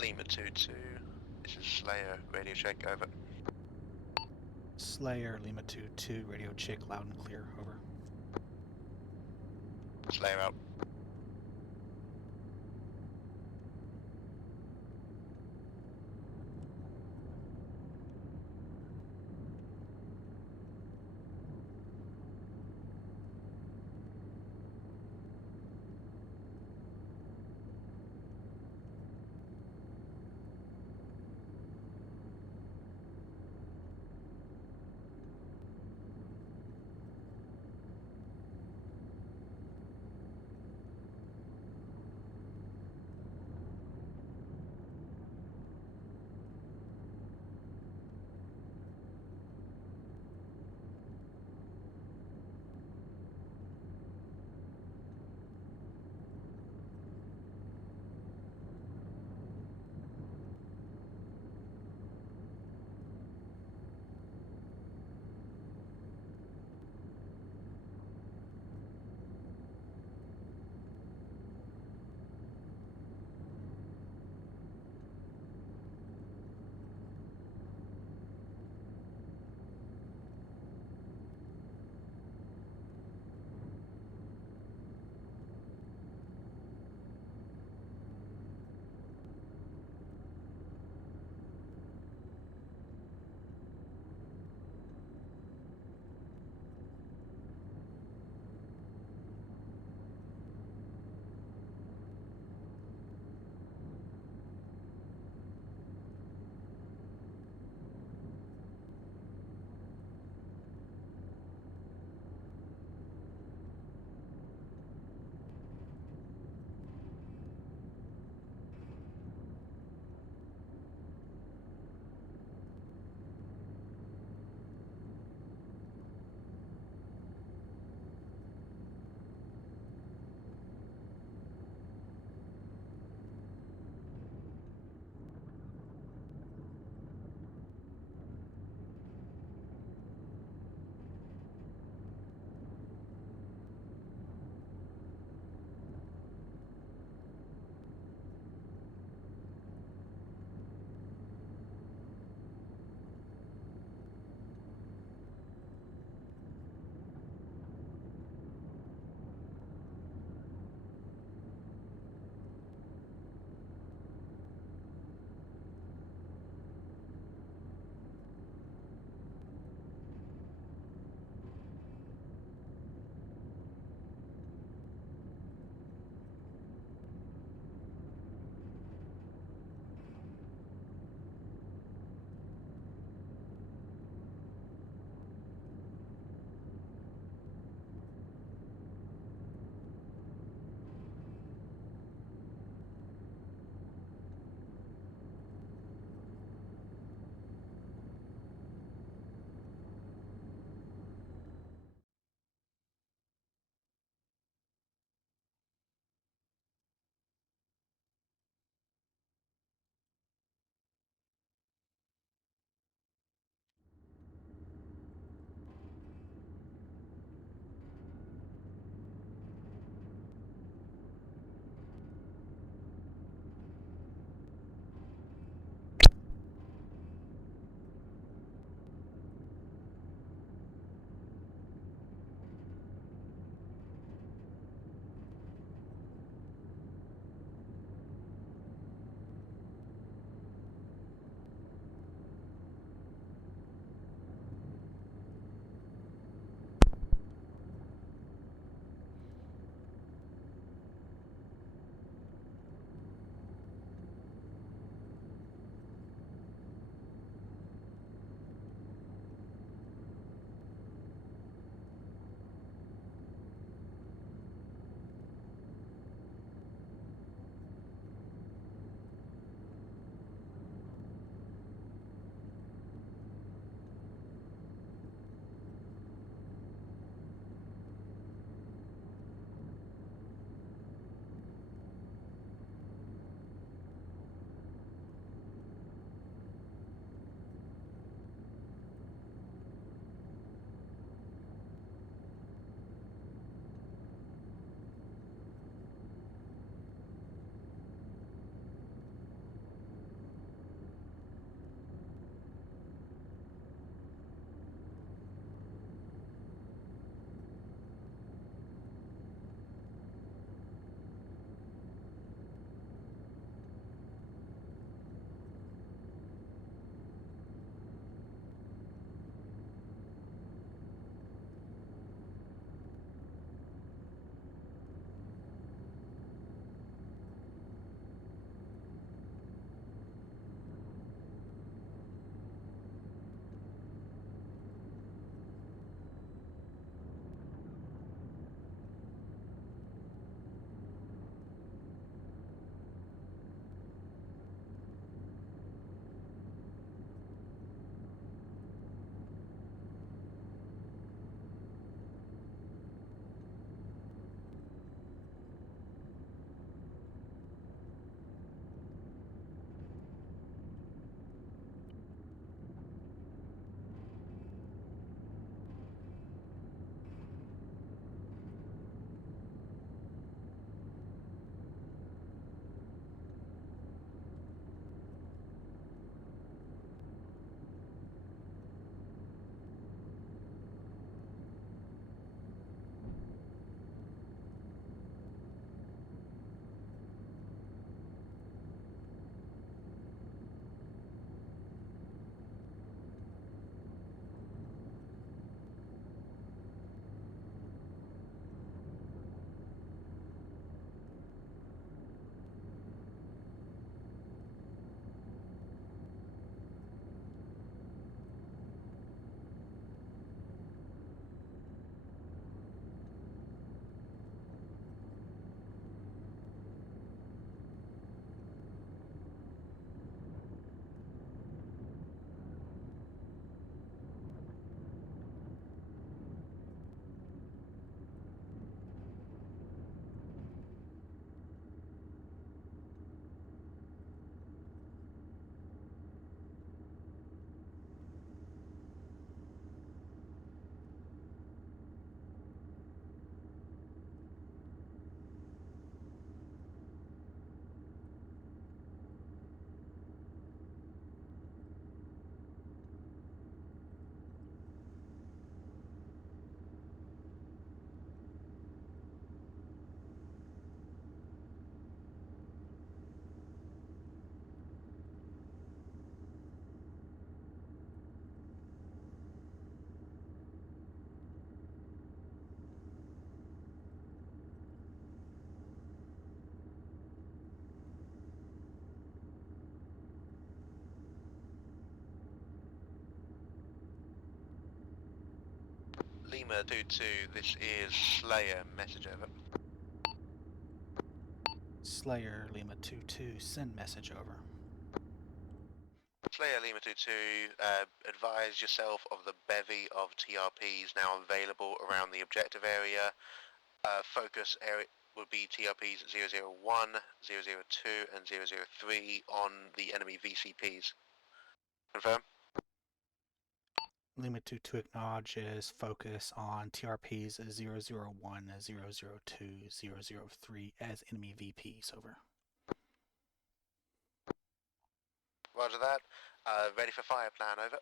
Lima 2-2. This is Slayer. Radio check, over. Slayer, Lima 2-2, radio check, loud and clear, over. Slayer out. Lima 2-2, this is Slayer, message over. Slayer Lima 2-2, send message over. Slayer Lima 2-2, advise yourself of the bevy of TRPs now available around the objective area. Focus area would be TRPs 001, 002, and 003 on the enemy VCPs. Confirm? Lima 2-2 acknowledges focus on TRPs 001, 002, 003 as enemy VPs, over. Roger that. Ready for fire plan, over.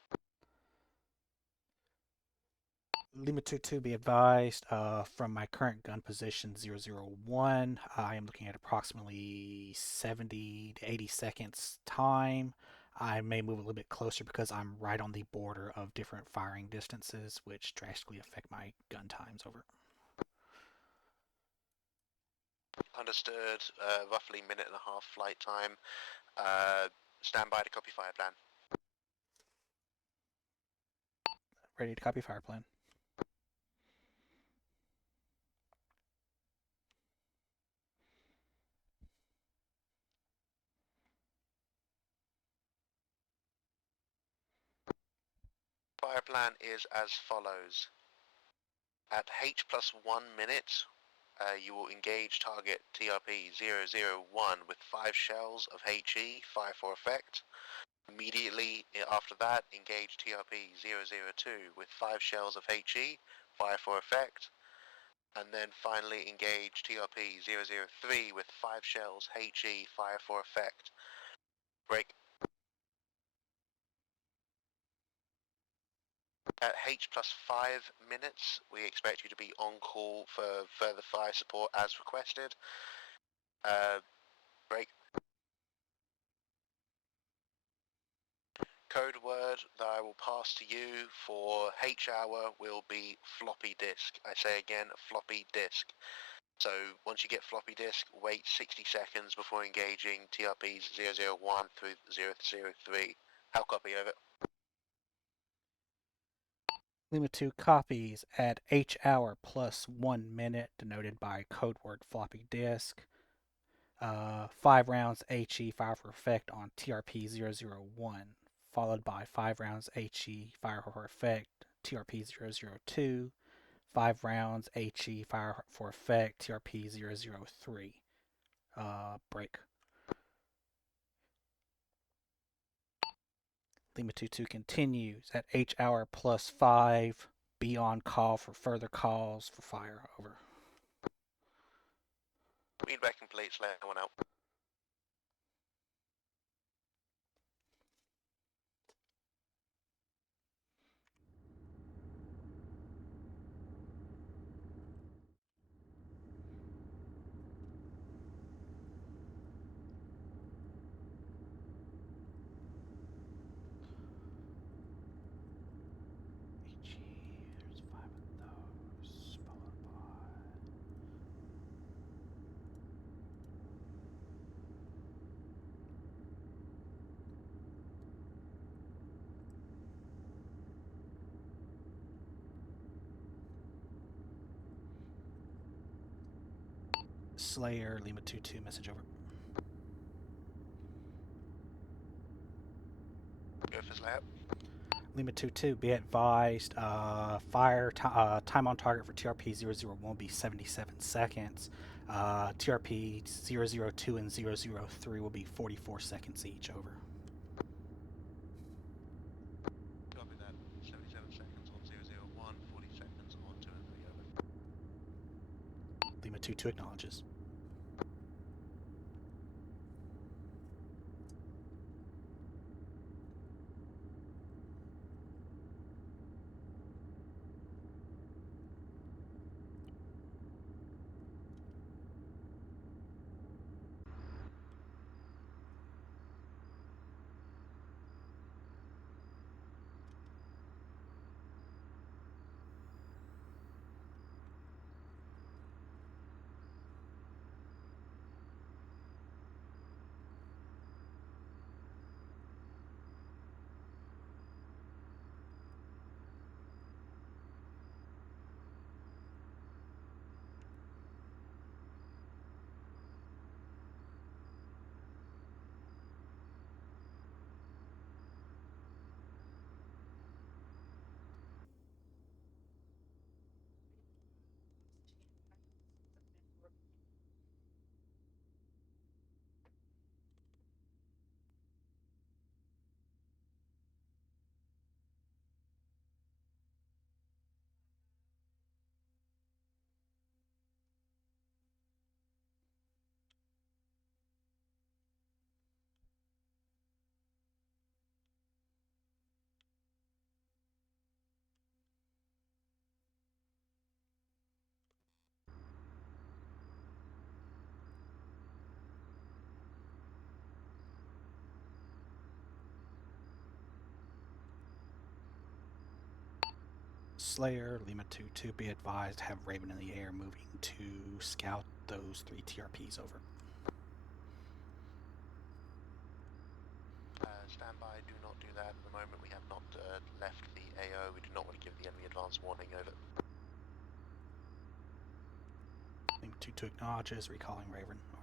Lima 2-2, be advised, from my current gun position 001, I am looking at approximately 70 to 80 seconds time. I may move a little bit closer because I'm right on the border of different firing distances, which drastically affect my gun times, over. Understood. Roughly minute and a half flight time. Stand by to copy fire plan. Ready to copy fire plan. Fire plan is as follows. At H plus 1 minute, you will engage target TRP 001 with 5 shells of HE, fire for effect. Immediately after that, engage TRP 002 with 5 shells of HE, fire for effect. And then finally engage TRP 003 with 5 shells HE, fire for effect. Break. At H plus 5 minutes, we expect you to be on call for further fire support as requested. Break. Code word that I will pass to you for H hour will be floppy disk. I say again, floppy disk. So once you get floppy disk, wait 60 seconds before engaging TRPs 001 through 003. How copy, over? Lima 2 copies at H hour plus 1 minute, denoted by code word floppy disk. 5 rounds HE, fire for effect on TRP 001, followed by 5 rounds HE, fire for effect TRP 002, 5 rounds HE, fire for effect TRP 003. Break. Lima 2-2 continues at H hour plus 5. Be on call for further calls for fire, over. Feedback complete, Slayer 1 out. There's 5 of those, followed by... Slayer Lima 2-2, message over. Go for Slayer. Lima 2-2, be advised, time on target for TRP 001 will be 77 seconds. TRP 002 and 003 will be 44 seconds each, over. Copy that. 77 seconds on 001, 40 seconds on 2 and 3, over. Lima 2-2 acknowledges. Slayer. Lima 2, be advised, have Raven in the air moving to scout those 3 TRPs over. Stand by, do not do that at the moment. We have not left the AO. We do not want to give the enemy advance warning, over. Lima 2 acknowledges, recalling Raven, over.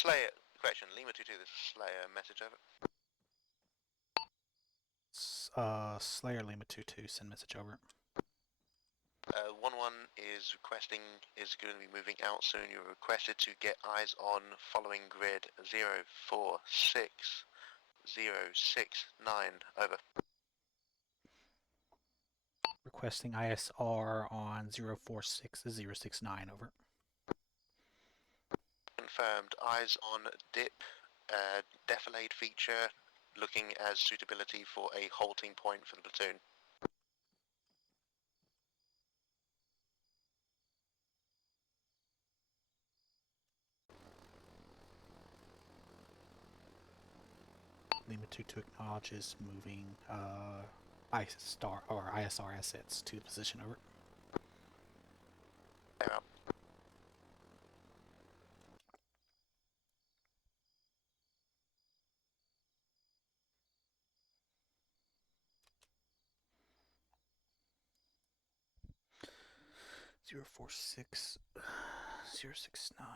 Slayer, correction, Lima 2-2, this is Slayer, message over. Slayer Lima 2-2, send message over. 1-1 is going to be moving out soon. You're requested to get eyes on following grid 046069, over. Requesting ISR on 046069, over. Confirmed, eyes on dip, defilade feature, looking as suitability for a halting point for the platoon. Lima 2-2 acknowledges moving ISR assets to the position, over. They're up. Zero 069.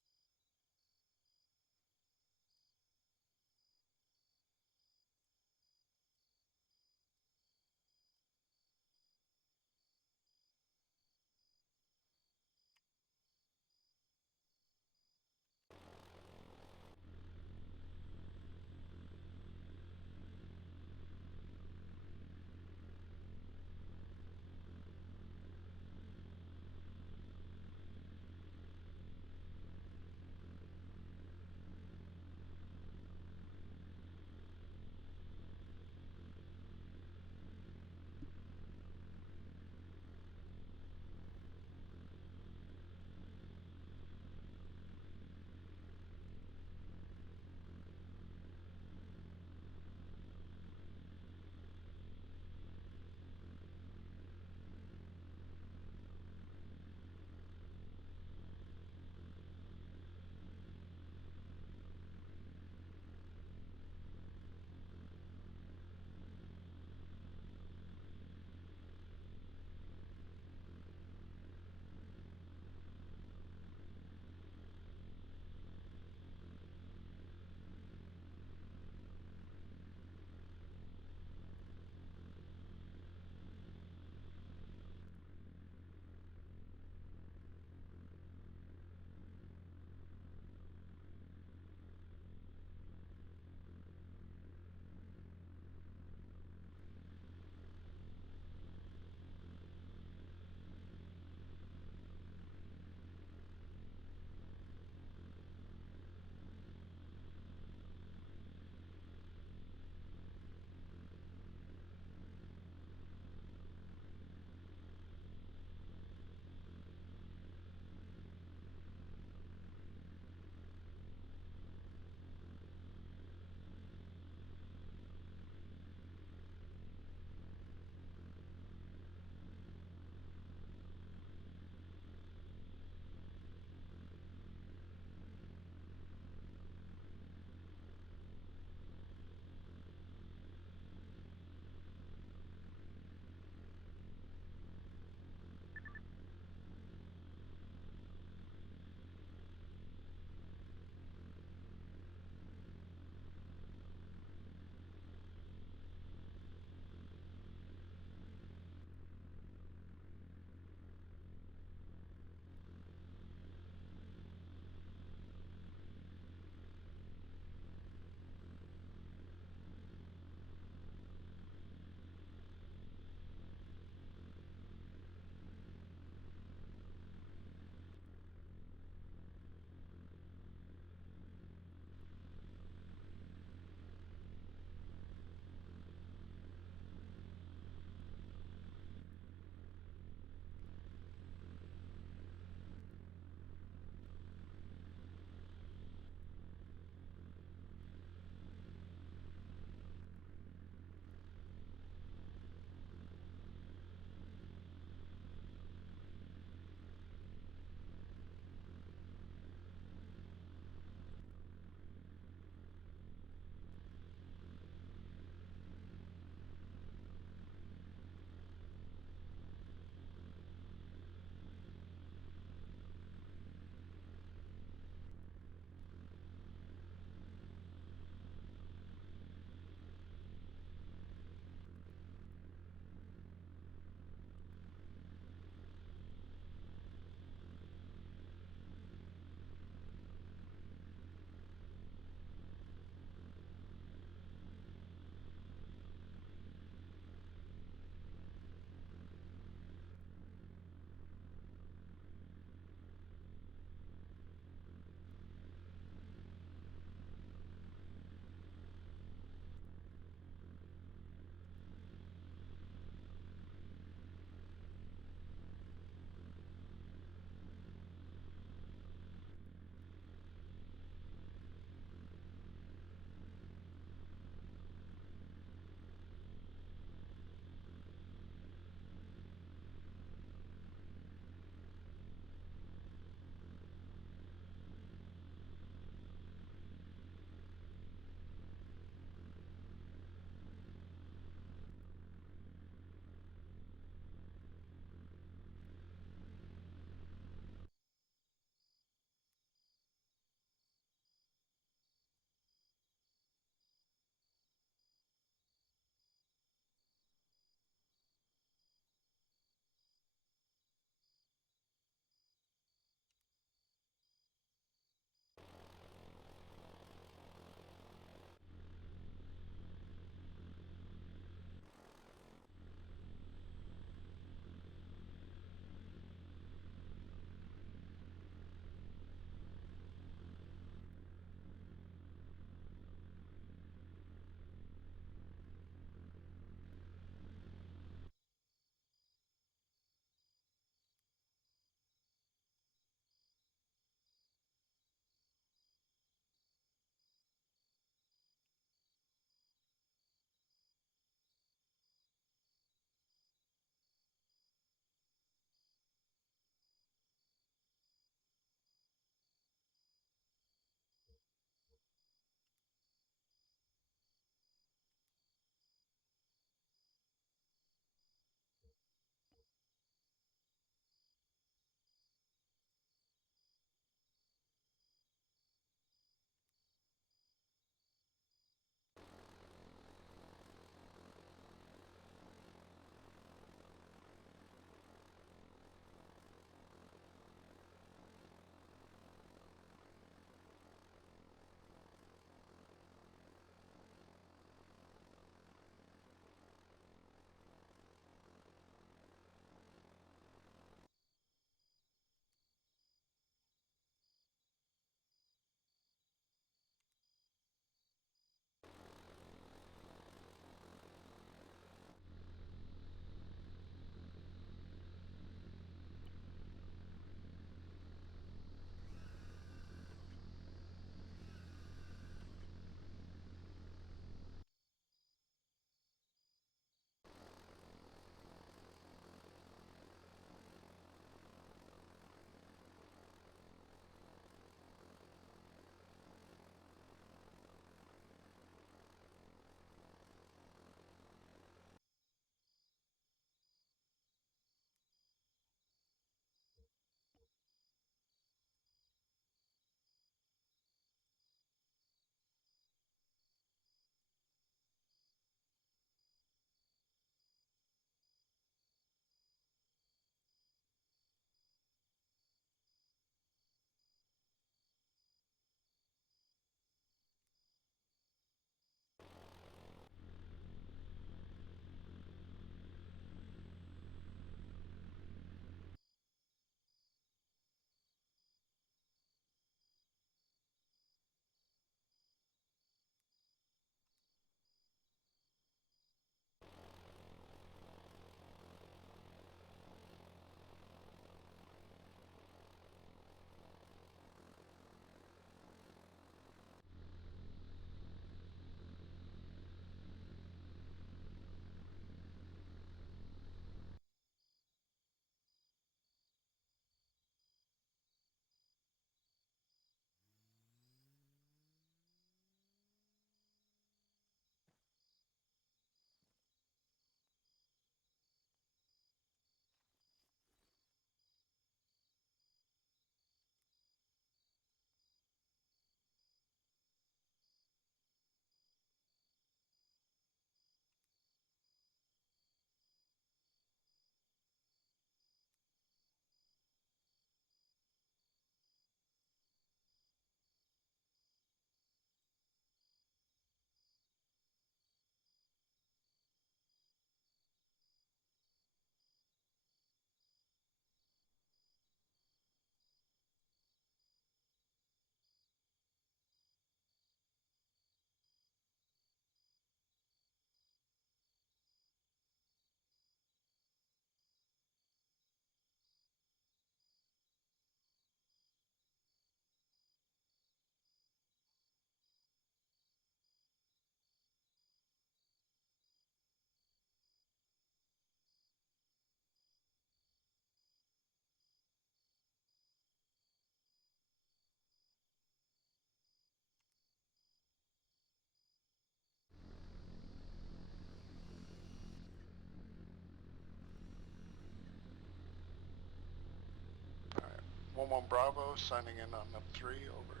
1-1 Bravo, signing in on up 3, over.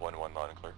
1-1 loud and clear.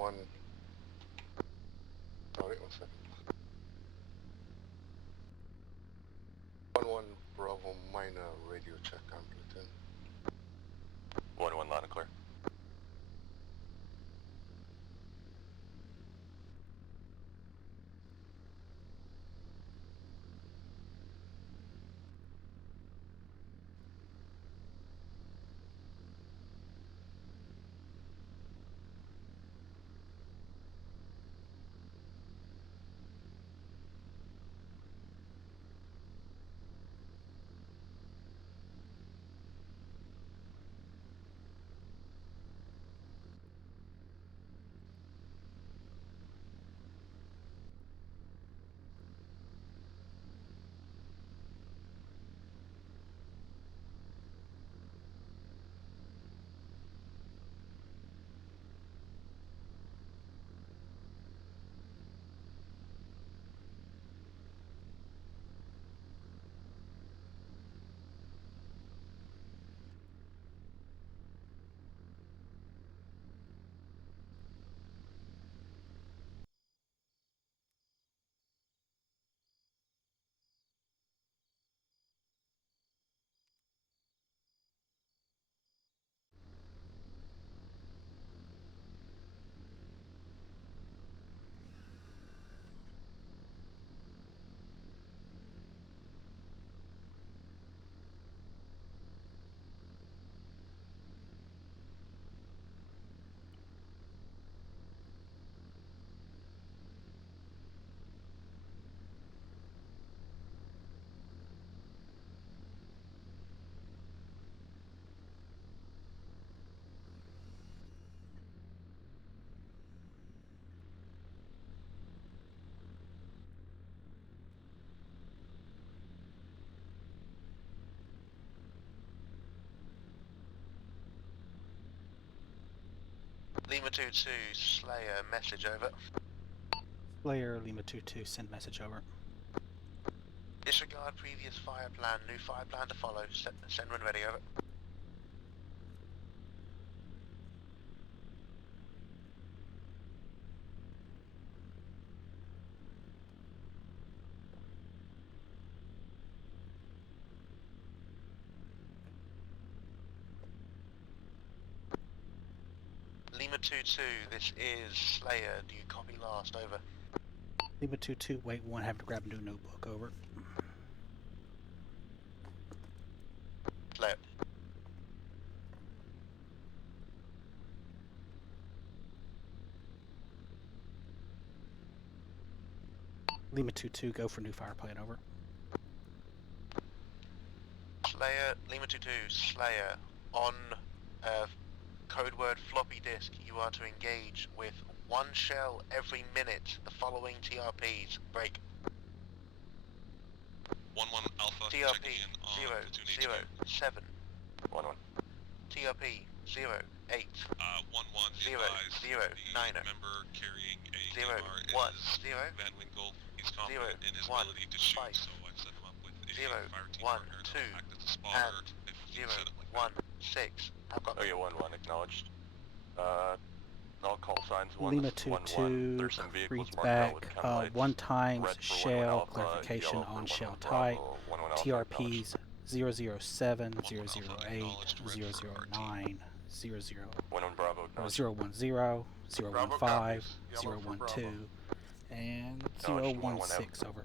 One. Oh, wait 1 second. 1-1 Bravo minor radio check on platoon. 1-1 loud and clear. Lima 2-2, Slayer, message over. Slayer, Lima 2-2, send message over. Disregard previous fire plan, new fire plan to follow. Send when ready, over. Lima 2-2, this is Slayer, do you copy last, over? Lima 2-2, wait 1, have to grab a new notebook, over. Slayer. Lima 2-2, go for new fire plan, over. Slayer, Lima 2-2, Slayer, on code word floppy disk, you are to engage with 1 shell every minute. The following TRPs, break. 1-1 Alpha, TRP checking in on 007. 1-1. TRP 08. 1-1, 0, advise 0, the 9. member carrying a 0, AR 1, is 0. Van Winkle. He's confident in his 1, ability to shoot, 5. so I've set him up with a 0, fire team 1, partner 2, to act as a spotter and if we 0, set it like 1, that. 6. I've got Okay, 1-1, acknowledged. All call signs 1, Lima this is 1-1. 2-2, There's some vehicles reads marked out with back, chem lights. 1 times Red for 1-1 shell, Alpha, clarification yellow on for shell 1-1 type, Bravo, 1-1 Alpha, TRPs 007, 1-1 Alpha, 008, acknowledged, red for 009, 00, 1-1 Bravo, acknowledged. 010, 015, Bravo copies. Yellow for 012, and Acknowledged, 016, over.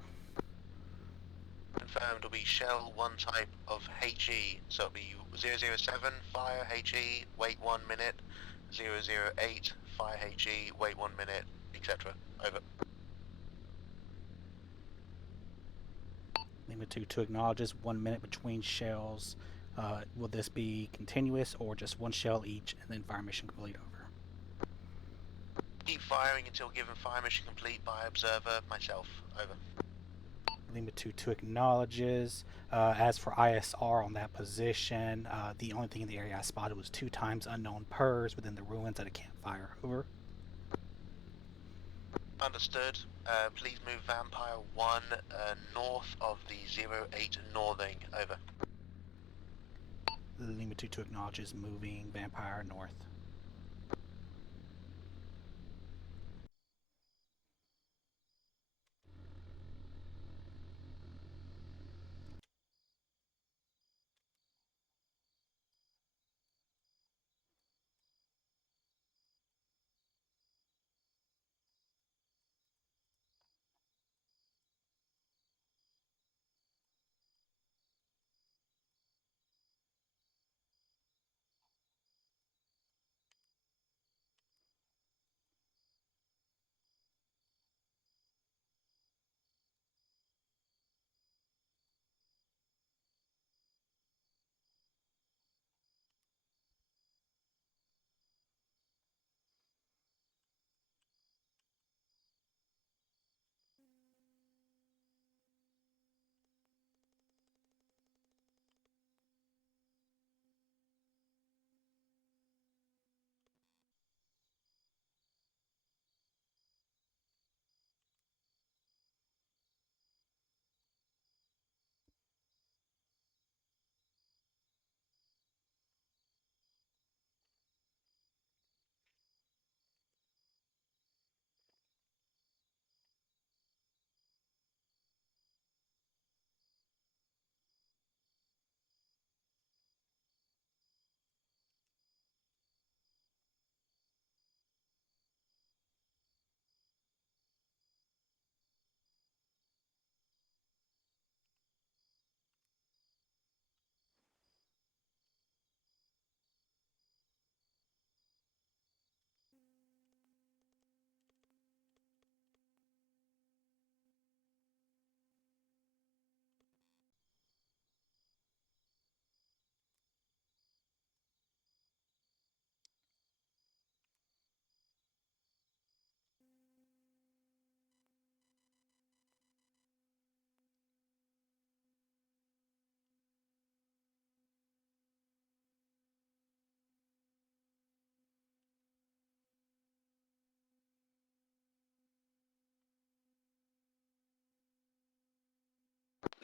confirmed will be shell 1 type of HE, so it'll be 007, fire HE, wait 1 minute, 008, fire HE, wait 1 minute, etc. Over. Lima 2-2 acknowledges 1 minute between shells. Will this be continuous or just 1 shell each and then fire mission complete, over? Keep firing until given fire mission complete by observer, myself. Over. Lima 2-2 acknowledges. As for ISR on that position, the only thing in the area I spotted was 2 times unknown PERS within the ruins at a campfire, over. Understood. Please move Vampire 1 north of the 08 northing. Over. Lima 2-2 acknowledges moving Vampire north.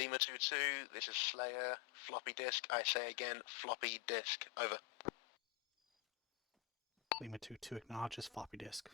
Lima 2-2, this is Slayer, floppy disk. I say again, floppy disk. Over. Lima 2-2 acknowledges floppy disk.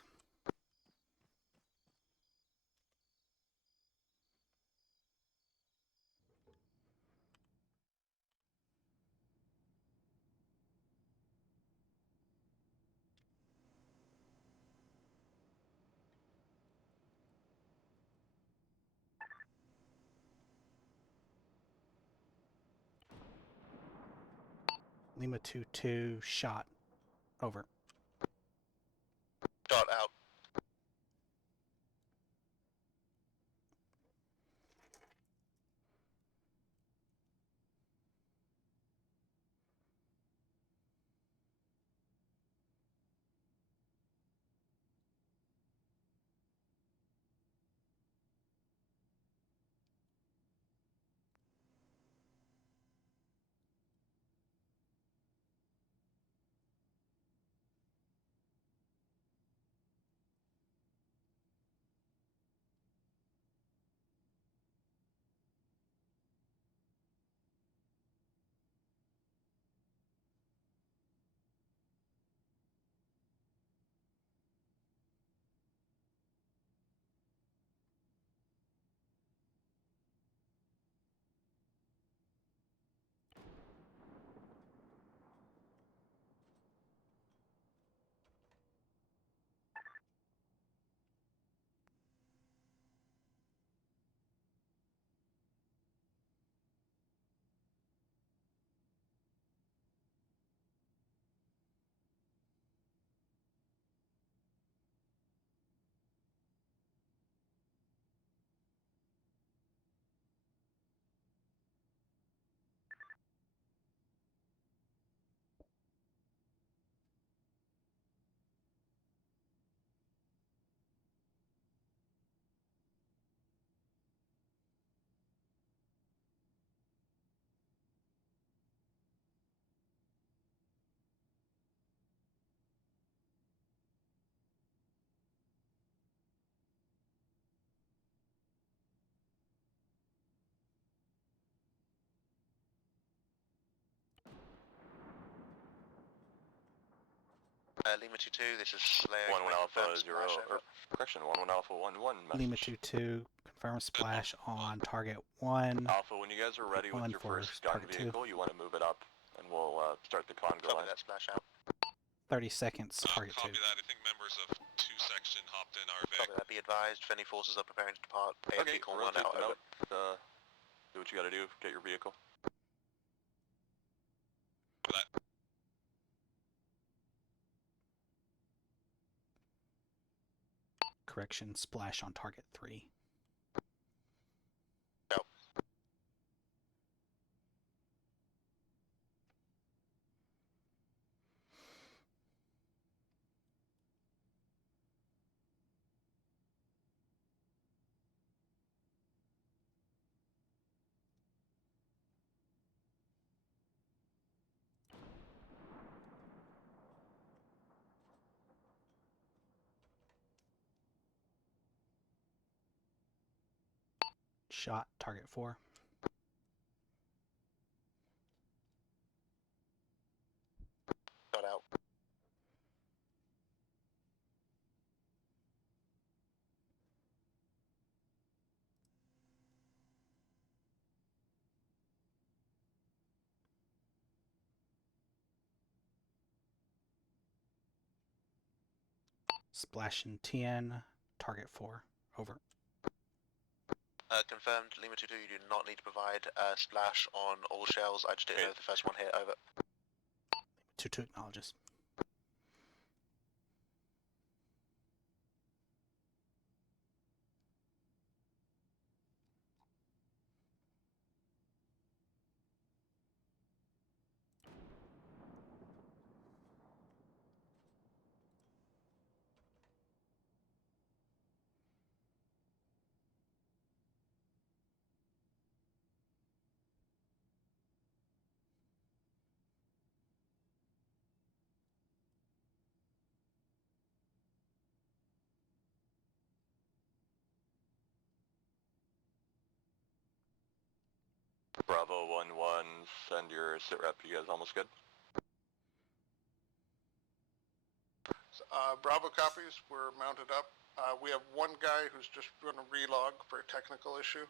Lima 2-2 shot. Over. Shot out. Lima 2-2, this is Slayer. 1-1 Alpha confirm 0, splash, over. or correction, 1-1 Alpha 1-1 message. Lima 2-2 confirm splash on target 1. Alpha, when you guys are ready with 1 your for first gun target 2. vehicle, you want to move it up, and we'll start the conga Copy line. that splash out. 30 seconds, target 2. Copy that. I think members of 2 section hopped in our Copy vehicle. that. Be advised, if any forces are preparing to depart, Okay, AFP call 1 rotate out, them over. out. Do what you gotta do, get your vehicle. For that. Correction, splash on target 3. Out. Shot, target 4. Shot out. Splash in 10, target 4. Over. Confirmed, Lima 2-2, you do not need to provide splash on all shells. I just didn't know if the first one hit, over. 2-2 acknowledges. 1-1, send your sit rep. You guys almost good? Bravo copies. We're mounted up. We have one guy who's just going to relog for a technical issue.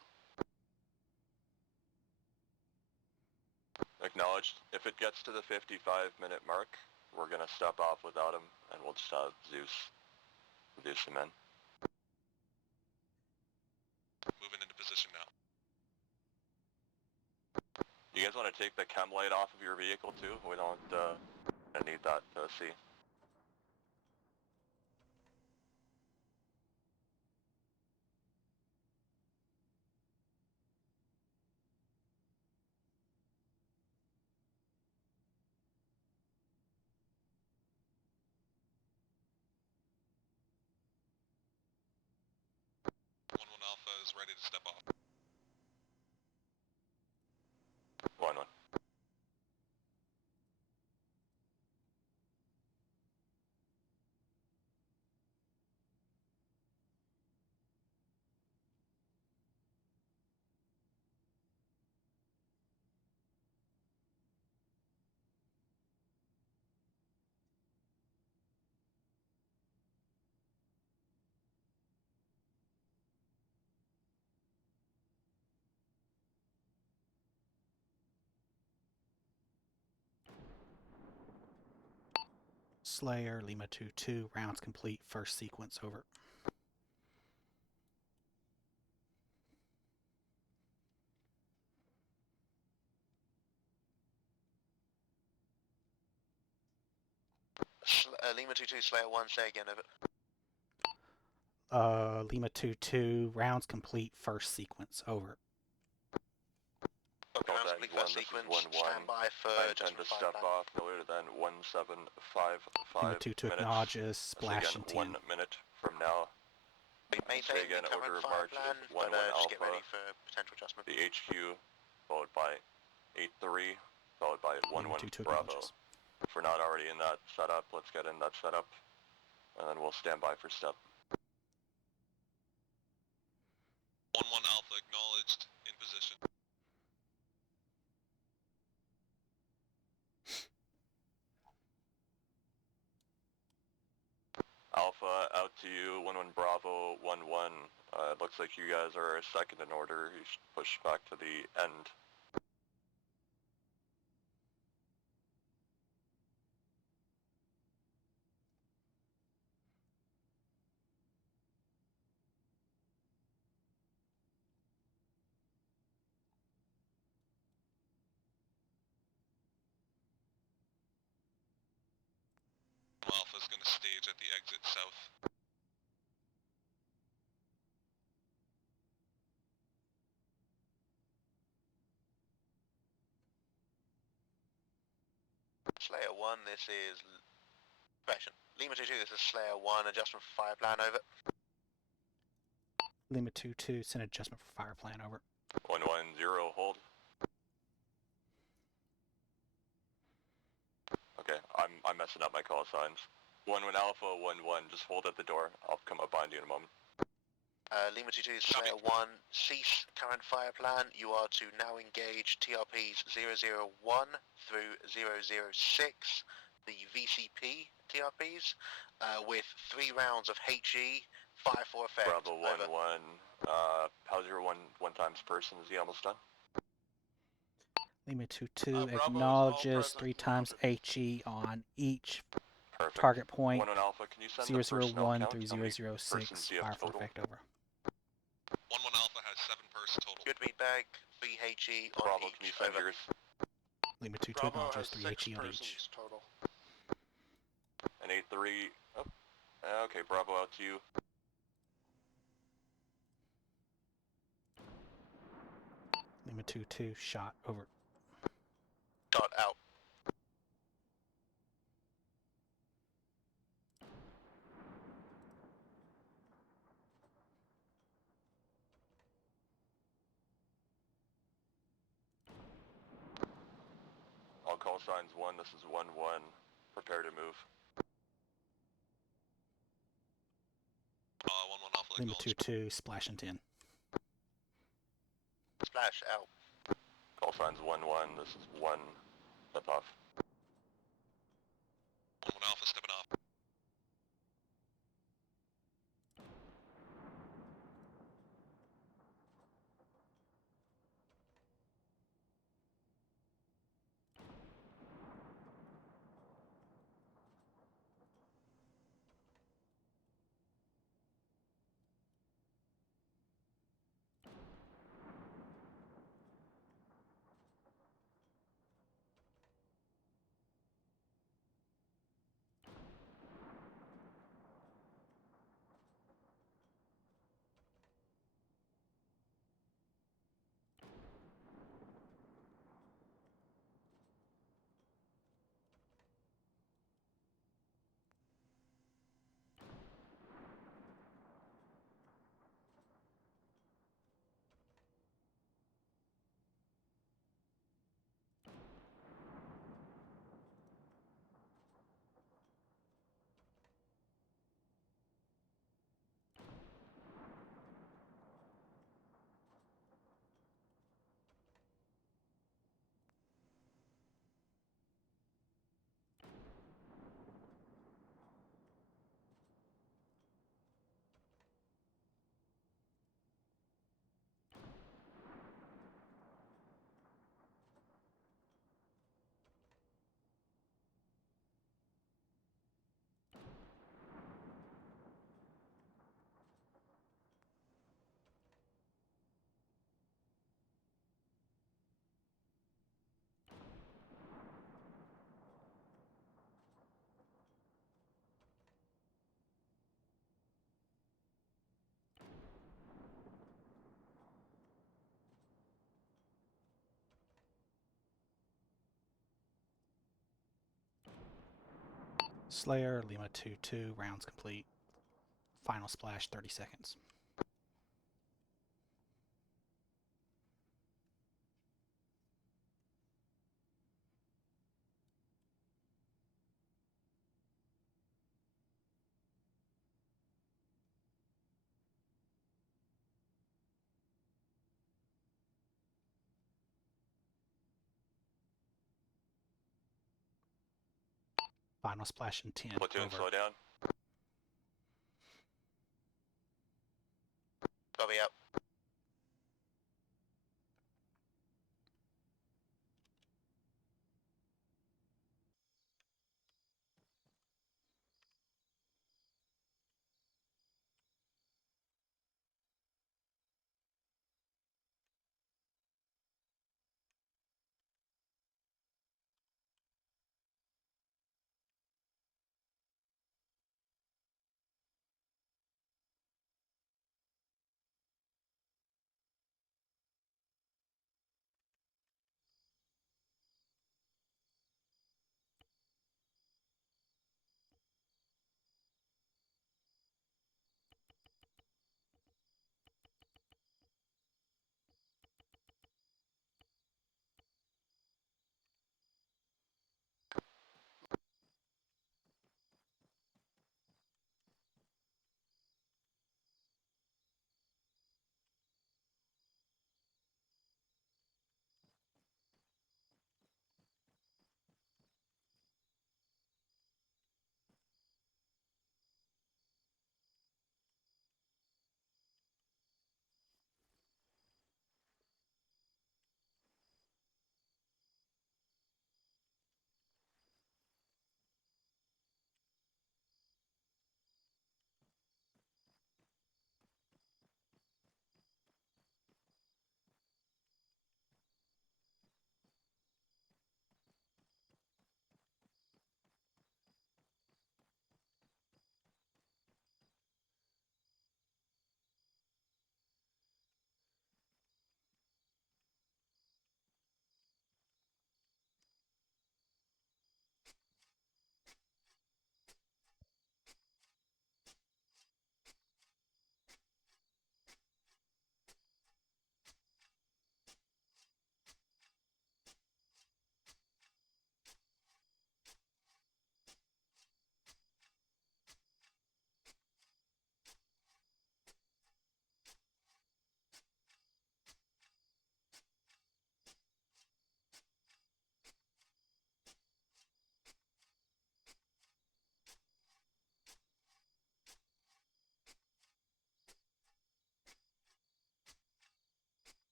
Acknowledged. If it gets to the 55-minute mark, we're going to step off without him, and we'll just have Zeus reduce him in. Moving into position now. You guys want to take the chem light off of your vehicle too? We don't need that to see. One Alpha is ready to step off. 1-1. Slayer, Lima 2-2, rounds complete, first sequence over. Lima 2-2, Slayer 1, say again, over. Lima 2-2, rounds complete, first sequence over. Okay, rounds complete, first sequence, stand by for I intend to step off no later than 1755 Lima 2-2 minutes. acknowledges, splash again, and 1 minute from now. We maintain again, the current order of fire march plan, is but 1-1 just get Alpha, ready for potential adjustment. the HQ, followed by 8-3, followed by 1-1 Bravo. If we're not already in that setup, let's get in that setup, and then we'll stand by for step. 1-1 Alpha acknowledged, in position. Alpha, out to you, 1-1 Bravo, 1-1. It looks like you guys are second in order. You should push back to the end. Alpha's going to stage at the exit south. Slayer 1, this is... Question. Lima 2-2, this is Slayer 1, adjustment for fire plan, over. Lima 2-2, send adjustment for fire plan over. 1-1-0, hold. Okay, I'm messing up my call signs. 1-1 Alpha, 1-1, just hold at the door. I'll come up behind you in a moment. Lima 2-2, Slayer 1, cease current fire plan. You are to now engage TRPs 001 through 006, the VCP TRPs, with 3 rounds of HE, fire for effect. Bravo 1-1, how's your one times person? Is he almost done? Lima 2-2 Bravo acknowledges is all 3 present, times HE on each Perfect. target point. 1-1 Alpha, can you send the personnel 001 count? through How many 006, persons do you have fire for total? effect over. 1-1 Alpha has 7 person total. Good feedback, 3 HE on Bravo, each, can you send over. yours? Lima 2-2 Bravo acknowledges has 3 6 HE on persons each. total. And 8-3, oh, okay, Bravo out to you. Lima 2-2 shot over. Dot out. All call signs 1, this is 1-1. Prepare to move. 1-1 Alpha Lima acknowledged. 2-2 splash and 10. Splash out. Call Signs 1-1, this is 1, step off. 1-1 Alpha stepping off. Slayer, Lima 2-2, rounds complete. Final splash, 30 seconds. Final splash in 10. Platoon, Over. slow down. Copy out.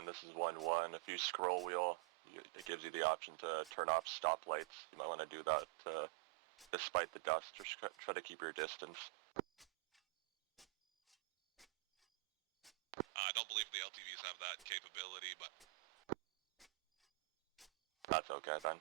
1, this is 1-1. If you scroll wheel, it gives you the option to turn off stoplights. You might want to do that despite the dust. Just try to keep your distance. I don't believe the LTVs have that capability, but That's okay then.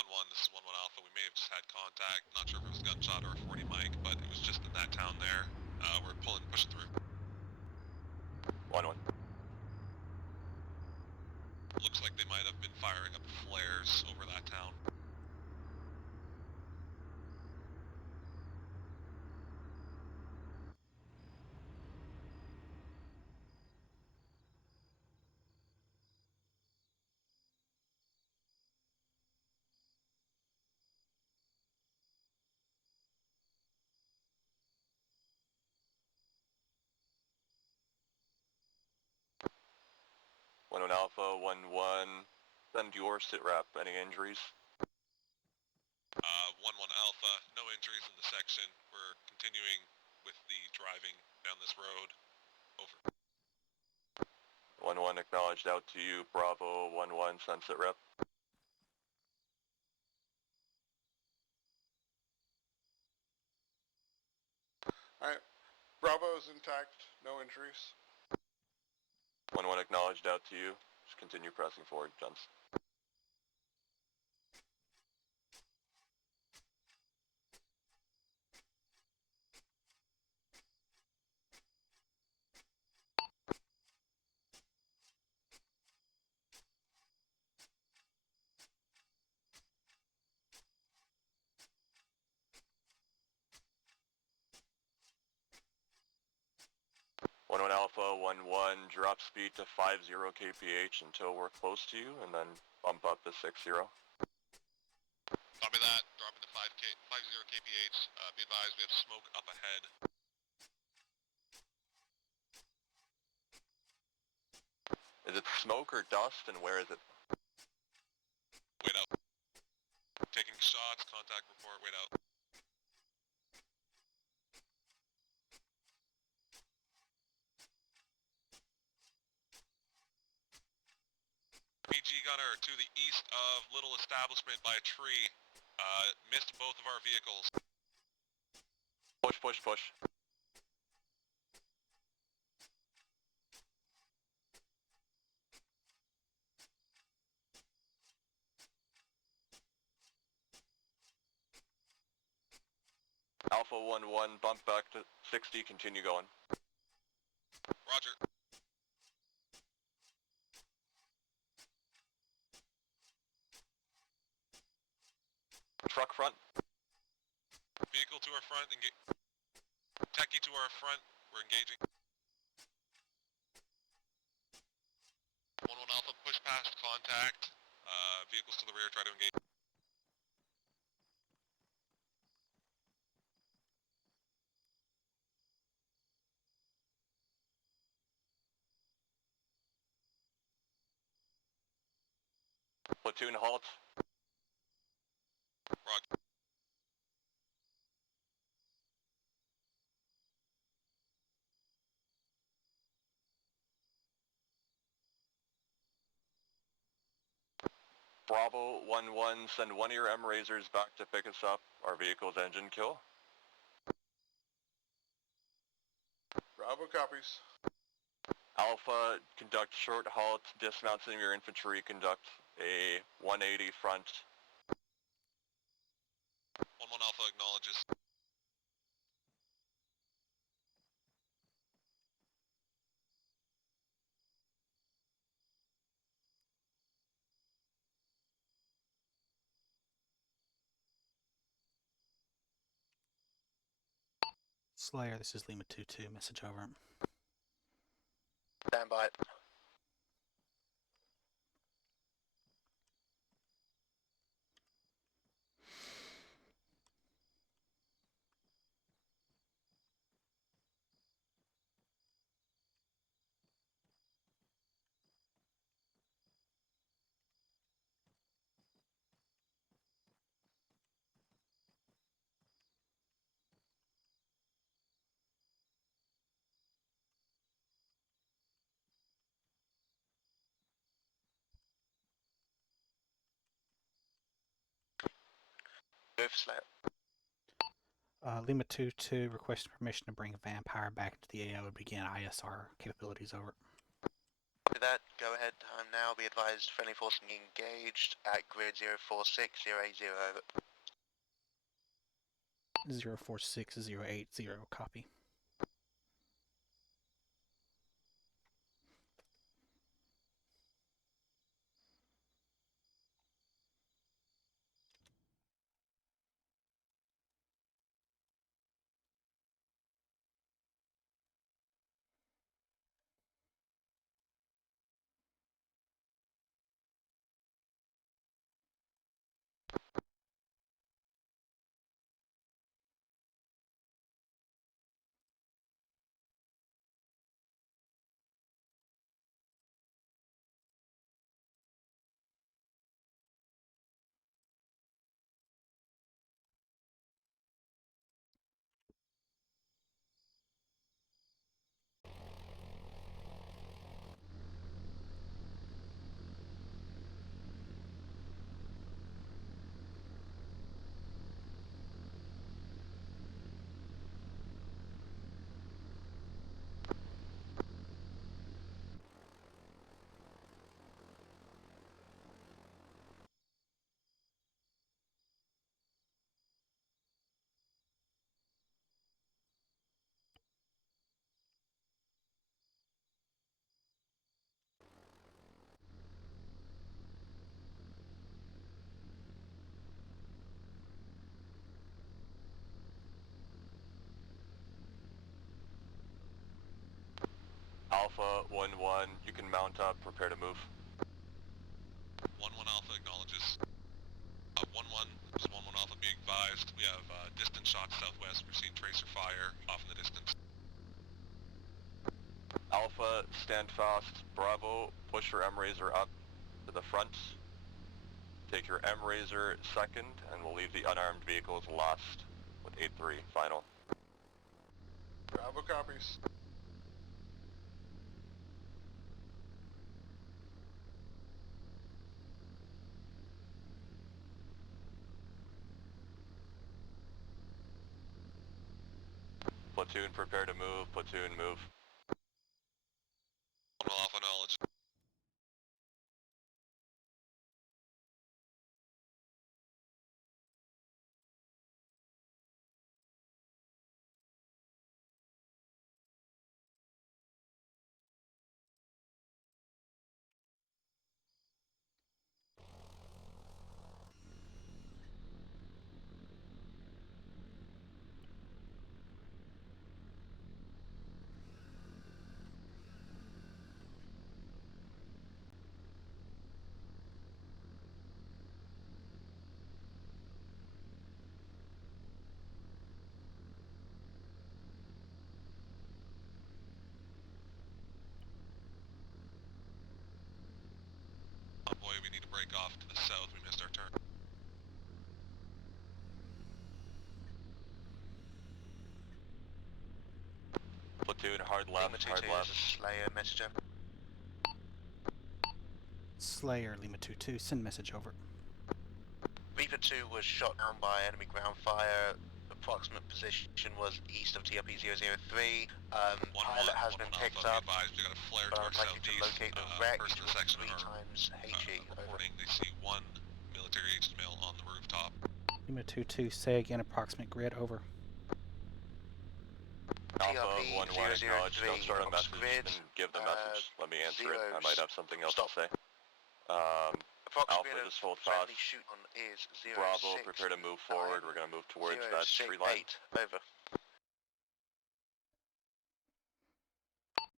1-1, this is 1-1 Alpha. We may have just had contact. Not sure if it was a gunshot or a 40 mic, but it was just in that town there. We're pushing through. 1-1. Looks like they might have been firing up flares over that town. One Alpha, 1-1. Send your sit rep. Any injuries? 1-1 Alpha, no injuries in the section. We're continuing with the driving down this road. Over. 1-1 acknowledged out to you. Bravo, 1-1, send sit rep. Alright. Bravo is intact, no injuries. 1-1 acknowledged out to you. Just continue pressing forward, Johns. One Alpha, 1-1, drop speed to 50 kph until we're close to you, and then bump up to 60. Copy that, dropping to 50 kph. Be advised, we have smoke up ahead. Is it smoke or dust, and where is it? Wait out. Taking shots, contact report, wait out. PG gunner to the east of Little Establishment by a tree. Missed both of our vehicles. Push, push, push. Alpha 1-1, bump back to 60, continue going. Roger. Truck front. Vehicle to our front, Techie to our front, we're engaging. 1-1 Alpha, push past contact. Vehicles to the rear, try to engage. Platoon halt. Roger. Bravo 1-1, send one of your M-Razors back to pick us up. Our vehicle's engine kill. Bravo copies. Alpha, conduct short halt, dismount some of your infantry, conduct a 180 front. 1-1 Alpha acknowledges. Slayer, this is Lima 2-2, message over. Stand by. Go for Slayer. Lima 2-2, requesting permission to bring Vampire back into the AO and begin ISR capabilities over. Copy that. Go ahead. Time now. Be advised, friendly force engaged at grid 046080. Over. 046080, copy. Alpha 1-1, you can mount up, prepare to move. 1-1 Alpha acknowledges. 1-1, this is 1-1 Alpha, be advised. We have distant shots southwest. We're seeing tracer fire off in the distance. Alpha, stand fast. Bravo, push your M-Razor up to the front. Take your M-Razor second, and we'll leave the unarmed vehicles last with 8-3, final. Bravo copies. Platoon, prepare to move. Platoon, move. 1-1 Alpha knowledge. Boy, we need to break off to the south. We missed our turn. Platoon, hard left, hard left. Slayer, message over. Slayer, Lima 2-2, send message over. Reaper 2 was shot down by enemy ground fire. Approximate position was east of TRP 003. Pilot has been picked up. Advised, we got a flare but towards I'd like you to southeast. locate the wreck Person in the section 3 are times HE. Over. reporting they see one military aged male on the rooftop. Lima 2-2, say again, approximate grid, over. Alpha TRP 1-1, acknowledge. Don't start a message grid, and give the message. Let me answer it. I might have something else stop. to say. Approximate Alpha, just hold friendly fast. shoot on is 0, Bravo, 6, prepare to move forward. We're going to move towards 0, that 6, tree line. 8. Over.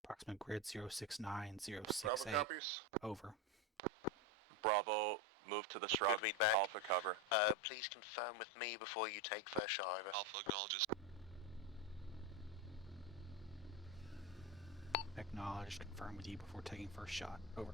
Approximate grid 069068, Bravo copies. over. Bravo, move to the shrub. Read back. Alpha cover. Please confirm with me before you take first shot. Over. Alpha acknowledges. Acknowledged, confirm with you before taking first shot, over.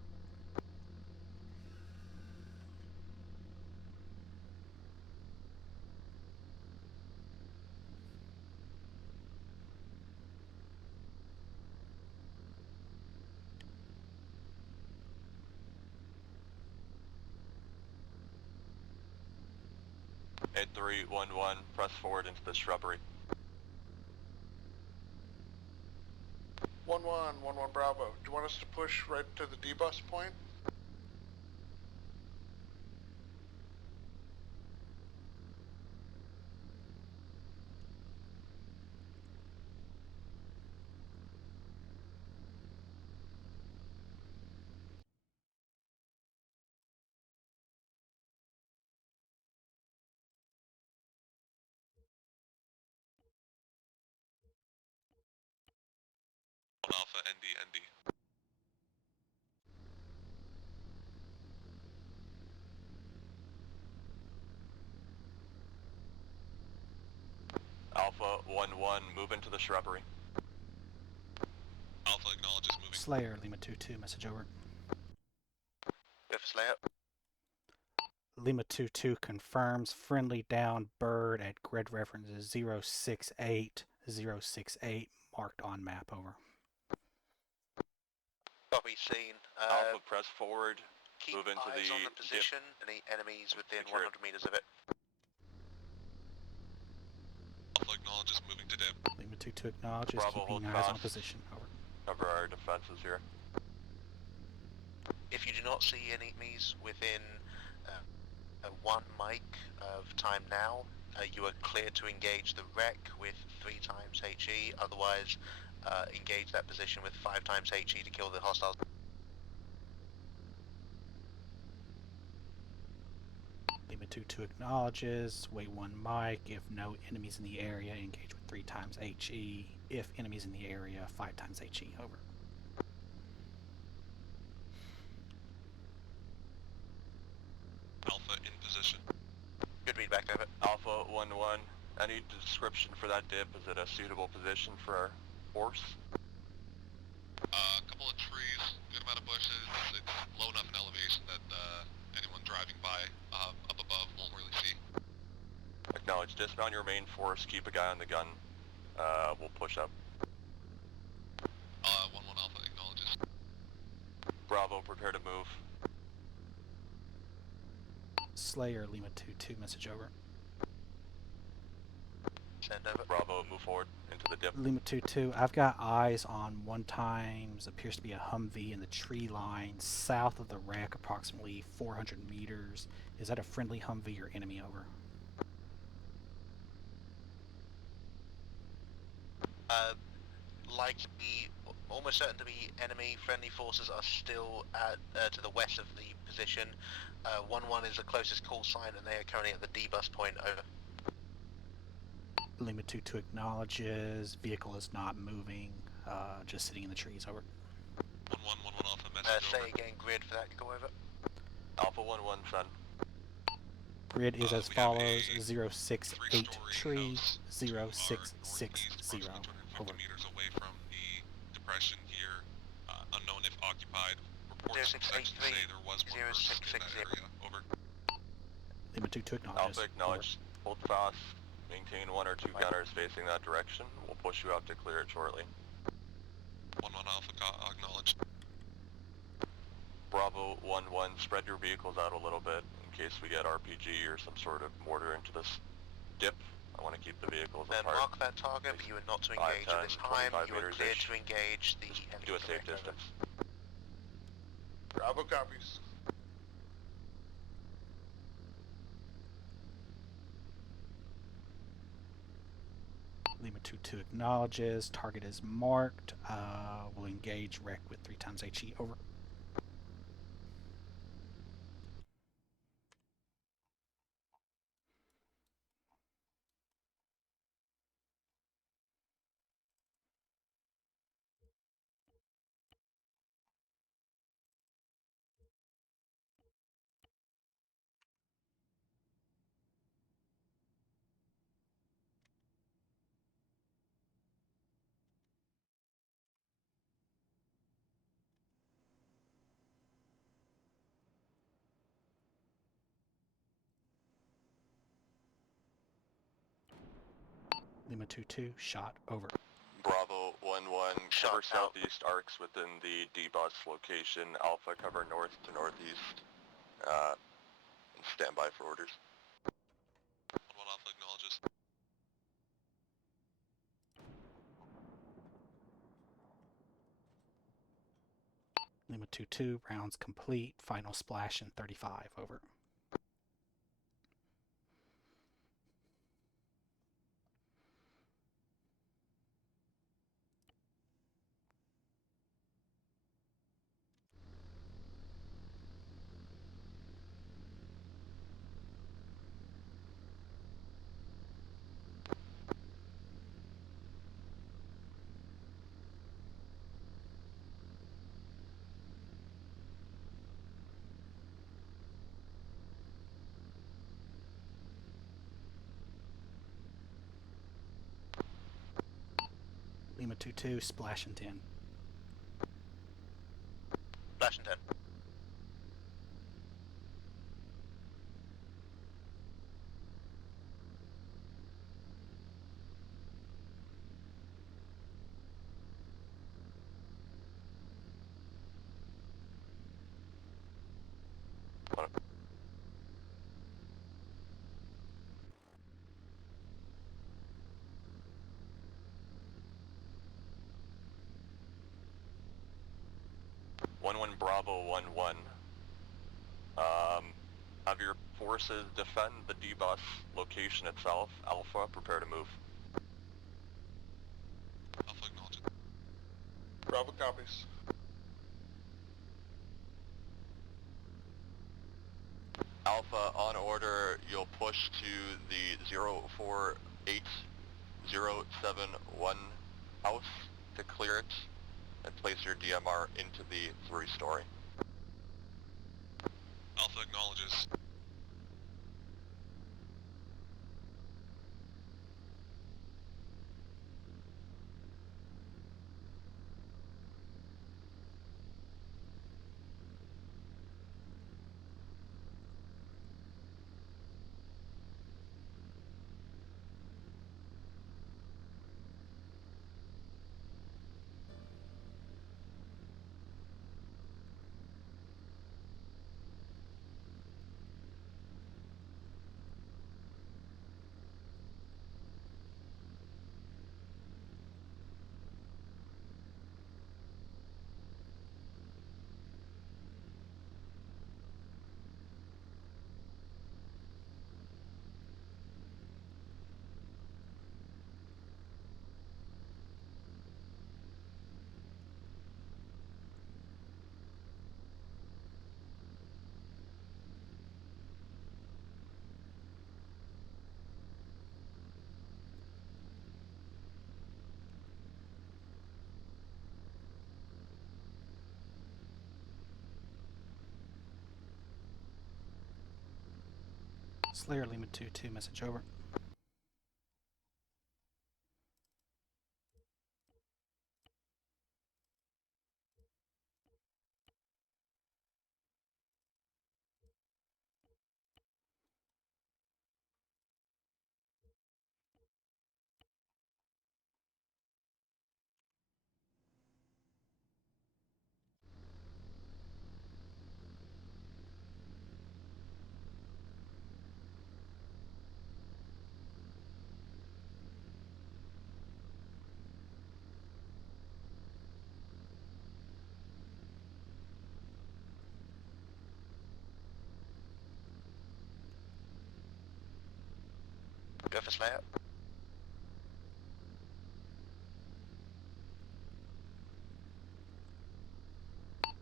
Ed 311, press forward into the shrubbery. 1-1, 1-1 Bravo. Do you want us to push right to the D-bus point? Alpha, ND. Alpha 1-1, move into the shrubbery. Alpha acknowledges moving. Slayer, Lima 2-2, message over. Go for Slayer. Lima 2-2 confirms friendly down bird at grid references 068 marked on map, over. Copy, seen. Alpha, press forward. Keep move into eyes the on the position. Any enemies within Secure 100 meters of it. Alpha acknowledges moving to dip. Lima 2-2 acknowledges Bravo, keeping hold eyes on fast. position, over. Cover our defenses here. If you do not see enemies within 1 mic of time now, you are cleared to engage the wreck with 3 times HE, otherwise engage that position with 5 times HE to kill the hostiles. Lima 2-2 acknowledges, wait 1 mic, if no enemies in the area, engage with 3 times HE, if enemies in the area, 5 times HE, over. Alpha in position. Good read back over. Alpha 1-1, any description for that dip? Is it a suitable position for our force? A couple of trees, good amount of bushes. It's low enough in elevation that anyone driving by up above won't really see. Acknowledge. Dismount your main force, keep a guy on the gun. We'll push up. 1-1 Alpha acknowledges. Bravo, prepare to move. Slayer, Lima 2-2, message over. Send over. Bravo, move forward into the dip. Lima 2-2, I've got eyes on 1 times, appears to be a Humvee in the tree line south of the wreck, approximately 400 meters. Is that a friendly Humvee or enemy, over? Likely, almost certain to be enemy. Friendly forces are still to the west of the position. 1-1 is the closest call sign, and they are currently at the D-bus point, over. Lima 2-2 acknowledges, vehicle is not moving, just sitting in the trees, over. 1-1 Alpha message Say over. again, grid for that, go over. Alpha 1-1, son. Grid is as We have follows, a 068 3-story tree, house to our northeast, 0660, approximately 250 over. meters away from the depression here. Unknown if occupied. Reports from sections 0683, say there was one person in that 0660. area. Over. Lima 2-2 acknowledges, Alpha, acknowledge. Hold fast. Maintain 1 or 2 gunners facing that direction. We'll push you out to clear it shortly. 1-1 Alpha acknowledged. Bravo 1-1, spread your vehicles out a little bit in case we get RPG or some sort of mortar into this dip. I want to keep the vehicles Then apart. mark that target, but you are not to 5, engage at this 10, time. 25 You are meters cleared each. to engage the enemy. Do a safe direct, over. distance. Bravo copies. Lima 2-2 acknowledges, target is marked, will engage wreck with 3 times HE, over. Lima 2-2, shot, over. Bravo 1-1, Shot cover out. southeast arcs within the D-bus location. Alpha, cover north to northeast. And stand by for orders. 1-1 Alpha acknowledges. Lima 2-2, rounds complete, final splash in 35, over. Lima 2-2, splash and 10. Flash and 10. One Bravo 1-1. Have your forces defend the D-bus location itself. Alpha, prepare to move. Alpha acknowledges. Bravo copies. Alpha, on order, you'll push to the 048071 house to clear it and place your DMR into the 3-story. Alpha acknowledges. Slayer Lima 2-2, message over. Go for Slayer.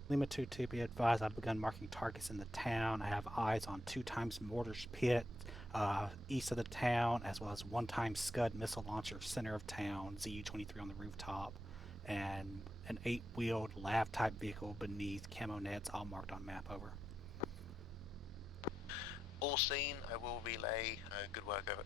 Lima 2-2, be advised I've begun marking targets in the town. I have eyes on 2x mortars pit east of the town, as well as 1x Scud missile launcher center of town, ZU-23 on the rooftop, and an 8-wheeled lav-type vehicle beneath camo nets, all marked on map, over. All seen, I will relay. Good work, over.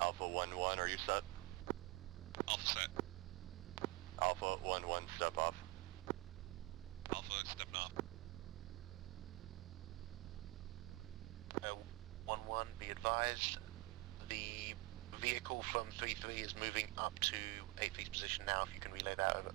Alpha 1-1, are you set? Alpha set. Alpha 1-1, step off. Alpha stepping off. 1-1, be advised. The vehicle from 3-3 is moving up to 8-3's position now, if you can relay that, over.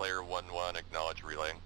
Slayer 1-1, acknowledge relaying.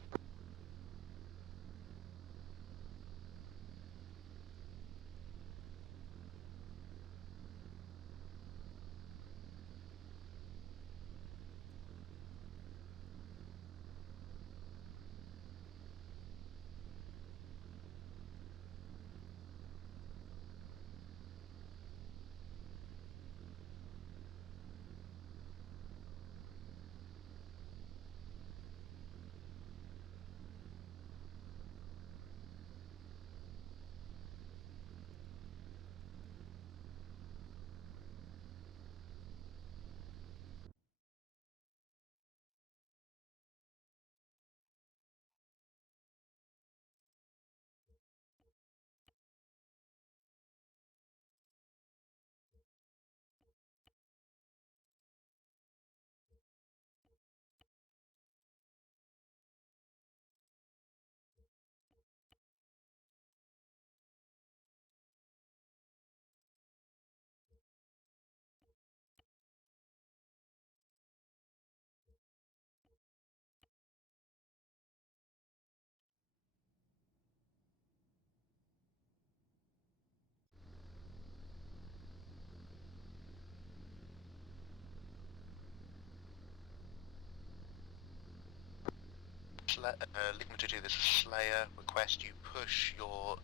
Ligma to do this Slayer request you push your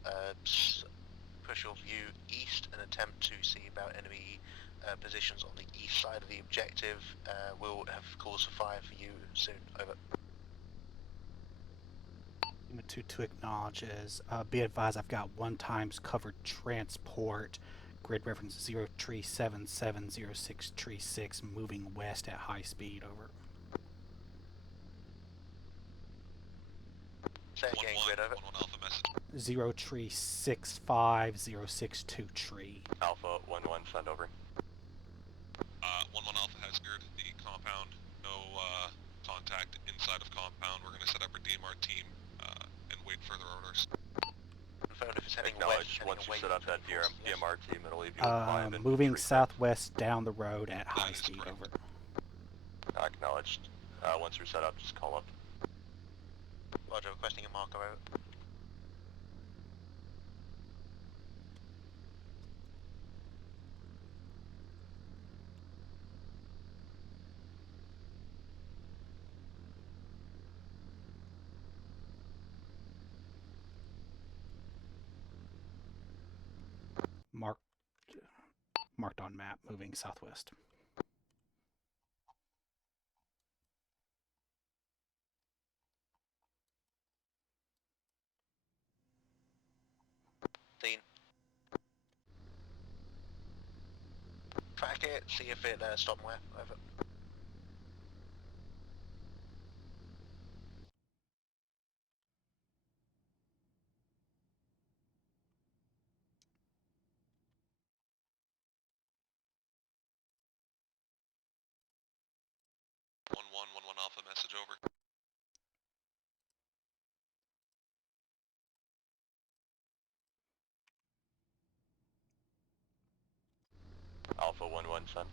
view east and attempt to see about enemy positions on the east side of the objective. We'll have cause for fire for you soon. Over. Ligma 2 acknowledges. Be advised, I've got 1 times covered transport. Grid reference 03770636 moving west at high speed. Over. Say again, Grid, over. 1-1 Alpha message. 03650623 tree. Alpha 1-1, send over. 1-1 Alpha has cleared the compound. No contact inside of compound. We're going to set up a DMR team and wait further orders. Confirmed if it's heading Acknowledge, west, once you away set up from that forces, yes. DMR team, it'll leave you with 5 and Moving 3 southwest down the road at high is speed. correct. Over. Acknowledged. Once you're set up, just call up. Roger, requesting a marker out. Marked on map, moving southwest. Dean. Track it, see if it stopped where. Over. One Alpha message over. Alpha 1-1, send.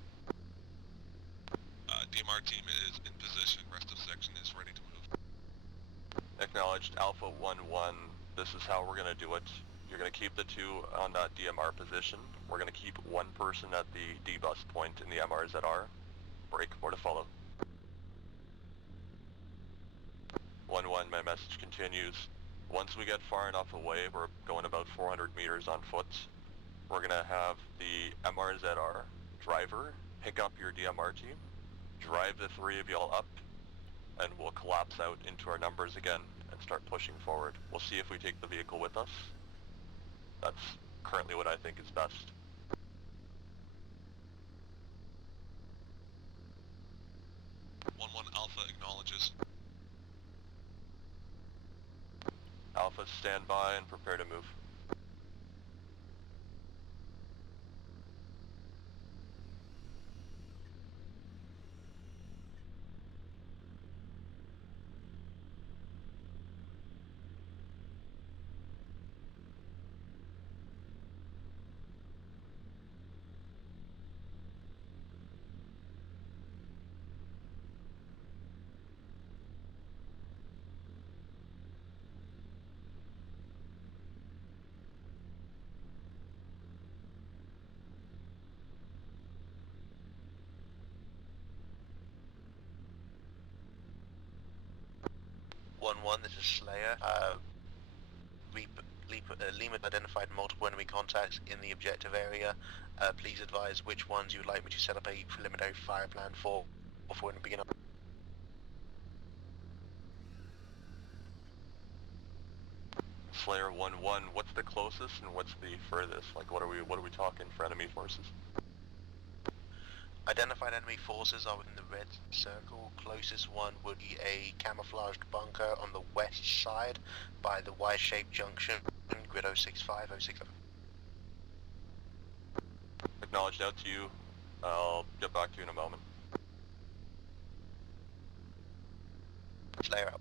DMR team is in position. Rest of section is ready to move. Acknowledged. Alpha 1-1, this is how we're going to do it. You're going to keep the 2 on that DMR position. We're going to keep 1 person at the D-bus point in the MRZR. Break, more to follow. 1-1, my message continues. Once we get far enough away, we're going about 400 meters on foot. We're going to have the MRZR driver pick up your DMR team, drive the 3 of y'all up, and we'll collapse out into our numbers again and start pushing forward. We'll see if we take the vehicle with us. That's currently what I think is best. One Alpha acknowledges. Alpha, stand by and prepare to move. 1-1, this is Slayer. Lima identified multiple enemy contacts in the objective area. Please advise which ones you would like me to set up a preliminary fire plan for before we begin. Slayer 1-1, what's the closest and what's the furthest? Like, what are we talking for enemy forces? Identified enemy forces are within the red circle. Closest one would be a camouflaged bunker on the west side by the Y-shaped junction, grid 065, 067. Acknowledged, out to you. I'll get back to you in a moment. Slayer out.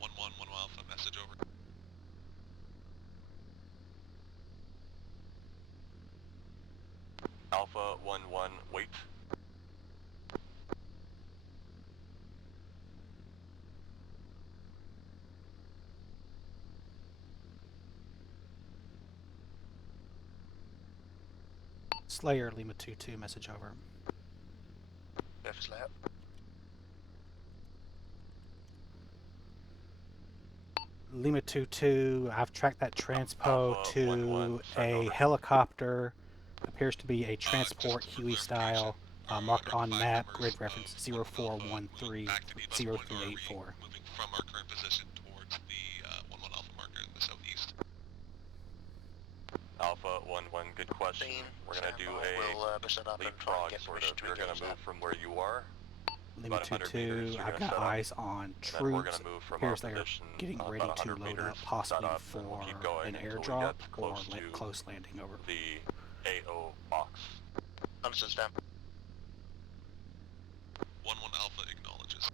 One Alpha, message over. Alpha 1-1, wait. Slayer Lima 2-2, message over. Go for Slayer. Lima 2-2, I've tracked that transpo Alpha to 1-1, send a over. helicopter. Appears to be a transport Just for Huey style, clarification, marked our on five map, members grid of reference 1 Alpha moving 0413 back to Neva's point, or are we 0384. moving from our current position towards the 1 Alpha marker in the southeast? Alpha 1-1, good question. We're gonna do We'll push that up and try and leapfrog get sort permission of. to You're gonna engage move that. from where you are. Lima About 100 meters, 2-2, you're I've gonna got set up, eyes on and then we're troops. gonna move from Appears our they're position getting about ready to 100 load meters, up, possibly set up, and we'll for keep going an until we airdrop get or close to close landing over. the AO box. Understood, stand. 1 Alpha acknowledges.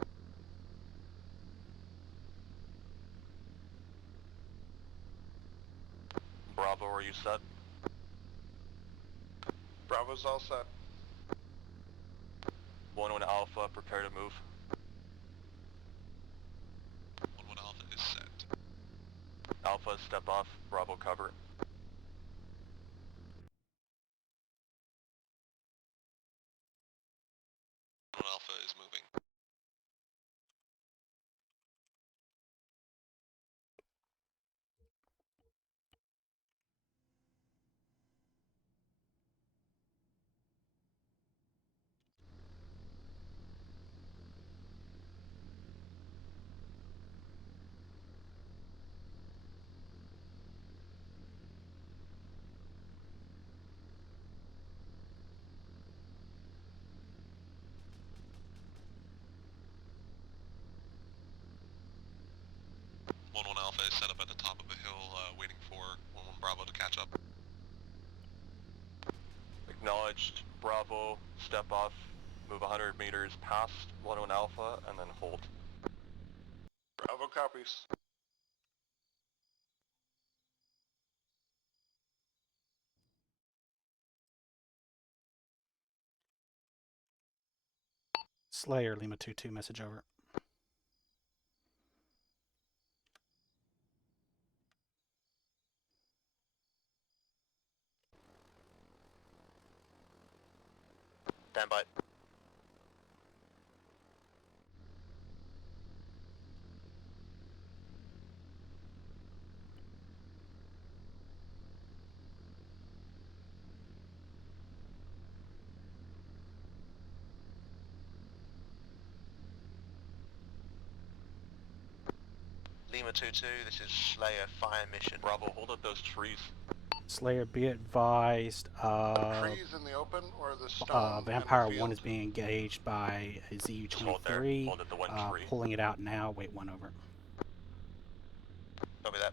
Bravo, are you set? Bravo's all set. 1-1 Alpha, prepare to move. 1 Alpha is set. Alpha, step off. Bravo, cover. 1 Alpha is moving. One Alpha is set up at the top of a hill, waiting for 1 Bravo to catch up. Acknowledged. Bravo, step off. Move 100 meters past 1-1 Alpha, and then hold. Bravo copies. Slayer Lima 2-2, message over. Stand by. Lima 2-2, this is Slayer fire mission. Bravo, hold up those trees. Slayer, be advised, Trees in the open or the stone Vampire in the 1 field? is being engaged by a Just hold there. ZU-23, Hold at the one tree. pulling it out now, wait 1 over. Copy that.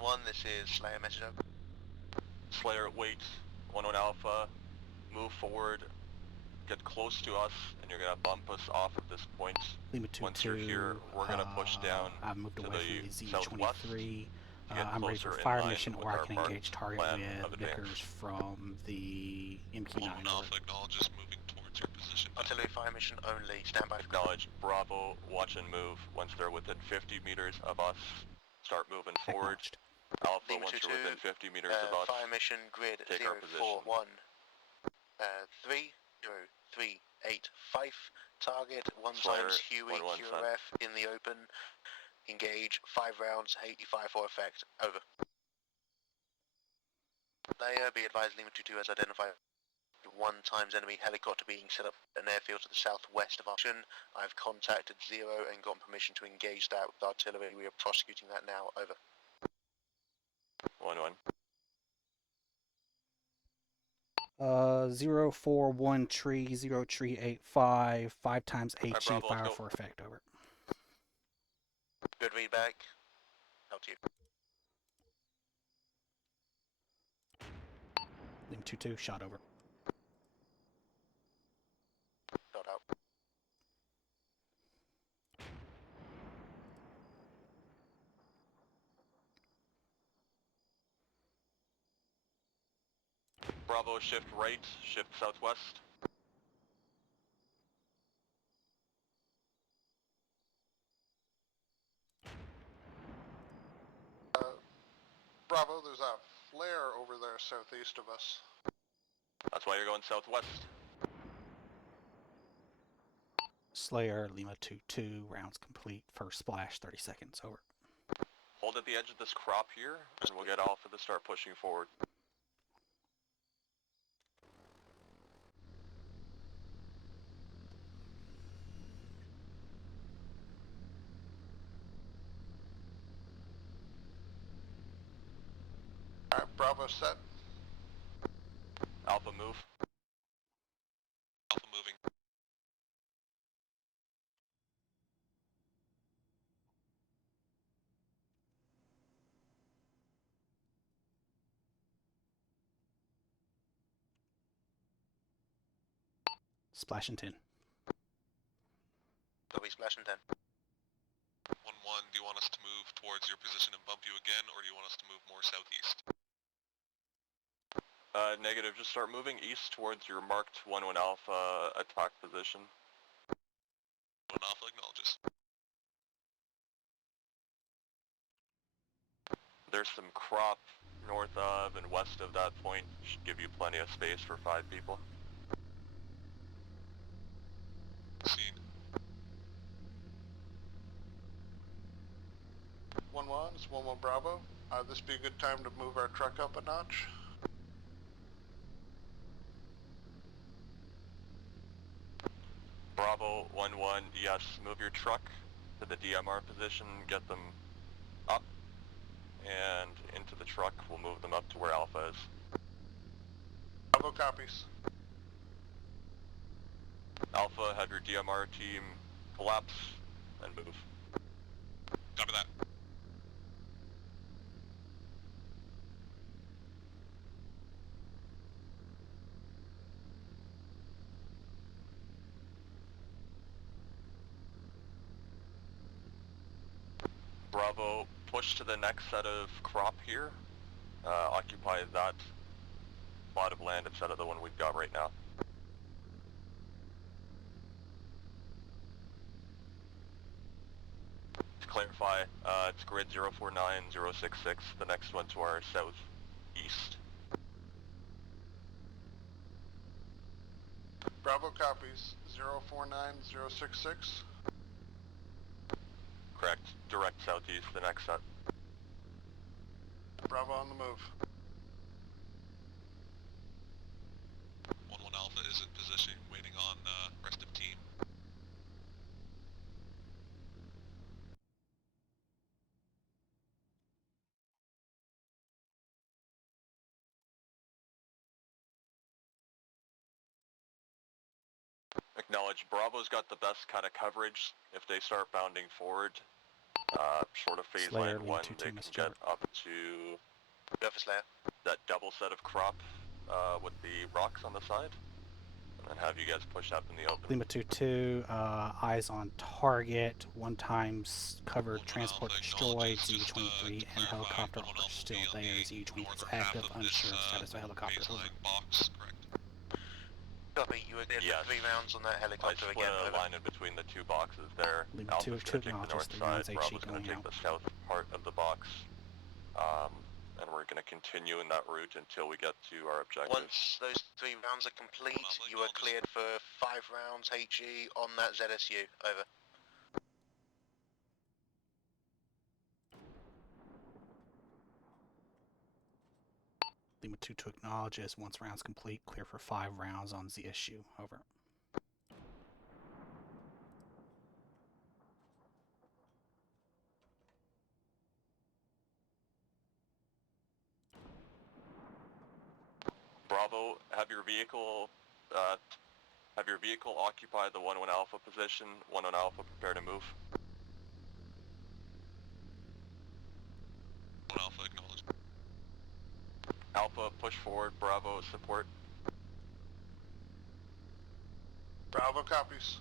One, this is Slayer message over. Slayer, wait. 1-1 Alpha, move forward get close to us, and you're gonna bump us off at this point. Lima 2-2. Once you're here, we're gonna push down I've moved to away the from the southwest Z-23. to get I'm ready for closer in fire line mission, with or I our can marked engage target plan of with advance. Vickers from the MQ-9. 1-1 Alpha acknowledges moving towards your position. Artillery fire mission only. Stand by. Acknowledge. Bravo, watch and move. Once they're within 50 meters of us, start moving forward. Acknowledged. Alpha, Lima once 2-2, you're within 50 meters of us, fire mission grid take our 041 30385. Target 1 Slayer, times Huey 1-1 sun. QRF in the open. Engage 5 rounds, 85 for effect. Over. Layer, be advised Lima 2-2 has identified 1 times enemy helicopter being set up at an airfield to the southwest of Action. I've contacted Zero and gotten permission to engage that with artillery. We are prosecuting that now. Over. 1-1. 041 tree 0385. 5 times HE Bravo, fire go. for effect. Over. Good readback. Out to you. Lima 2-2. Shot over. Shot out. Bravo, shift right, shift southwest. Bravo, there's a flare over there southeast of us. That's why you're going southwest. Slayer, Lima 2-2. Rounds complete. First splash, 30 seconds. Over. Hold at the edge of this crop here, and we'll get Alpha to start pushing forward. Alright, Bravo set. Alpha, move. Alpha moving. Splash in 10. There'll be splash and 10. 1-1, do you want us to move towards your position and bump you again, or do you want us to move more southeast? Negative, just start moving east towards your marked 1-1 Alpha attack position. 1 Alpha acknowledges. There's some crop north of and west of that point. Should give you plenty of space for 5 people. Seen. 1-1, it's 1-1 Bravo. This be a good time to move our truck up a notch. Bravo, 1-1, yes, move your truck to the DMR position, get them up, and into the truck, we'll move them up to where Alpha is. Bravo copies. Alpha, have your DMR team collapse and move. Copy that. Bravo, push to the next set of crop here. Occupy that plot of land instead of the one we've got right now. To clarify, it's grid 049066, the next one to our southeast. Bravo copies. 049066. Correct, direct southeast, the next set. Bravo on the move. 1-1 Alpha is in position, waiting on rest of team. Acknowledge, Bravo's got the best kind of coverage. If they start bounding forward, short of phase Slayer, line Lima 1, 2-2, they can Mr. get up to Go for Slayer. that double set of crop with the rocks on the side, and then have have you guys pushed up in the open. Lima 2-2, eyes on target, 1 times cover 1-1 transport Alpha destroyed, acknowledges. Just, ZU-23 to and clarify, helicopter 1-1 are Alpha will still be on there. the ZU-23 is northern half active, of unsure this of status of helicopter, over. baseline box, correct? Copy, you were cleared Yes. for 3 rounds on that I helicopter split again, a over. line in between the 2 boxes there. Lima Alpha's 2 going to take the acknowledges north 3 side, rounds HE Bravo's going going to take out. the south part of the box. And we're going to continue in that route until we get to our objective. Once those 3 rounds are complete, you are cleared for 5 rounds HE on that ZSU, over. Lima 2 acknowledges, once rounds complete, clear for 5 rounds on ZSU, over. Bravo, have your vehicle occupy the 1-1 Alpha position. 1-1 Alpha, prepare to move. 1 Alpha acknowledged. Alpha, push forward. Bravo, support. Bravo copies.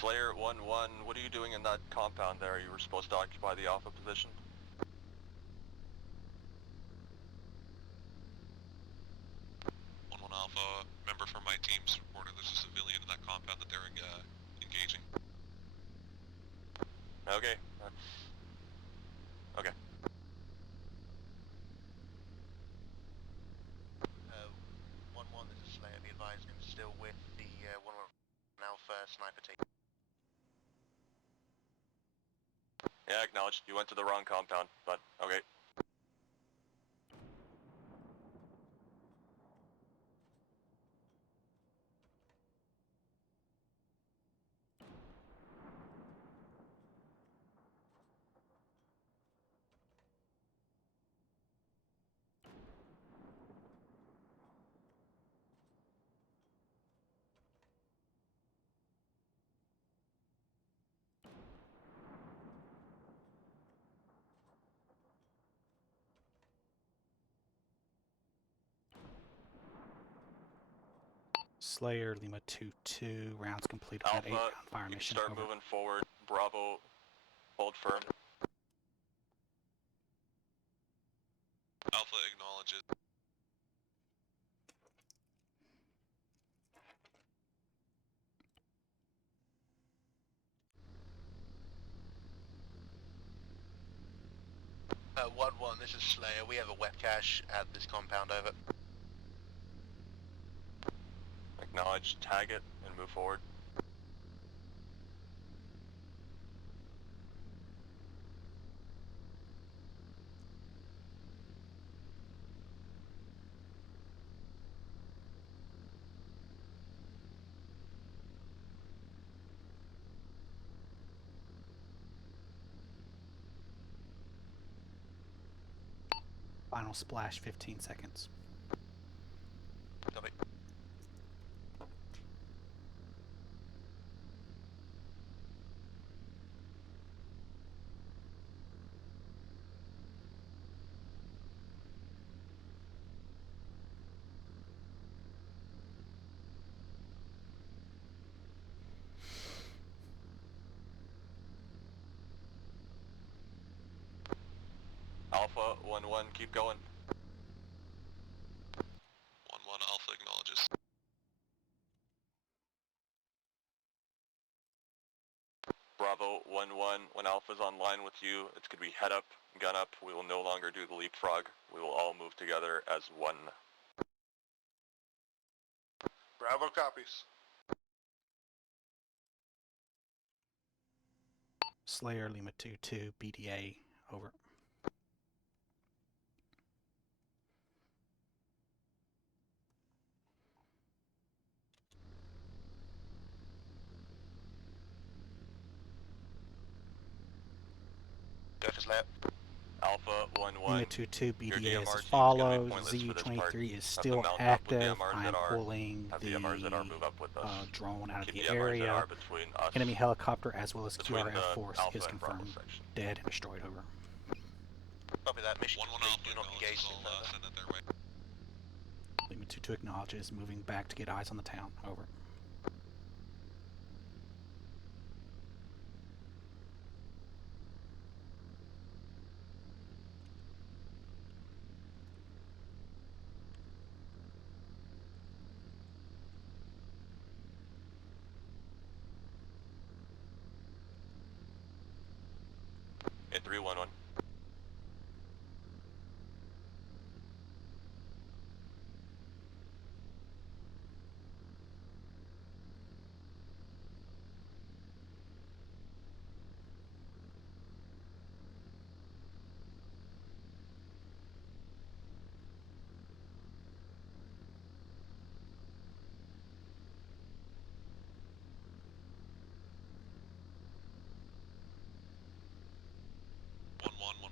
Slayer 1-1, what are you doing in that compound there? You were supposed to occupy the Alpha position. 1-1 Alpha, member from my team's reported there's a civilian in that compound that they're engaging. Okay, that's... Okay. 1-1, this is Slayer, be advised, I'm still with the 1-1 Alpha sniper team. Yeah, acknowledged. You went to the wrong compound, but okay. Slayer, Lima 2-2, rounds complete on that 8 round fire you mission, start over. moving forward. Bravo, hold firm. Alpha acknowledges. Uh, 1-1, this is Slayer, we have a wet cache at this compound, over. Acknowledge, tag it, and move forward. Final splash, 15 seconds. Copy. Alpha, 1-1, keep going. 1-1 Alpha acknowledges. Bravo, 1-1, when Alpha's online with you, it's going to be head up, gun up. We will no longer do the leapfrog. We will all move together as one. Bravo copies. Slayer, Lima 2-2, BDA, over. Go for layout. Alpha 1-1. Lima 2-2 Your BDA DMR is as team's gonna be follows. pointless for this part. ZU-23 is Have still them mount up with active. the I am MRZR. pulling Have the the MRZR move up with us. drone out of Keep the the area. MRZR between us. Enemy helicopter as well as Between QRF the force Alpha is and Bravo confirmed section. dead and destroyed. Over. Copy that. Mission 1-1 complete. Alpha Do not engage acknowledges. any I'll further. send that their way. Lima 2-2 acknowledges. Moving back to get eyes on the town. Over. At 3-1-1.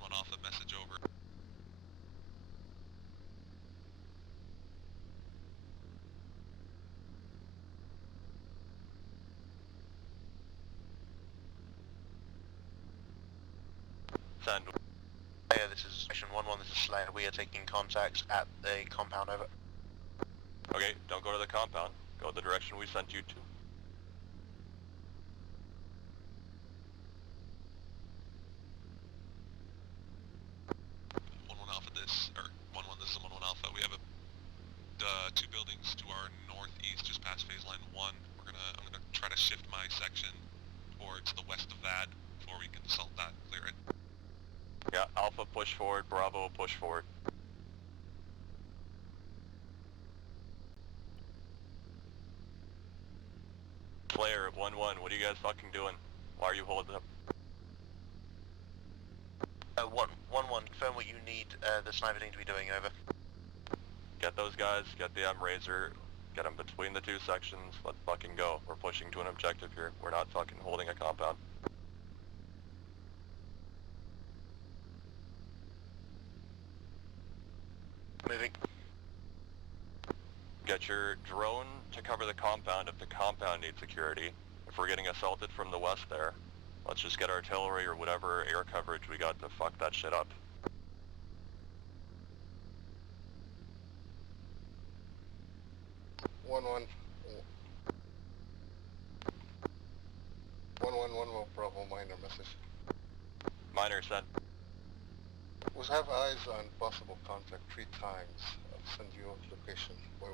One Alpha, message over. Send. Slayer, this is Mission 1-1, this is Slayer. We are taking contacts at the compound. Over. Okay, don't go to the compound. Go the direction we sent you to. 1-1 Alpha, this is 1-1 Alpha. We have two buildings to our northeast, just past phase line 1. I'm gonna try to shift my section towards the west of that before we can assault that, clear it. Yeah, Alpha push forward, Bravo push forward. Slayer 1-1, what are you guys fucking doing? Why are you holding up? 1-1, confirm what you need the sniper team to be doing. Over. Get those guys, get the MRZR, get them between the two sections, let's fucking go. We're pushing to an objective here. We're not fucking holding a compound. Moving. Get your drone to cover the compound if the compound needs security. If we're getting assaulted from the west there, let's just get artillery or whatever air coverage we got to fuck that shit up. One one. 1-1 Bravo minor message. Minor sent. We have eyes on possible contact 3 times. I'll send you location. Where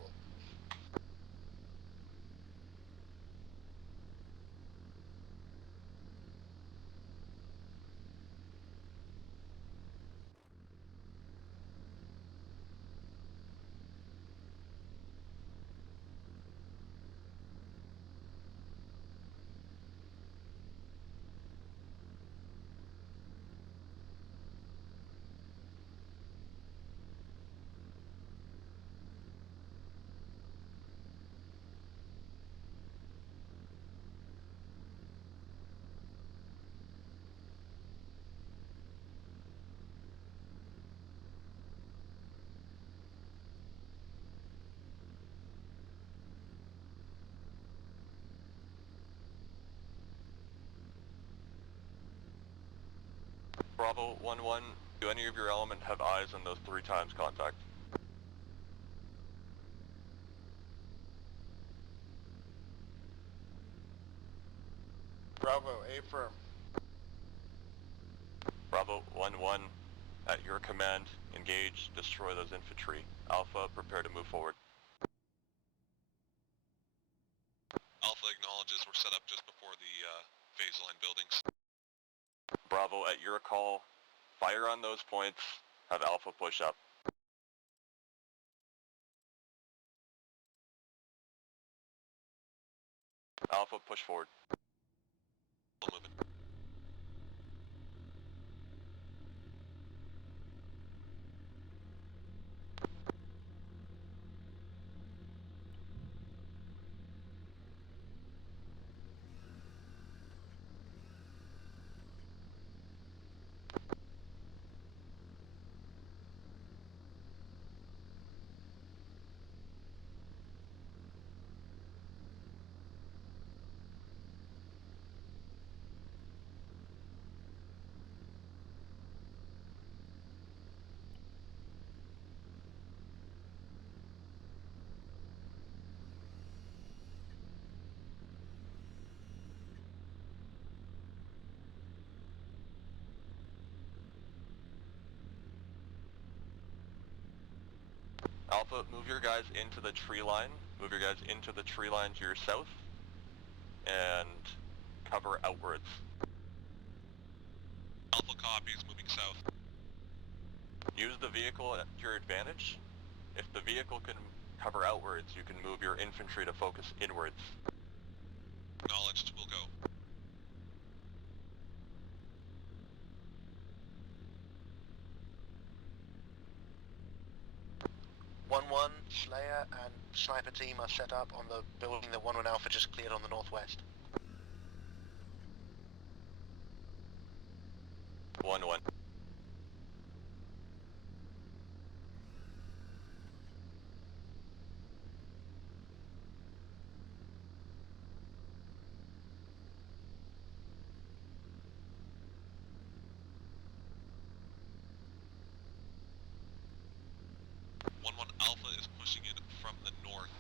Bravo 1-1, do any of your element have eyes on those 3 times contact? Bravo, A firm. Bravo 1-1, at your command, engage, destroy those infantry. Alpha, prepare to move forward. Alpha acknowledges we're set up just before the phase line buildings. Bravo, at your call, fire on those points, have Alpha push up. Alpha, push forward. Still moving. Alpha, move your guys into the tree line. Move your guys into the tree line to your south. And cover outwards. Alpha copies, moving south. Use the vehicle at your advantage. If the vehicle can cover outwards, you can move your infantry to focus inwards. Acknowledged, we'll go. One Slayer and sniper team are set up on the building that 1-1 Alpha just cleared on the northwest. 1-1. One Alpha is pushing in from the north.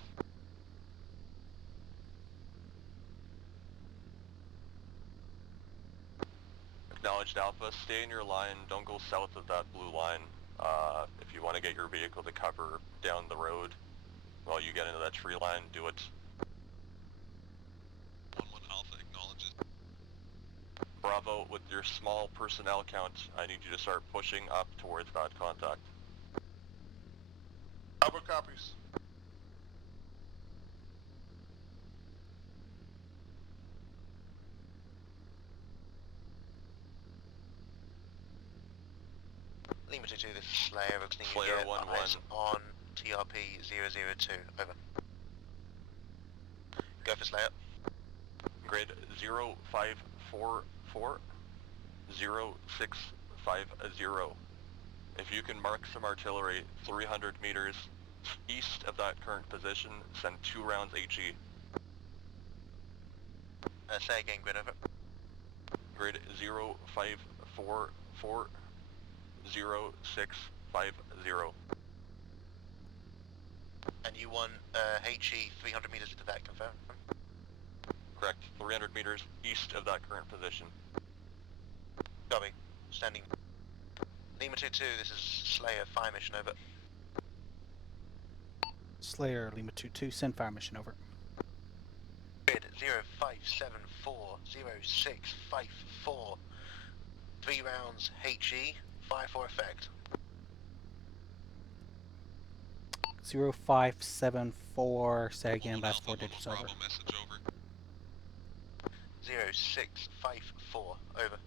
Acknowledged Alpha, stay in your line, don't go south of that blue line. If you want to get your vehicle to cover down the road while you get into that tree line, do it. 1-1 Alpha acknowledges. Bravo, with your small personnel count, I need you to start pushing up towards that contact. Alpha copies. Lima 2-2, this is Slayer, requesting you Slayer get 1-1. eyes on TRP 002, over. Go for Slayer. Grid 0544 0650. If you can mark some artillery 300 meters east of that current position, send 2 rounds HE. Say again, grid over. Grid 0544 0650. And you won HE 300 meters into that, confirm? Correct, 300 meters east of that current position. Copy. Standing. Lima 2-2, this is Slayer, fire mission, over. Slayer, Lima 2-2, send fire mission over. Grid 0574 0654. 3 rounds HE, fire for effect. 0574, say again, 1-1 last Alpha, 4 1-1 digits over. Bravo, message over. 0654, over.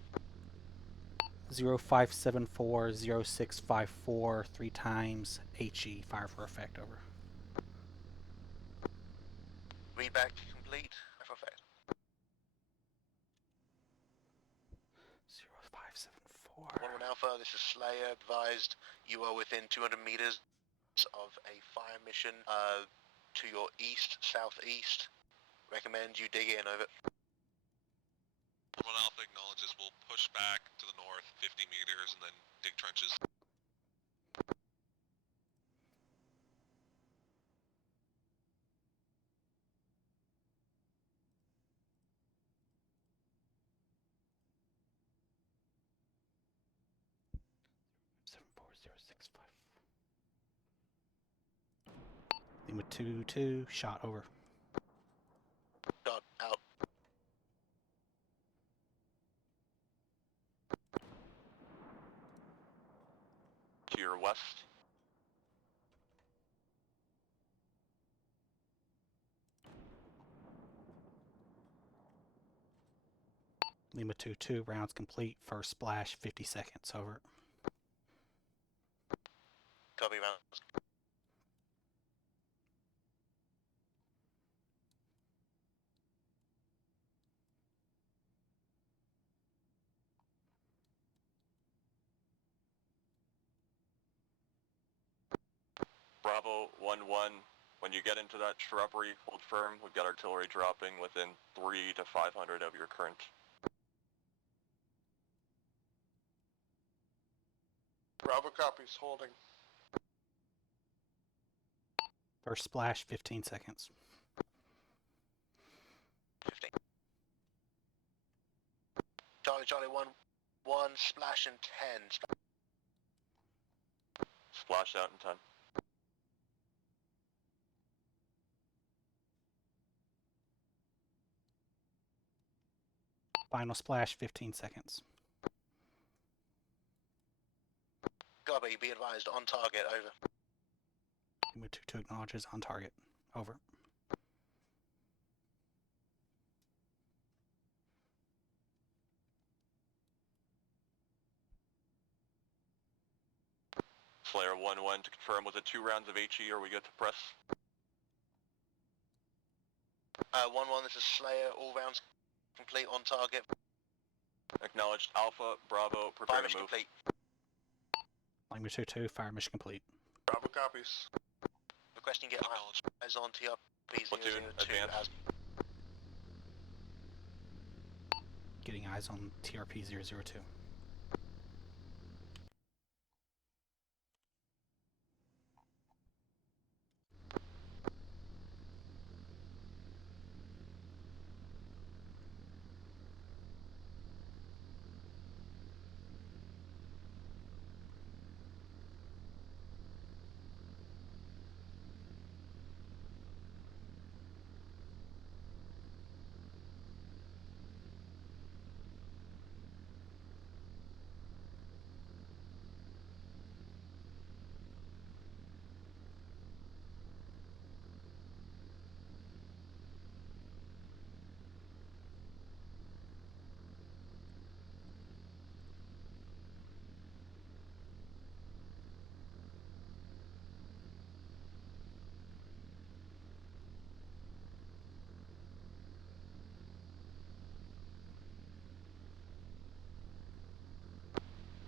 0574 0654, 3 times HE, fire for effect, over. Read back complete, fire for effect. 0574. 1-1 Alpha, this is Slayer, advised you are within 200 meters of a fire mission to your east, southeast. Recommend you dig in, over. 1-1 Alpha acknowledges. We'll push back to the north 50 meters and then dig trenches. Lima 2-2, shot over. Dot out. To your west. Lima 2-2, rounds complete, first splash, 50 seconds, over. Copy, rounds. Bravo 1-1. When you get into that shrubbery, hold firm. We've got artillery dropping within 300 to 500 of your current. Bravo copies, holding. First splash, 15 seconds. 15. Charlie 1-1, splash in 10. Splash out in 10. Final splash, 15 seconds. Copy, be advised, on target, over. Lima 2-2 acknowledges on target. Over. Slayer 1-1 to confirm, was it 2 rounds of HE or we get to press? 1-1, this is Slayer, all rounds complete, on target. Acknowledged. Alpha, Bravo, prepare Fire to mission move. complete. Lima 2-2, fire mission complete. Bravo copies. Requesting get eyes on TRP Platoon, 002 advance. as Getting eyes on TRP 002.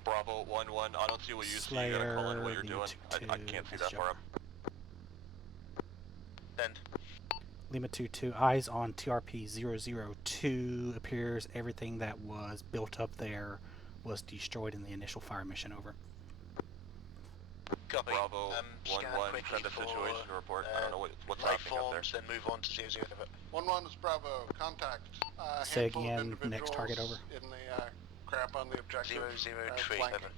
Bravo 1-1, I don't see what you see, you gotta call in what you're doing. I can't see that far up. Send. Lima 2-2, eyes on TRP 002. Appears everything that was built up there was destroyed in the initial fire mission. Over. Copy. Bravo Scan 1-1, quickly send a for, situation report. I don't know what's life happening up there. forms, then move on to 00. 1-1 is Bravo. Contact. Say Handful of again, individuals next target, over. in the crap on the objective. 003, flank. over.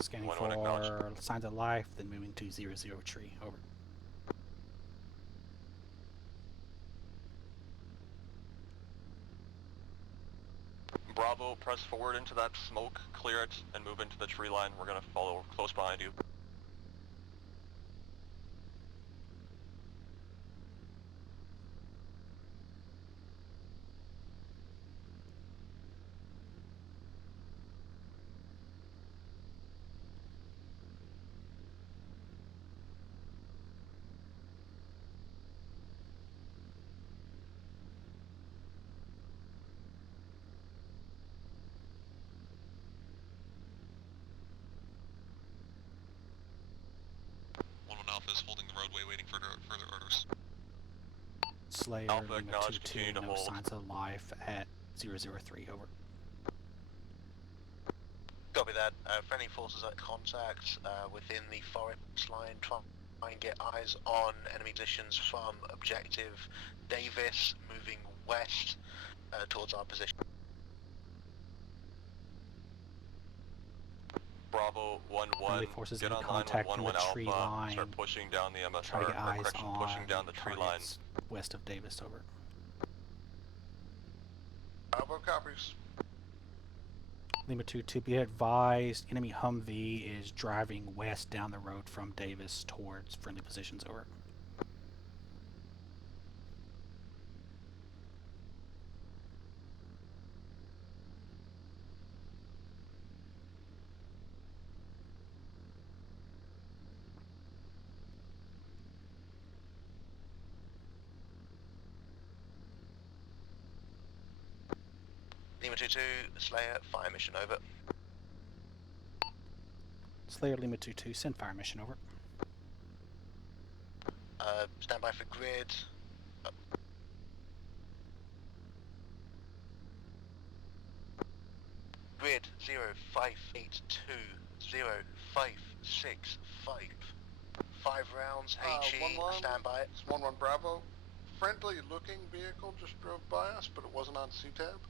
Scanning 1-1 for acknowledged. signs of life, then moving to 003. Over. Bravo, press forward into that smoke, clear it, and move into the tree line. We're gonna follow close behind you. Alpha is holding the roadway, waiting for further orders. Slayer, Alpha Lima acknowledged, 2-2, continue to no hold. signs of life at 003. Over. Copy that. Friendly forces at contact within the forest line. Try and get eyes on enemy positions from objective Davis, moving west towards our position. Bravo 1-1, Friendly forces get in online with contact in 1-1 the tree Alpha, line. start pushing down the MSR, Try to get eyes on pushing down the tree line. targets west of Davis. Over. Bravo copies. Lima 2-2, be advised, enemy Humvee is driving west down the road from Davis towards friendly positions. Over. Lima 2-2, Slayer, fire mission, over. Slayer, Lima 2-2, send fire mission. Over. Stand by for grid. Grid 05820565. 5 rounds, HE, 1-1. stand by. It's 1-1 Bravo. Friendly looking vehicle just drove by us, but it wasn't on CTAB.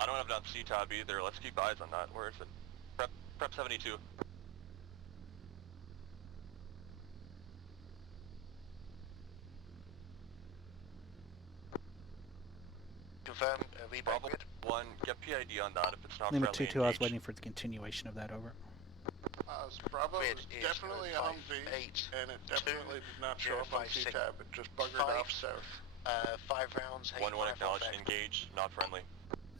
I don't have it on C-Tab either, let's keep eyes on that. Where is it? Prep 72. confirm, read back Bravo grid. 1, get PID on that. If it's not Lima friendly, 2-2, I was engage. waiting for the continuation of that, over. Bravo Grid is is definitely on V, 058, and it definitely did not show up on 056, CTAB. It just buggered 5. off south. 5 rounds, 1-1 fire acknowledged, effect. engage, not friendly.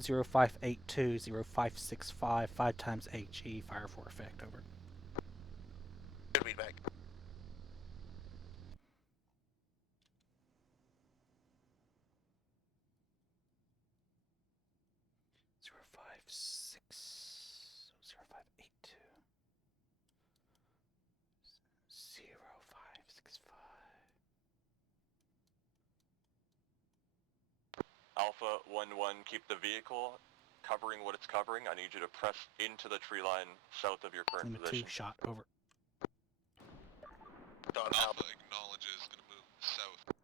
0582, 0565, 5 times HE, fire for effect, over. Good read back. Zero 0586, 0582, 0565. Alpha 1-1, keep the vehicle covering what it's covering. I need you to press into the tree line south of your current Lima 2, position. shot, over. Don Alpha acknowledges, gonna move south.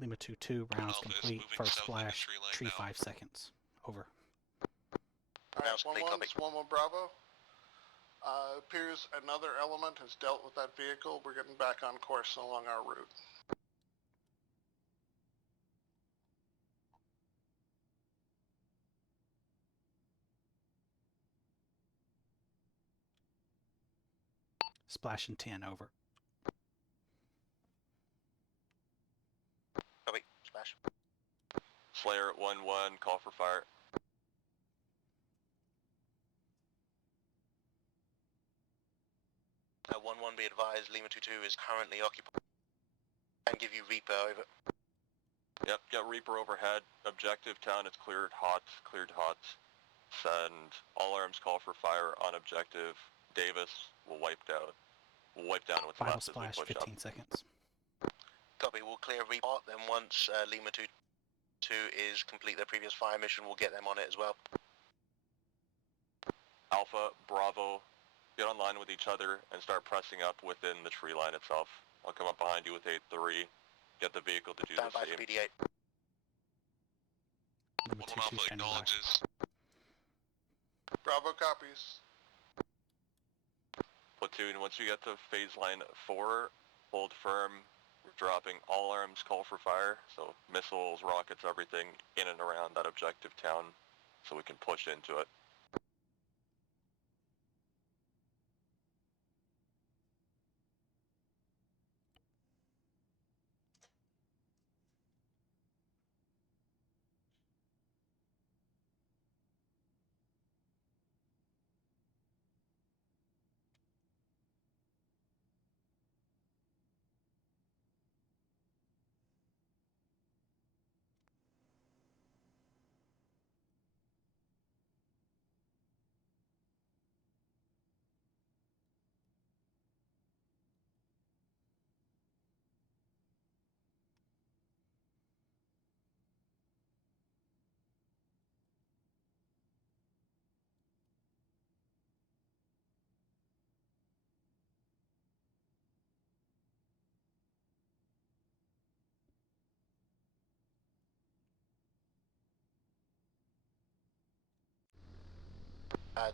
Lima 2-2, rounds Alpha is complete, moving first south in the splash, tree line tree now. 5 seconds, over. Now Alright, complete 1-1, topic. it's 1-1 Bravo. Appears another element has dealt with that vehicle. We're getting back on course along our route. Splash in 10, over. Copy. Splash. Slayer 1-1, call for fire. 1-1, be advised, Lima 2-2 is currently occupied. And give you Reaper, over. Yep, get Reaper overhead. Objective town is cleared hot, Send all arms call for fire on objective. Davis will wipe down. We'll wipe down what's Final left as we splash, push 15 up. seconds. Copy, we'll clear Reaper, then once Lima 2-2 is complete their previous fire mission, we'll get them on it as well. Alpha, Bravo, get online with each other and start pressing up within the tree line itself. I'll come up behind you with 8-3. Get the vehicle to do Stand the by same. for BD8. Lima 1-1 2-2, Alpha standing by. acknowledges. Bravo copies. Platoon, once you get to phase line 4, hold firm. We're dropping all arms call for fire, so missiles, rockets, everything in and around that objective town so we can push into it.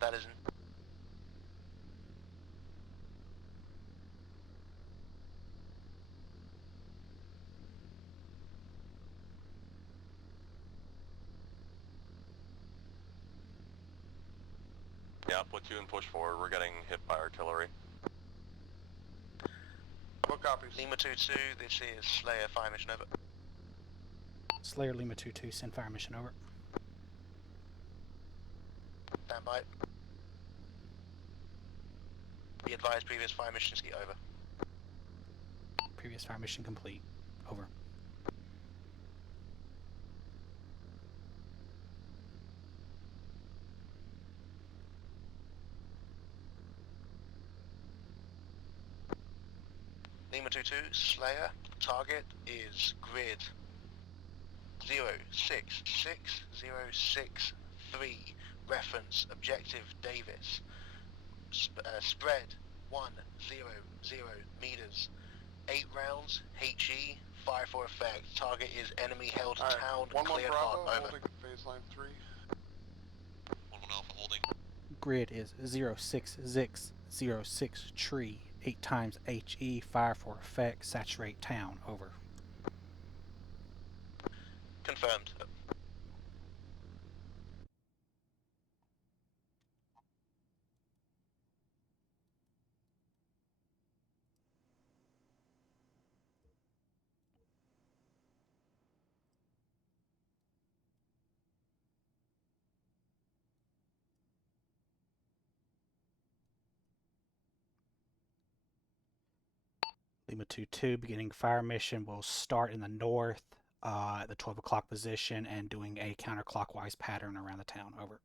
That isn't. Yeah, platoon push forward. We're getting hit by artillery. Bravo copies. Lima 2-2, this is Slayer fire mission, over. Slayer Lima 2-2, send fire mission, over. Stand by. Be advised, previous fire mission ski, over. Previous fire mission complete, over. Lima 22, Slayer. Target is grid 066063. Reference objective Davis. Spread 100 meters. 8 rounds. HE. Fire for effect. Target is enemy held town. 1-1 Cleared Bravo, hot. Over. holding phase line 3. 1-1 Alpha holding. Grid is 06606 tree. 8 times HE. Fire for effect. Saturate town. Over. Confirmed. Lima 22 beginning fire mission will start in the north at the 12 o'clock position and doing a counterclockwise pattern around the town. Over.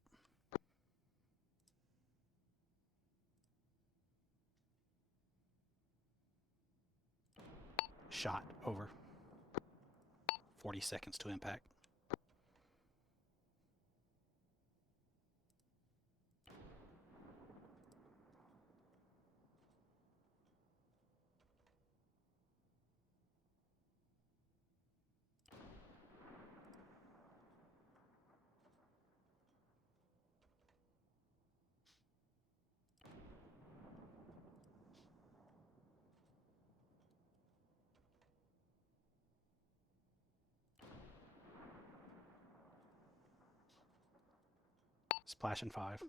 Shot. Over. 40 seconds to impact. Splash in 5.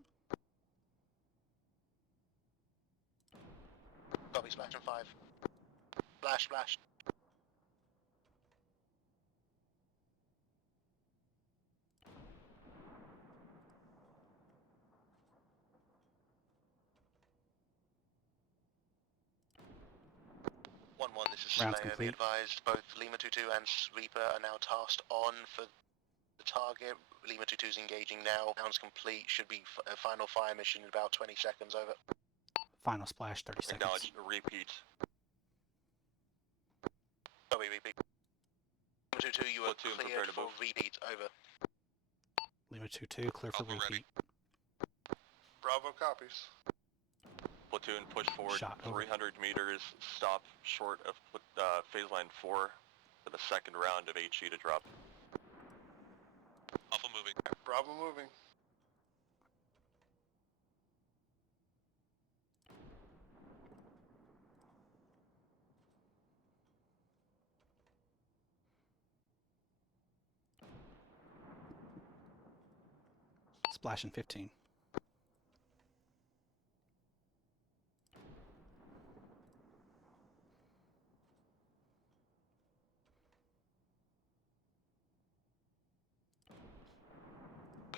Copy. Splash in 5. Splash. Splash. This is Rounds Slayer. Be complete. advised, both Lima 22 and Reaper are now tasked on for the target. Lima 22 is engaging now. Rounds complete. Should be a final fire mission in about 20 seconds. Over. Final splash. 30 seconds. Acknowledge. Repeat. Copy. Repeat. Lima 22, you are Platoon, cleared prepare to for move. repeat. Over. Lima 22 clear for Alpha ready. repeat. Bravo copies. Platoon, push forward Shot. Over. 300 meters. Stop short of phase line 4 for the second round of HE to drop. Alpha moving. Bravo moving. Splash in 15.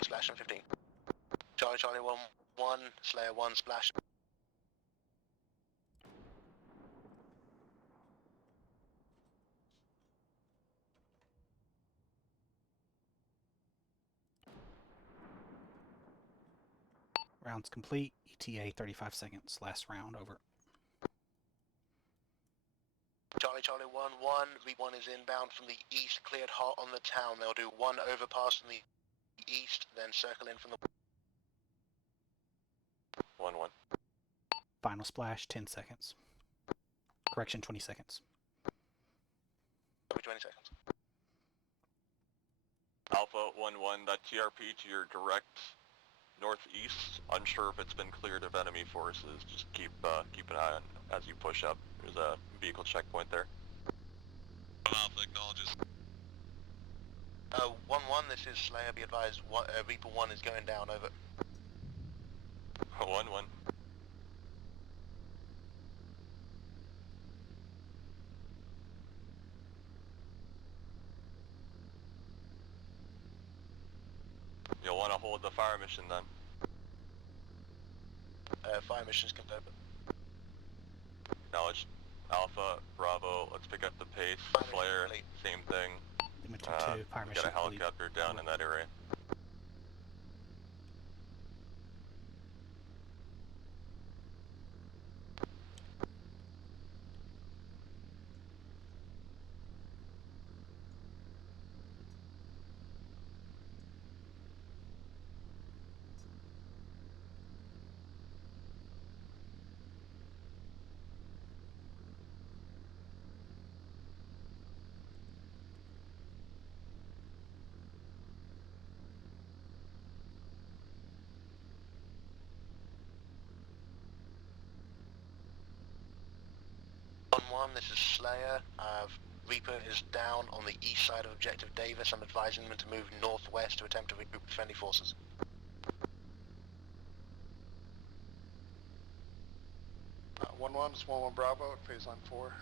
Splash in 15. Charlie 1-1. Slayer 1. Splash. Rounds complete. ETA 35 seconds. Last round. Over. Charlie 1-1. Reap 1 is inbound from the east. Cleared hot on the town. They'll do 1 overpass from the east, then circle in from the 1-1. Final splash. 10 seconds. Correction. 20 seconds. every 20 seconds. Alpha 1-1. That TRP to your direct northeast. Unsure if it's been cleared of enemy forces. Just keep an eye on as you push up. There's a vehicle checkpoint there. Alpha acknowledges. 1-1. This is Slayer. Be advised. Reaper 1 is going down. Over. 1-1. You'll want to hold the fire mission then. Fire missions confirmed. Acknowledge. Alpha, Bravo, let's pick up the pace. Fire mission Slayer, complete. same thing. Lima 22. Fire We mission got a complete. helicopter down in that area. 1-1, this is Slayer. Reaper is down on the east side of Objective Davis. I'm advising them to move northwest to attempt to regroup with friendly forces. 1-1, it's 1-1 Bravo at phase line 4.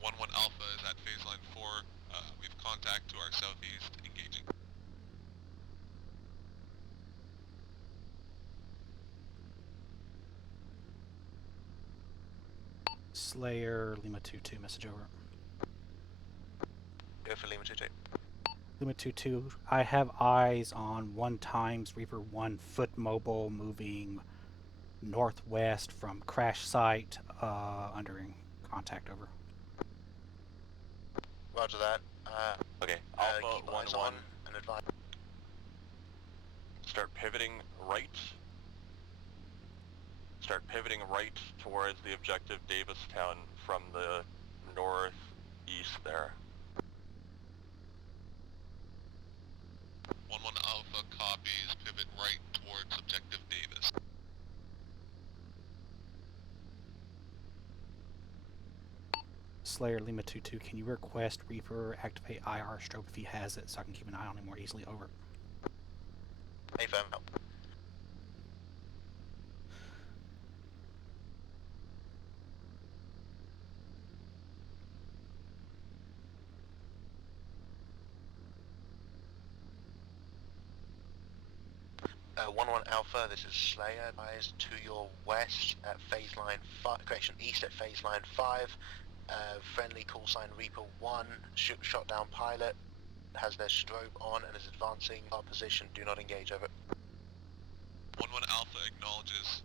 One Alpha is at phase line 4. We have contact to our southeast, engaging. Slayer, Lima 2-2, message over. Go for Lima 2-2. Lima 2-2, I have eyes on 1 times Reaper 1 foot mobile moving northwest from crash site, under contact, over. Roger that. Okay, Alpha keep eyes 1-1. on and advise. Start pivoting right. Start pivoting right towards the objective Davistown from the northeast there. 1-1 Alpha copies, pivot right towards objective Davis. Slayer, Lima 2-2, can you request Reaper activate IR strobe if he has it so I can keep an eye on him more easily, over. A firm help. One Alpha, this is Slayer. Eyes to your west at phase line 5, correction, east at phase line 5. Friendly call sign Reaper 1, shot down pilot, has their strobe on and is advancing our position. Do not engage, over. 1-1 Alpha acknowledges.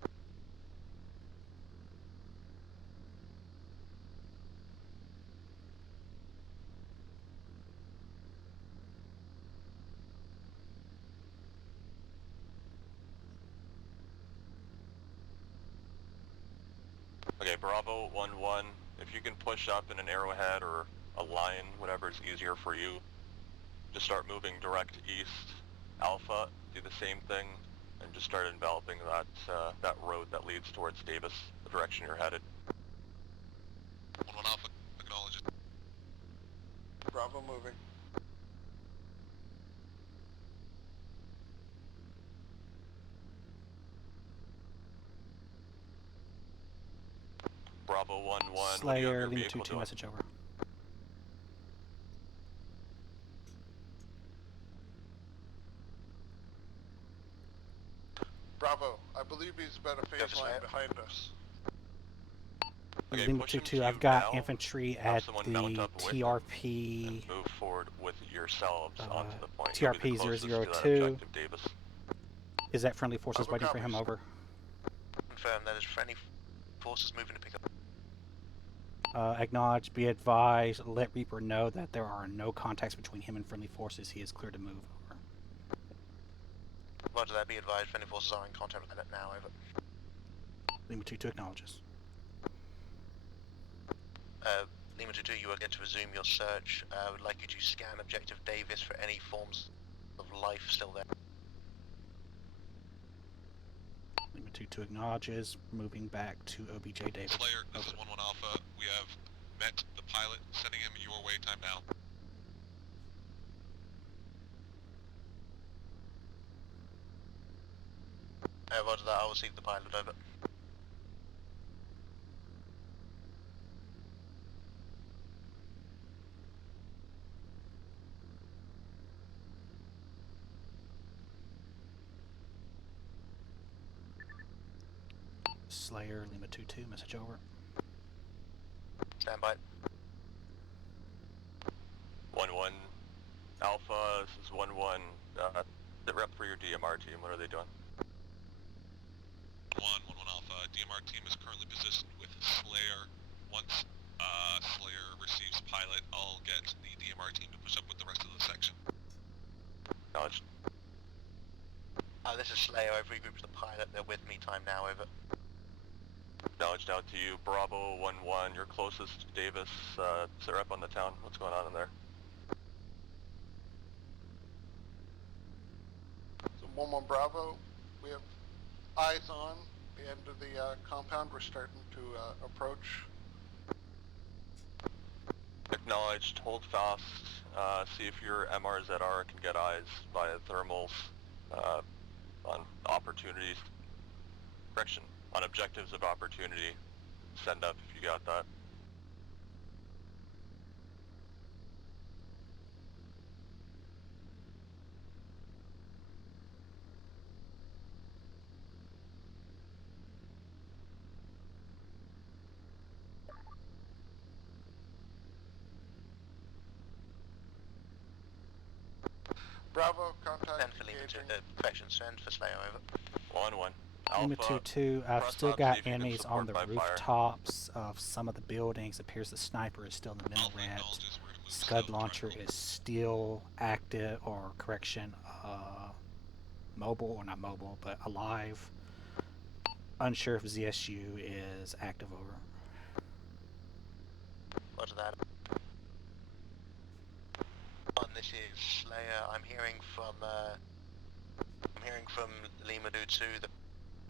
Okay, Bravo 1-1, if you can push up in an arrowhead or a line, whatever is easier for you, just start moving direct east. Alpha, do the same thing, and just start enveloping that road that leads towards Davis, the direction you're headed. 1-1 Alpha acknowledges. Bravo moving. Bravo 1-1, what do you have Slayer, your Lima vehicle 2-2, doing? message over. Bravo, I believe he's about a phase line behind us. Okay, Lima pushing 2-2, to I've got now. infantry Have at someone mount the up with TRP. and move forward with yourselves onto the point. TRP You'll be the closest to that 002. objective, Davis. Is that friendly forces waiting for him, copies. over? Confirm that is friendly forces moving to pick up. Acknowledge, be advised, let Reaper know that there are no contacts between him and friendly forces. He is clear to move, over. Roger that, be advised, friendly forces are in contact with that now, over. Lima 2-2 acknowledges. Lima 2-2, you are going to resume your search. I would like you to scan Objective Davis for any forms of life still there. Lima 2-2 acknowledges, moving back to OBJ Davis. Slayer, this Over. is 1-1 Alpha. We have met the pilot, sending him your way, time now. Roger that, I'll receive the pilot, over. Slayer, Lima 2-2, message over. Stand by. 1-1 Alpha, this is 1-1. The rep for your DMR team, what are they doing? 1-1 Alpha. DMR team is currently positioned with Slayer. Once Slayer receives pilot, I'll get the DMR team to push up with the rest of the section. Acknowledged. This is Slayer, I've regrouped the pilot, they're with me, time now, over. Acknowledged out to you. Bravo 1-1, you're closest to Davis. Is there up on the town? What's going on in there? So 1-1 Bravo, we have Eyes on the end of the compound. We're starting to approach. Acknowledged. Hold fast. See if your MRZR can get eyes via thermals on opportunities. Correction. On objectives of opportunity. Send up if you got that. Bravo, contact Send for Lima 2, engaging. correction, send for Slayer, over. 1-1. Lima Alpha, 2-2, I've press still on, see got if you can enemies support on the by fire. rooftops of some of the buildings. Appears the sniper is still in the Alpha minaret. acknowledges we're gonna move Scud south, launcher triangle. is still active, or correction, mobile, or not mobile, but alive. Unsure if ZSU is active, over. Roger that. This is Slayer. I'm hearing from Lima 2 that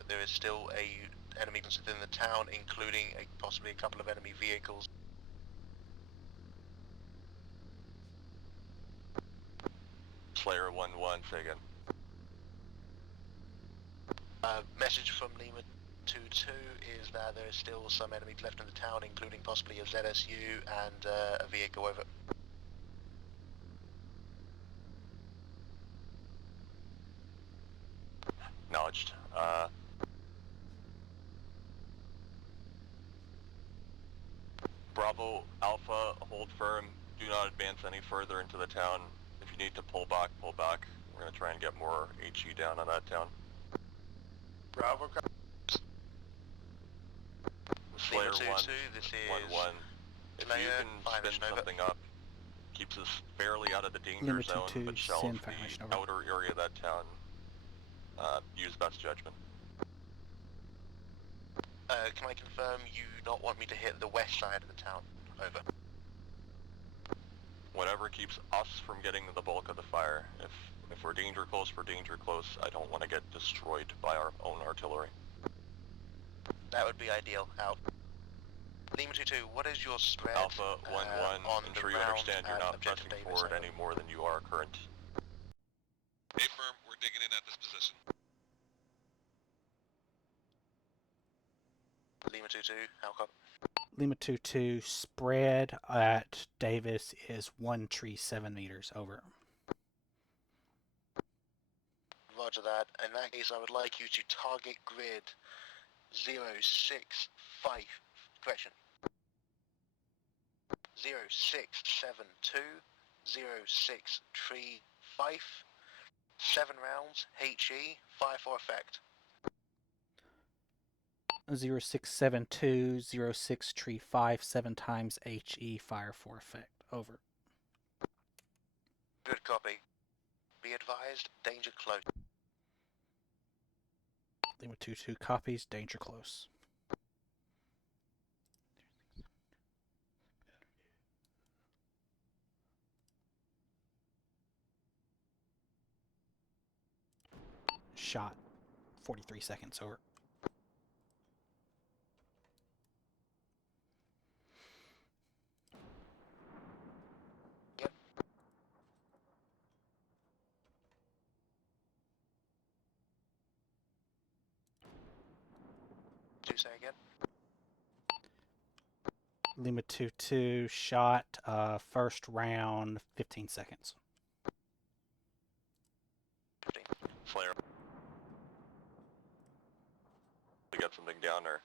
there is still a enemy within the town, including possibly a couple of enemy vehicles. Slayer 1-1, say again. Message from Lima 2-2 is that there is still some enemies left in the town, including possibly a ZSU and a vehicle, over. Acknowledged. Bravo, Alpha, hold firm. Do not advance any further into the town. If you need to pull back, pull back. We're going to try and get more HE down on that town. Bravo, Slayer 1, 2-2, this is 1-1. If Slayer, you fire can mission, spin over. something up, keeps us fairly out of the danger Lima zone, 2-2, but shells send fire mission, the over. outer area of that town. Use best judgment. Can I confirm you not want me to hit the west side of the town? Over. Whatever keeps us from getting the bulk of the fire. If we're danger close, we're danger close. I don't want to get destroyed by our own artillery. That would be ideal. Out. Lima 2-2, what is your spread Alpha 1-1, on I'm the sure you rounds understand you're at not Objective pressing Davis, forward over. any more than you are current. Affirm, we're digging in at this position. Lima 2-2, how copy? Lima 2-2, spread at Davis is 1 tree 7 meters, over. Roger that. In that case, I would like you to target grid 065, correction, 0672 0635, 7 rounds, HE, fire for effect. 0672 06 tree 5, 7 times HE, fire for effect, over. Good copy. Be advised, danger close. Lima 2-2 copies, danger close. Shot, 43 seconds, over. Yep. Do say again. Lima 2-2, shot, first round, 15 seconds. 15. Slayer. We got something down there.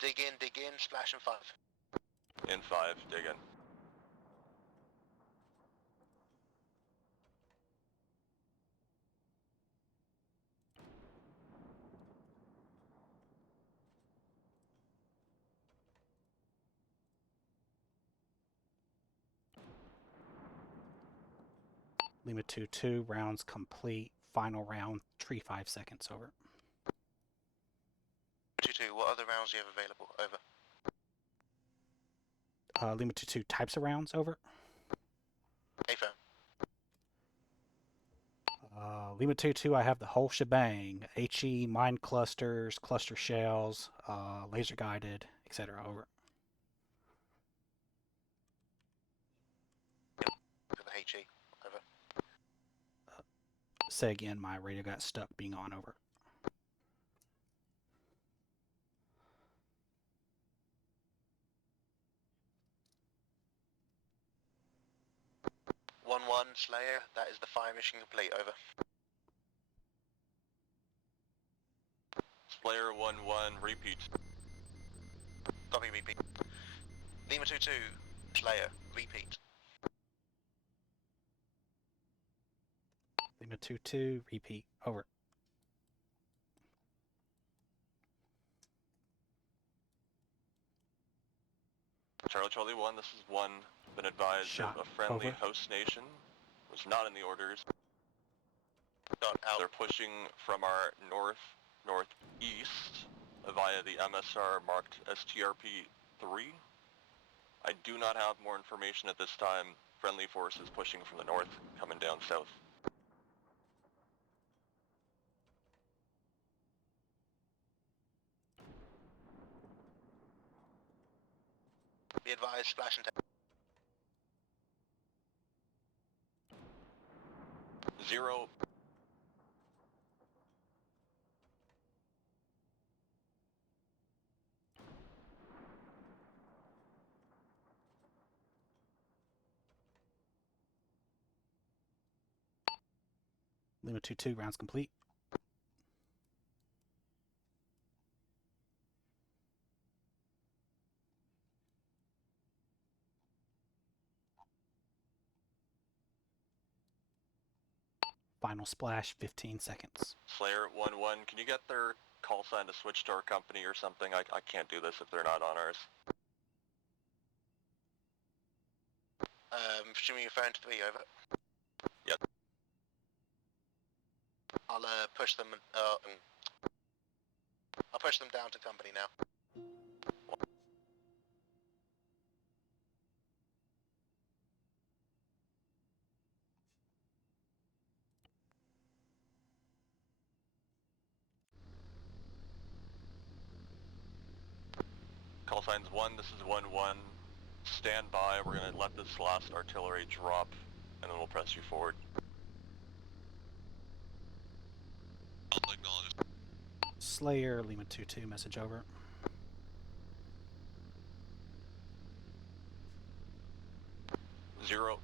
Dig in, splash in 5. In 5, dig in. Lima 2-2, rounds complete. Final round, tree 5 seconds, over. 2-2, what other rounds do you have available? Over. Lima 2-2, types of rounds, over. Affirm. Lima 2-2, I have the whole shebang. HE, mine clusters, cluster shells, laser guided, etc. Over. For the HE. Over. Say again, my radio got stuck being on. Over. One Slayer, that is the fire mission complete. Over. Slayer 1-1, repeat. Copy, repeat. Lima 2-2, Slayer, repeat. Lima 2-2, repeat. Over. Charlie 1, this is 1. Been advised Shot. of a friendly Over. host nation. Was not in the orders. Dot out. They're pushing from our northeast via the MSR marked STRP-3. I do not have more information at this time. Friendly forces pushing from the north, coming down south. Be advised, splash and 0. Lima 2-2, rounds complete. Final splash, 15 seconds. Slayer 1-1, can you get their call sign to switch to our company or something? I can't do this if they're not on ours. assuming you're phone to 3, over. Yep. I'll push them, I'll push them down to company now. Call signs 1, this is 1-1. Stand by, we're going to let this last artillery drop, and then we'll press you forward. Alpha acknowledged. Slayer, Lima 2-2, message over. Zero.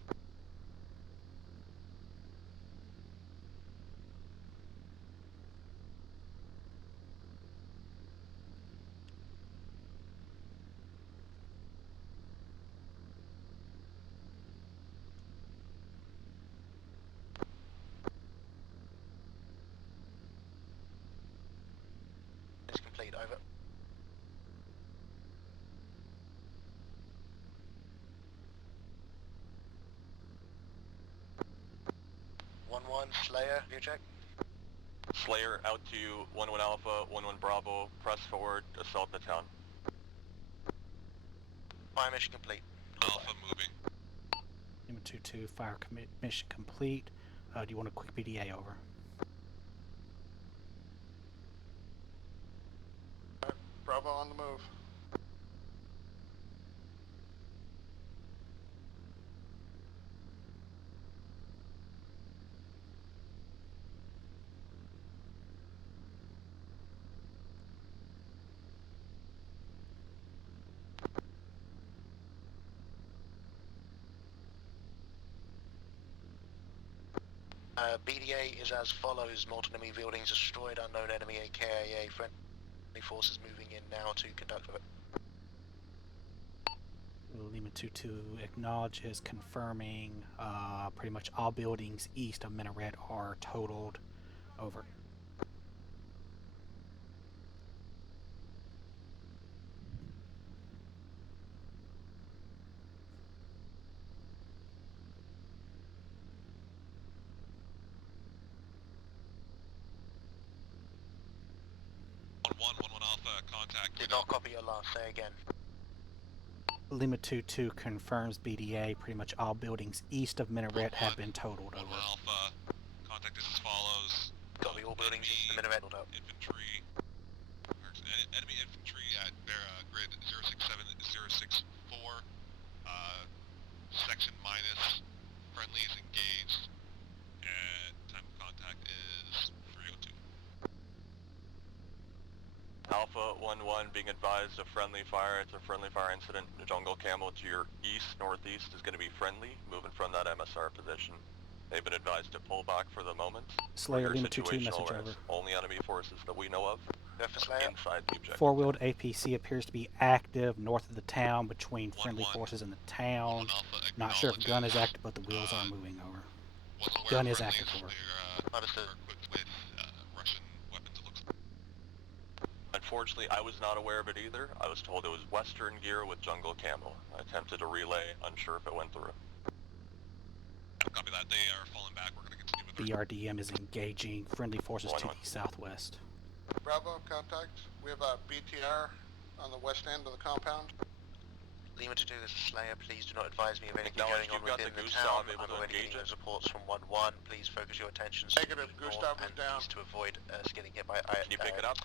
It's complete, over. One Slayer, view check. Slayer out to you, 1-1 Alpha, 1-1 Bravo, press forward, assault the town. Fire mission complete. Alpha moving. Lima 2-2, fire mission complete. Do you want a quick PDA over? Bravo on the move. BDA is as follows: multiple enemy buildings destroyed, unknown enemy AKIA, friendly forces moving in now to conduct it. Lima 2-2 acknowledges, confirming pretty much all buildings east of Minaret are totaled. Over. One Alpha, contact. Did not copy your last, say again. Lima 2-2 confirms BDA, pretty much all buildings east of Minaret have been totaled. One Over. Alpha, contact is as follows. Copy, all buildings in the minute up. Infantry. Enemy infantry at grid 067064. Section minus. Friendlies engaged. And time of contact is 3:02. Alpha 1-1 being advised of friendly fire. It's a friendly fire incident. Jungle Camel to your east, northeast is going to be friendly, moving from that MSR position. They've been advised to pull back for the moment. Slayer For your Lima 2-2 situational message awareness, over. only enemy forces that we know of For Slayer. inside the objective. Four-wheeled APC appears to be active north of the town between friendly 1-1. forces in the town. 1-1 Alpha Not sure if gun is acknowledges, active, but the wheels are moving over. wasn't aware Gun of is friendlies. active for. They're Understood. equipped with Russian weapons, it looks like. Unfortunately, I was not aware of it either. I was told it was Western gear with Jungle Camel. I attempted to relay, unsure if it went through. Copy that. They are falling back. We're going to continue with our... BRDM is engaging friendly forces to 1-1. the southwest. Bravo, contact. We have a BTR on the west end of the compound. Lima 2-2, this is Slayer. Please do not advise me of anything Acknowledge going on you've got within the the Gustav town. able I'm to already engage getting it. those reports from 1-1. Please focus your attention Negative, north Gustav is and down. east to avoid us getting hit by Can you pick it up?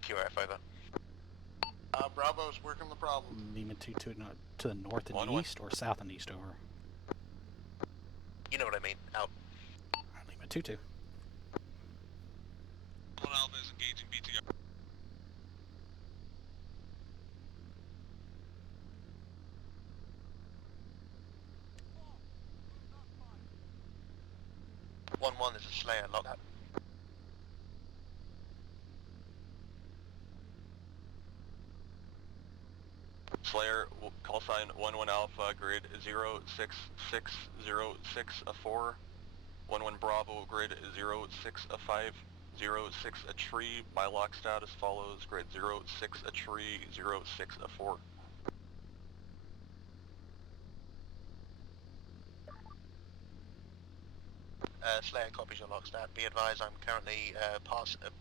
QRF over. Bravo's working the problem. Lima 2-2 to the north and 1-1. east, or south and east over. You know what I mean. Out. Lima 2-2. 1 Alpha is engaging BTR. One, this is Slayer. Lock that. Slayer, call sign 1-1 Alpha, grid 06606-4. 1-1 Bravo, grid 06-506 a tree. My lock status follows, grid 06 a tree, 06-4. Slayer copies your lock stat. Be advised, I'm currently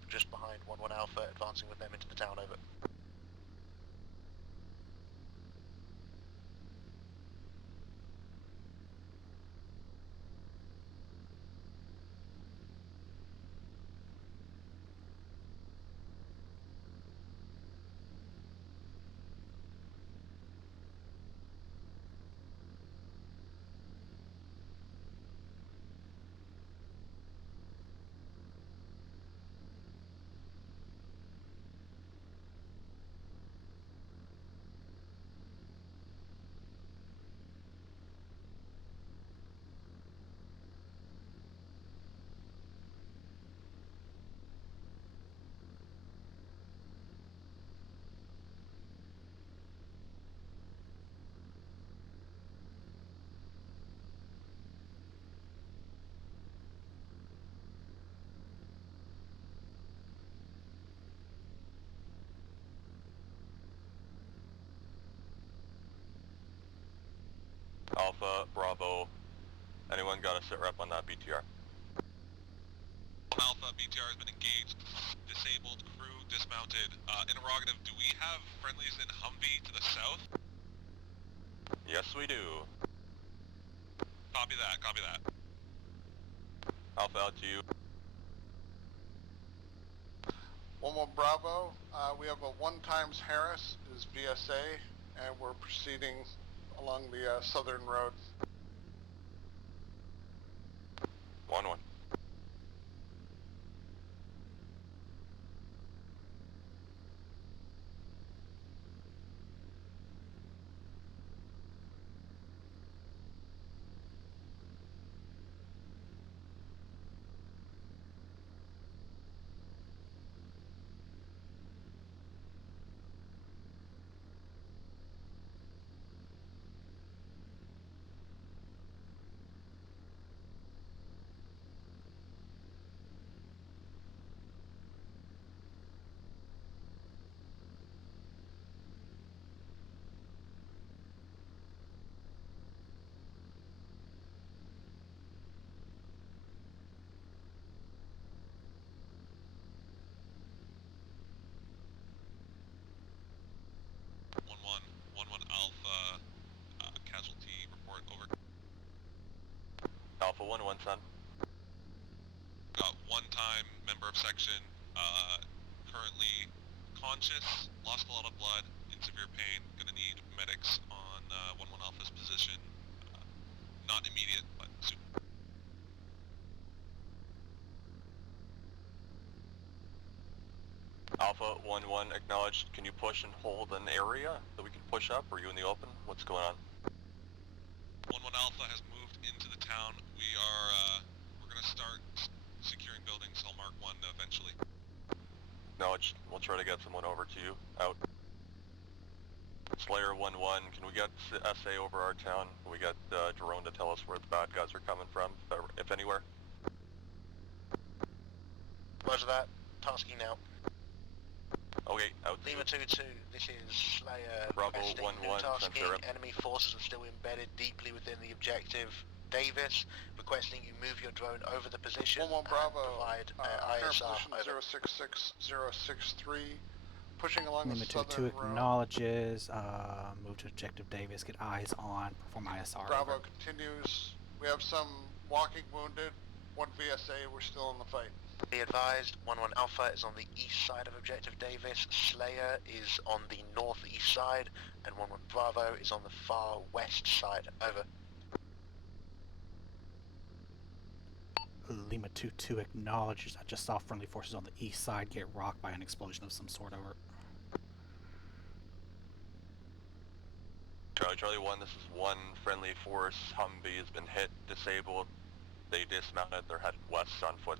just behind 1-1 Alpha, advancing with them into the town. Over. Alpha, Bravo, anyone got a sit rep on that BTR? 1 Alpha, BTR has been engaged. Disabled, crew dismounted. Interrogative, do we have friendlies in Humvee to the south? Yes, we do. Copy that, copy that. Alpha out to you. 1-1 Bravo, we have a 1x Harris is VSA, and we're proceeding along the southern road. 1-1. section, currently conscious, lost a lot of blood, in severe pain, gonna need medics on 1-1 Alpha's position. Not immediate, but soon. Alpha 1-1 acknowledged. Can you push and hold an area that we can push up? Are you in the open? What's going on? 1-1 Alpha has moved into the town. We're gonna start securing buildings. I'll mark one eventually. Acknowledged. We'll try to get someone over to you. Out. Slayer 1-1, can we get SA over our town? Can we get drone to tell us where the bad guys are coming from, if anywhere? Roger that. Tasking now. Okay, out to you. Lima 2-2, this is Slayer. Bravo requesting 1-1, new tasking. send her. Enemy forces are still embedded deeply within the objective. Davis, requesting you move your drone over the position 1-1 Bravo, and provide current ISR position over. 066063, pushing along Lima the 2-2 southern road. acknowledges, move to objective Davis, get eyes on, perform ISR. Bravo over. continues. We have some walking wounded, one VSA, we're still in the fight. Be advised, 1-1 Alpha is on the east side of objective Davis, Slayer is on the northeast side, and 1-1 Bravo is on the far west side. Over. Lima 2-2 acknowledges, I just saw friendly forces on the east side get rocked by an explosion of some sort. Over. Charlie 1, this is one friendly force. Humvee has been hit, disabled. They dismounted, they're headed west on foot.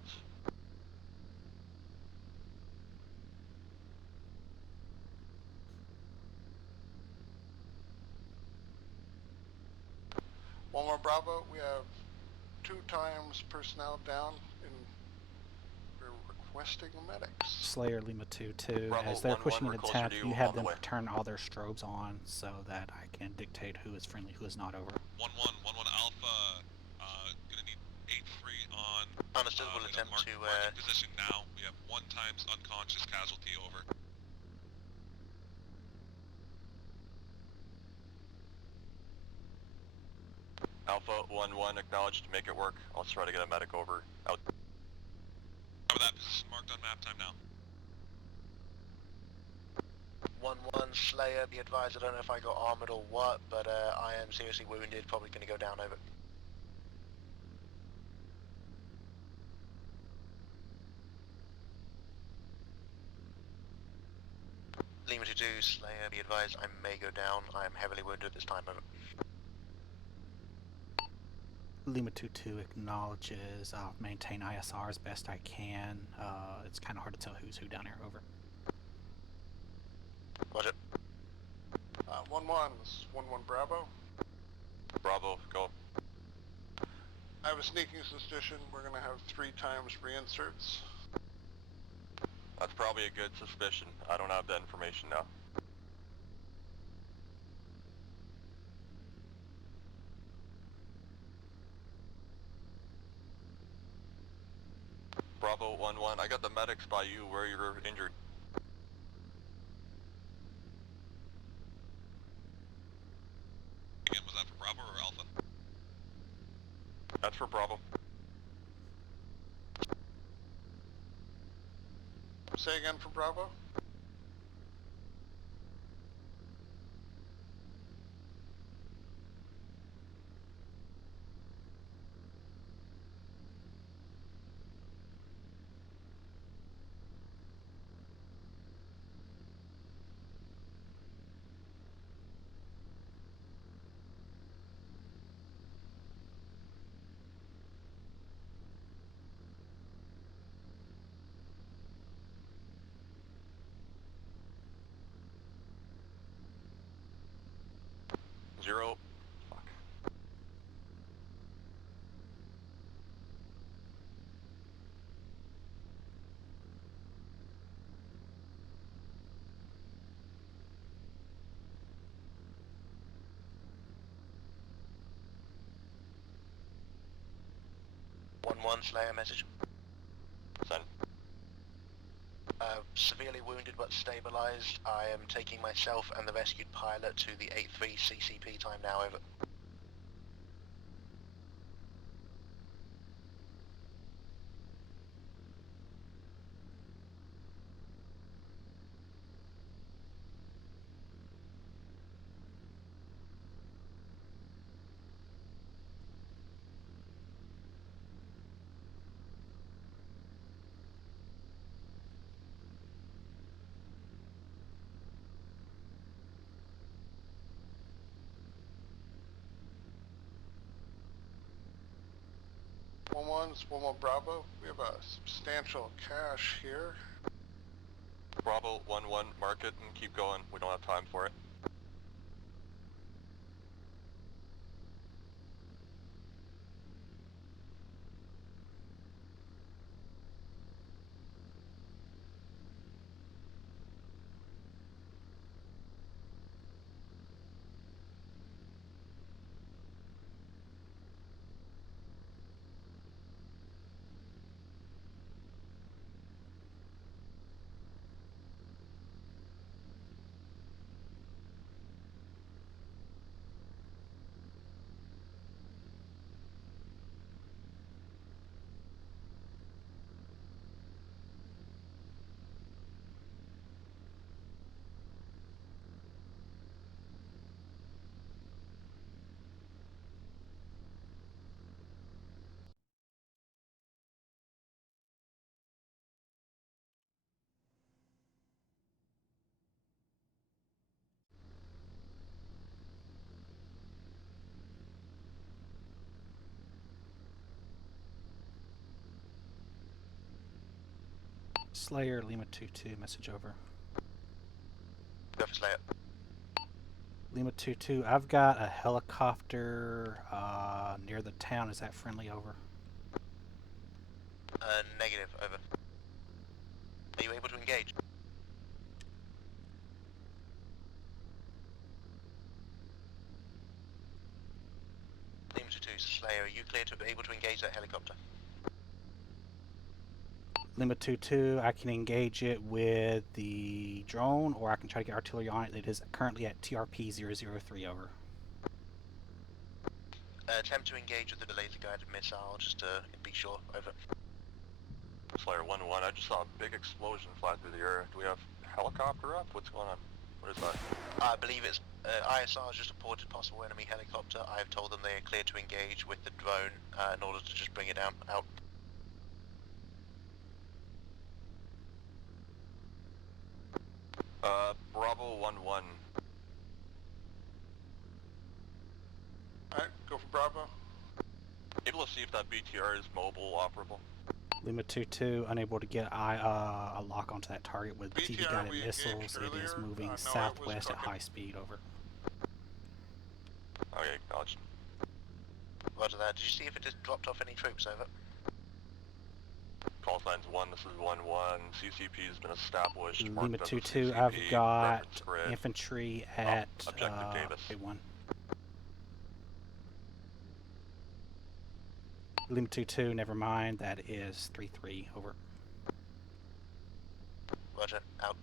One more Bravo, we have 2 times personnel down and we're requesting medics. Slayer Lima 2-2, Bravo as they're 1-1, pushing we're the closer tent, to you you, have on the them way. turn all their strobes on so that I can dictate who is friendly, who is not. Over. 1-1 Alpha, gonna need 8-3 on. Understood, we'll attempt to marking position now. We have 1 times unconscious casualty. Over. Alpha 1-1 acknowledged, to make it work. I'll try to get a medic over. Out. Cover that position marked on map time now. 1-1 Slayer, be advised, I don't know if I got armored or what, but I am seriously wounded, probably going to go down. Over. Lima 2-2 Slayer, be advised, I may go down. I am heavily wounded this time. Over. Lima 2-2 acknowledges, I'll maintain ISR as best I can. It's kind of hard to tell who's who down here. Over. Roger. 1-1, this is 1-1 Bravo. Bravo, go. I have a sneaking suspicion we're gonna have 3 times reinserts. That's probably a good suspicion. I don't have that information now. Bravo 1-1, I got the medics by you where you're injured. Again, was that for Bravo or Alpha? That's for Bravo. Say again for Bravo. Zero. Fuck. One Slayer message. Send. Severely wounded but stabilized. I am taking myself and the rescued pilot to the 8-3 CCP time now. Over. 1-1, it's 1-1 Bravo. We have a substantial cache here. Bravo 1-1, mark it and keep going. We don't have time for it. Slayer, Lima 2-2, message over. Go for Slayer. Lima 2-2, I've got a helicopter near the town. Is that friendly? Over. Negative, over. Are you able to engage? Lima 2-2, Slayer, are you clear to be able to engage that helicopter? Lima 2-2, I can engage it with the drone, or I can try to get artillery on it. It is currently at TRP 003, over. Attempt to engage with the laser-guided missile, just to be sure, over. Slayer 1-1, I just saw a big explosion fly through the air. Do we have helicopter up? What's going on? What is that? I believe it's ISR has just reported possible enemy helicopter. I have told them they are clear to engage with the drone in order to just bring it out. Bravo 1-1. Alright, go for Bravo. Able to see if that BTR is mobile, operable. Lima 2-2, unable to get a lock onto that target with BTR TV-guided we missiles. engaged It is earlier. moving No, it was southwest at trucking. high speed, over. Okay, acknowledged. Roger that. Did you see if it just dropped off any troops, over? Call signs 1, this is 1-1. CCP has been established. Lima Marked as a 2-2, CCP, I've got reference grid. infantry at Objective Davis. A1. Lima 2-2, never mind, that is 3-3, over. Roger, out.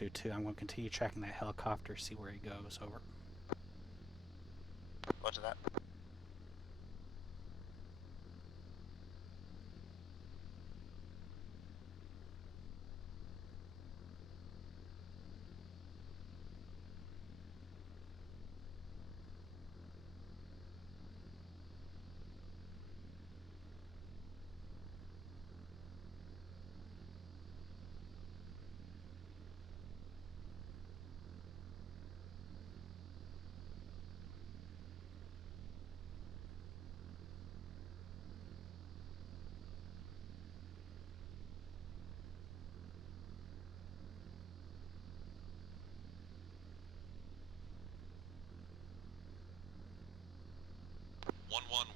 Lima 2-2, I'm going to continue tracking that helicopter, see where he goes, over. Roger that.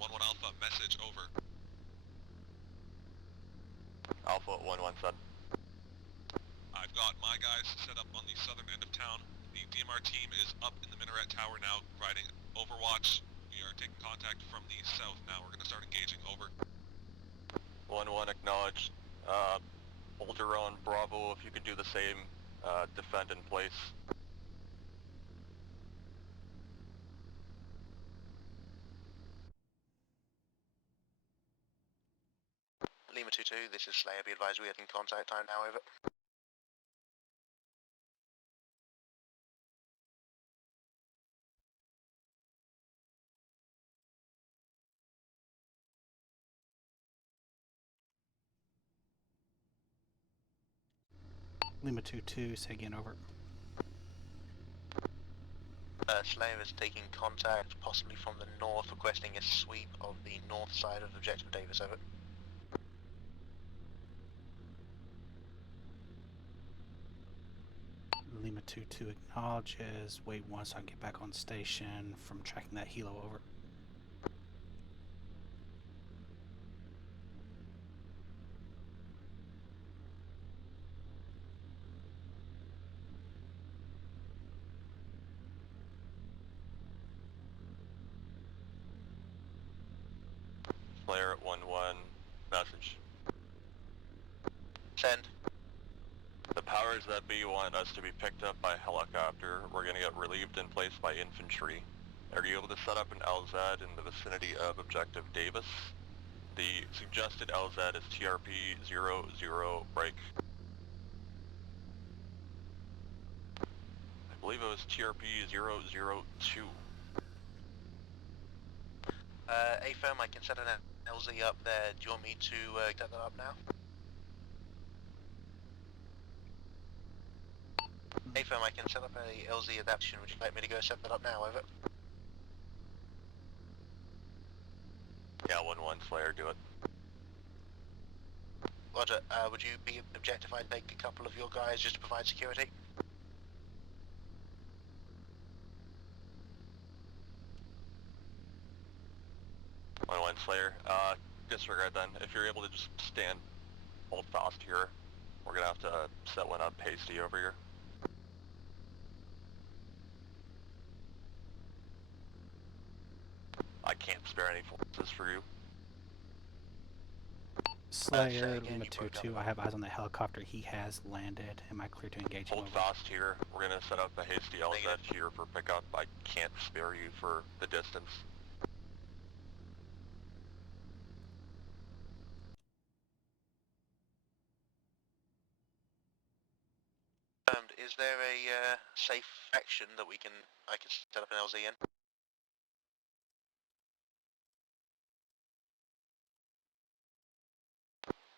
One Alpha, message over. Alpha 1-1 said. I've got my guys set up on the southern end of town. The DMR team is up in the minaret tower now, providing overwatch. We are taking contact from the south now. We're going to start engaging, over. 1-1 acknowledged. Hold your own. Bravo, if you could do the same, defend in place. Lima 2-2, this is Slayer. Be advised we are in contact time now, over. Lima 2-2, say again, over. Slayer is taking contact, possibly from the north, requesting a sweep of the north side of Objective Davis, over. Lima 2-2 acknowledges. Wait one so I can get back on station from tracking that helo, over. Slayer at 1-1, message. Send. The powers that be want us to be picked up by helicopter. We're going to get relieved in place by infantry. Are you able to set up an LZ in the vicinity of Objective Davis? The suggested LZ is TRP 00 break. I believe it was TRP 002. A firm, I can set an LZ up there. Do you want me to set that up now? A firm, I can set up a LZ adaptation. Would you like me to go set that up now, over? Yeah, 1-1, Slayer, do it. Roger, would you be objective I'd take a couple of your guys just to provide security? One Slayer, disregard then. If you're able to just stand, hold fast here, we're gonna have to set one up hasty over here. I can't spare any forces for you. Slayer, again, Lima you broke 2-2, I have eyes on the helicopter. He has landed. Am I clear to engage him, Hold over? fast here. We're gonna set up a hasty LZ Negative. here for pickup. I can't spare you for the distance. Is there a safe action that I can set up an LZ in?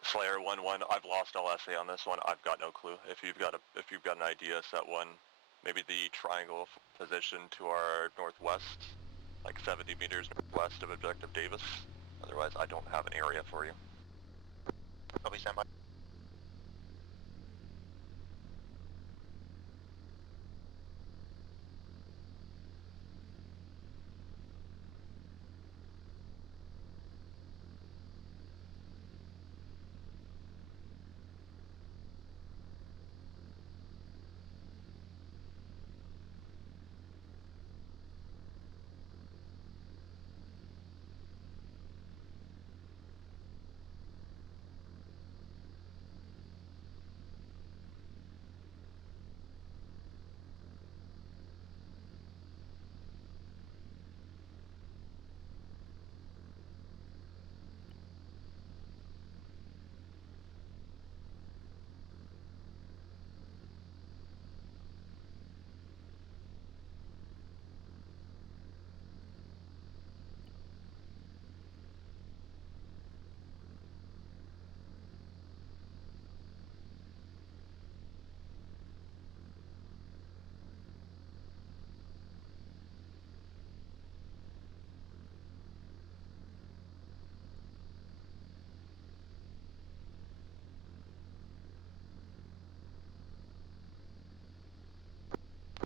Slayer 1-1. I've lost LSA on this one. I've got no clue. If you've got an idea, set one. Maybe the triangle position to our northwest, like 70 meters northwest of Objective Davis. Otherwise, I don't have an area for you. Copy, stand by.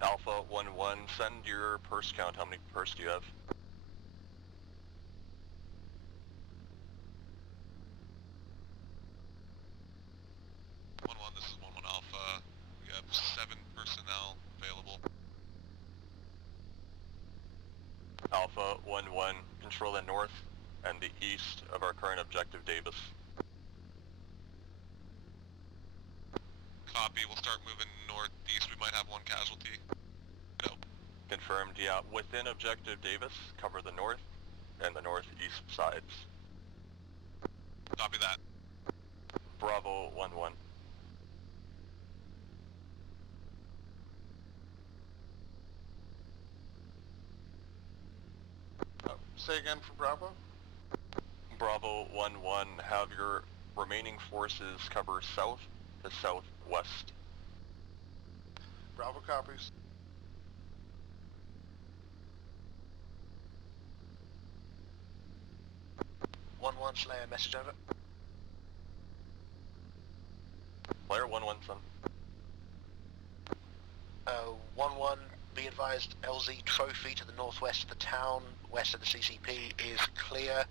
Alpha 1-1, send your purse count. How many purse do you have? This is 1-1 Alpha. We have 7 personnel available. Alpha 1-1, control the north and the east of our current Objective Davis. Copy. We'll start moving northeast. We might have one casualty. No. Confirmed, yeah. Within objective Davis, cover the north and the northeast sides. Copy that. Bravo 1-1. Say again for Bravo? Bravo 1-1, have your remaining forces cover south to southwest. Bravo copies. One Slayer, message over. Player 1-1, son. 1-1, be advised, LZ Trophy to the northwest of the town, west of the CCP is clear.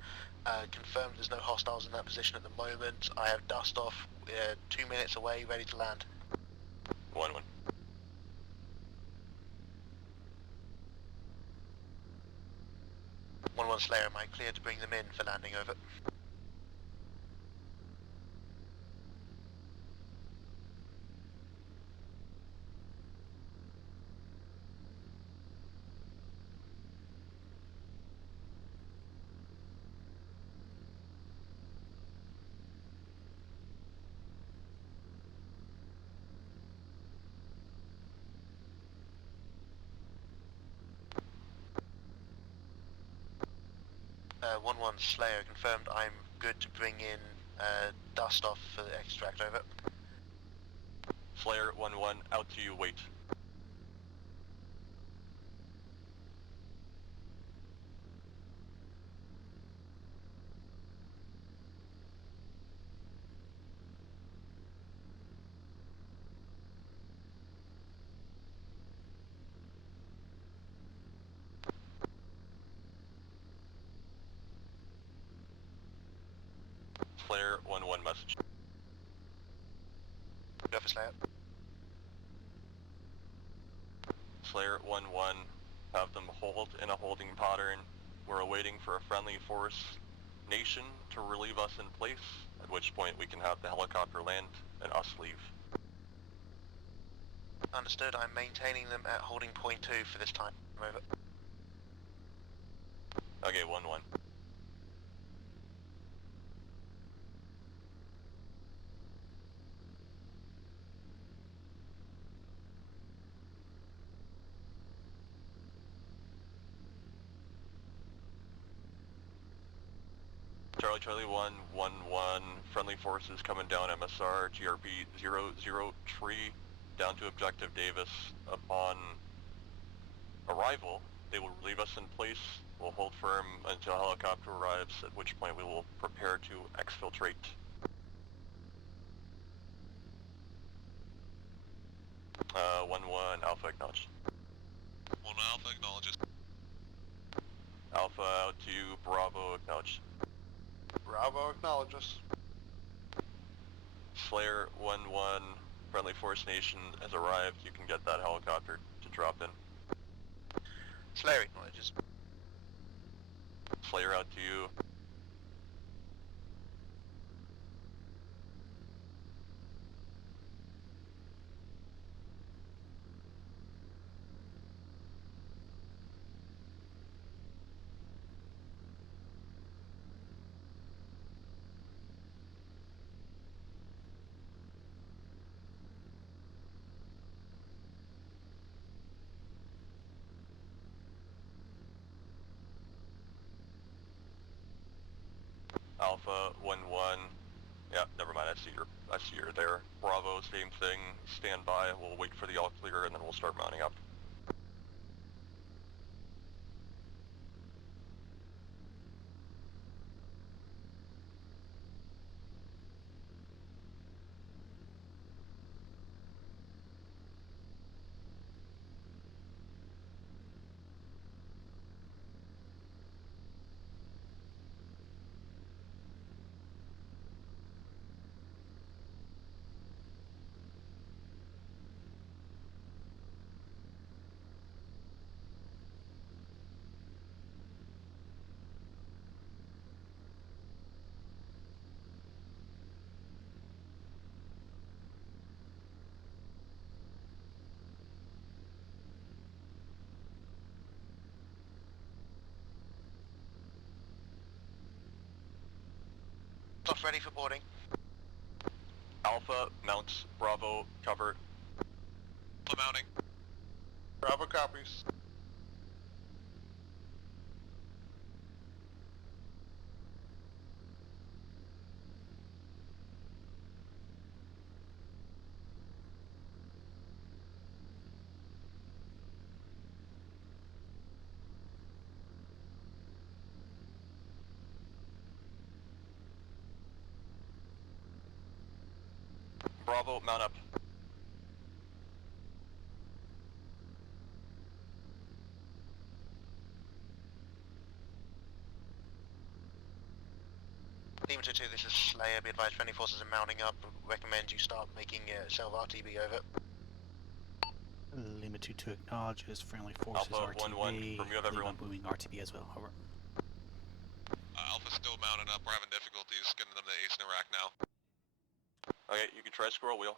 Confirmed there's no hostiles in that position at the moment. I have dust off 2 minutes away, ready to land. 1-1. One Slayer, am I clear to bring them in for landing, over? One Slayer, confirmed I'm good to bring in dust off for the extract, over. Slayer 1-1, out to you, wait. Slayer 1-1 message. Go for Slayer. Slayer 1-1, have them hold in a holding pattern. We're awaiting for a friendly force nation to relieve us in place, at which point we can have the helicopter land and us leave. Understood, I'm maintaining them at holding point 2 for this time, over. Okay, 1-1. Charlie 1, 1-1, friendly forces coming down MSR, GRP 003, down to objective Davis. Upon arrival, they will leave us in place. We'll hold firm until a helicopter arrives, at which point we will prepare to exfiltrate. 1-1, Alpha acknowledged. 1 Alpha acknowledges. Alpha out to Bravo acknowledged. Bravo acknowledges. Slayer 1-1, friendly force nation has arrived. You can get that helicopter to drop in. Slayer acknowledges. Slayer out to you. Alpha 1-1. Yeah, never mind. I see you're there. Bravo, same thing. Stand by. We'll wait for the all clear and then we'll start mounting up. Stuff ready for boarding. Alpha, mount, Bravo, cover. Alpha mounting. Bravo copies. Bravo, mount up. Lima 2-2, this is Slayer. Be advised, friendly forces are mounting up. Recommend you start making self-RTB over. Lima 2-2 acknowledges friendly forces Alpha, RTB. 1-1, from you have everyone. Lima moving RTB as well. Over. Alpha's still mounting up. We're having difficulties getting them to Ace in Iraq now. Okay, you can try scroll wheel.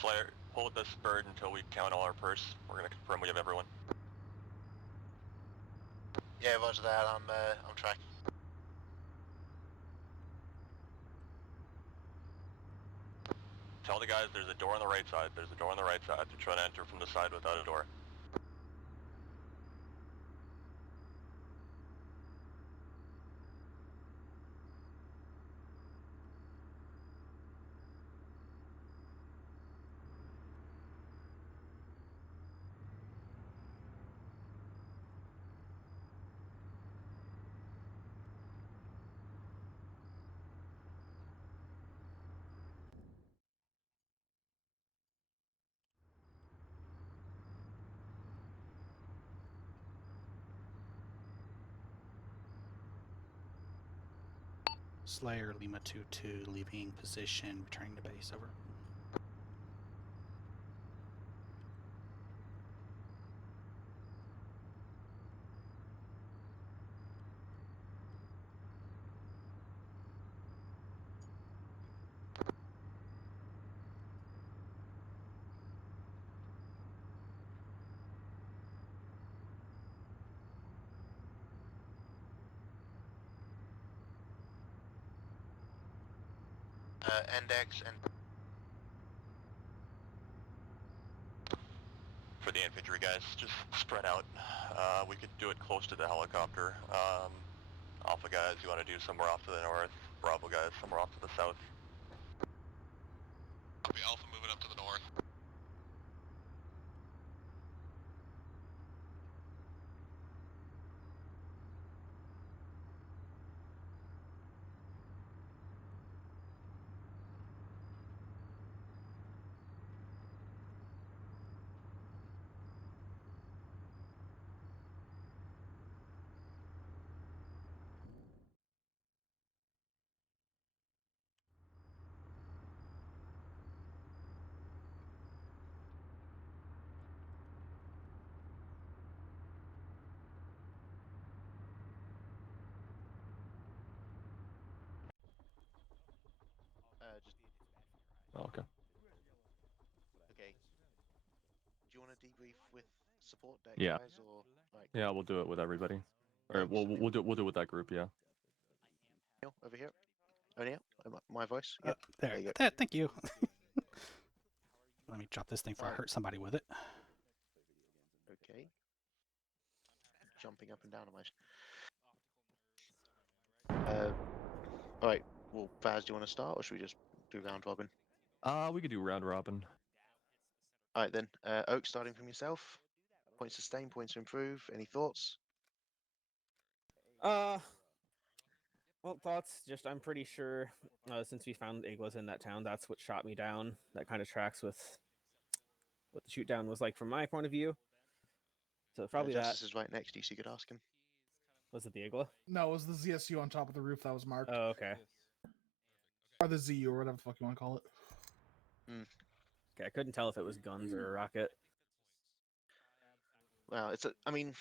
Slayer, hold this bird until we count all our purse. We're gonna confirm we have everyone. Yeah, roger that. I'm on track. Tell the guys there's a door on the right side. There's a door on the right side. They're trying to enter from the side without a door. Slayer, Lima 2-2, leaving position, returning to base. Over. Index and For the infantry guys, just spread out. We could do it close to the helicopter. Alpha guys, you want to do somewhere off to the north. Bravo guys, somewhere off to the south. Copy, Alpha moving up to the north. just Okay. okay. Do you want to debrief with support deck Yeah. guys or like? Yeah, we'll do it with everybody. Or Thanks. we'll do it with that group. Yeah. O'Neill, over here. O'Neill, my voice. There. There you go. There, thank you. Let me drop this thing before I hurt somebody with it. Okay. Jumping up and down on my. All right. Well, Vaz, do you want to start, or should we just do round robin? We could do round robin. All right then. Oak, starting from yourself. Points to sustain, points to improve. Any thoughts? Well, thoughts. Just I'm pretty sure since we found Iglas in that town, that's what shot me down. That kind of tracks with what the shoot down was like from my point of view. So probably that. Justice is right next to you, so you could ask him. Was it the Igla? No, it was the ZSU on top of the roof that was marked. Oh, okay. Or the ZU, or whatever the fuck you want to call it. Okay, I couldn't tell if it was guns or a rocket. Well, I mean,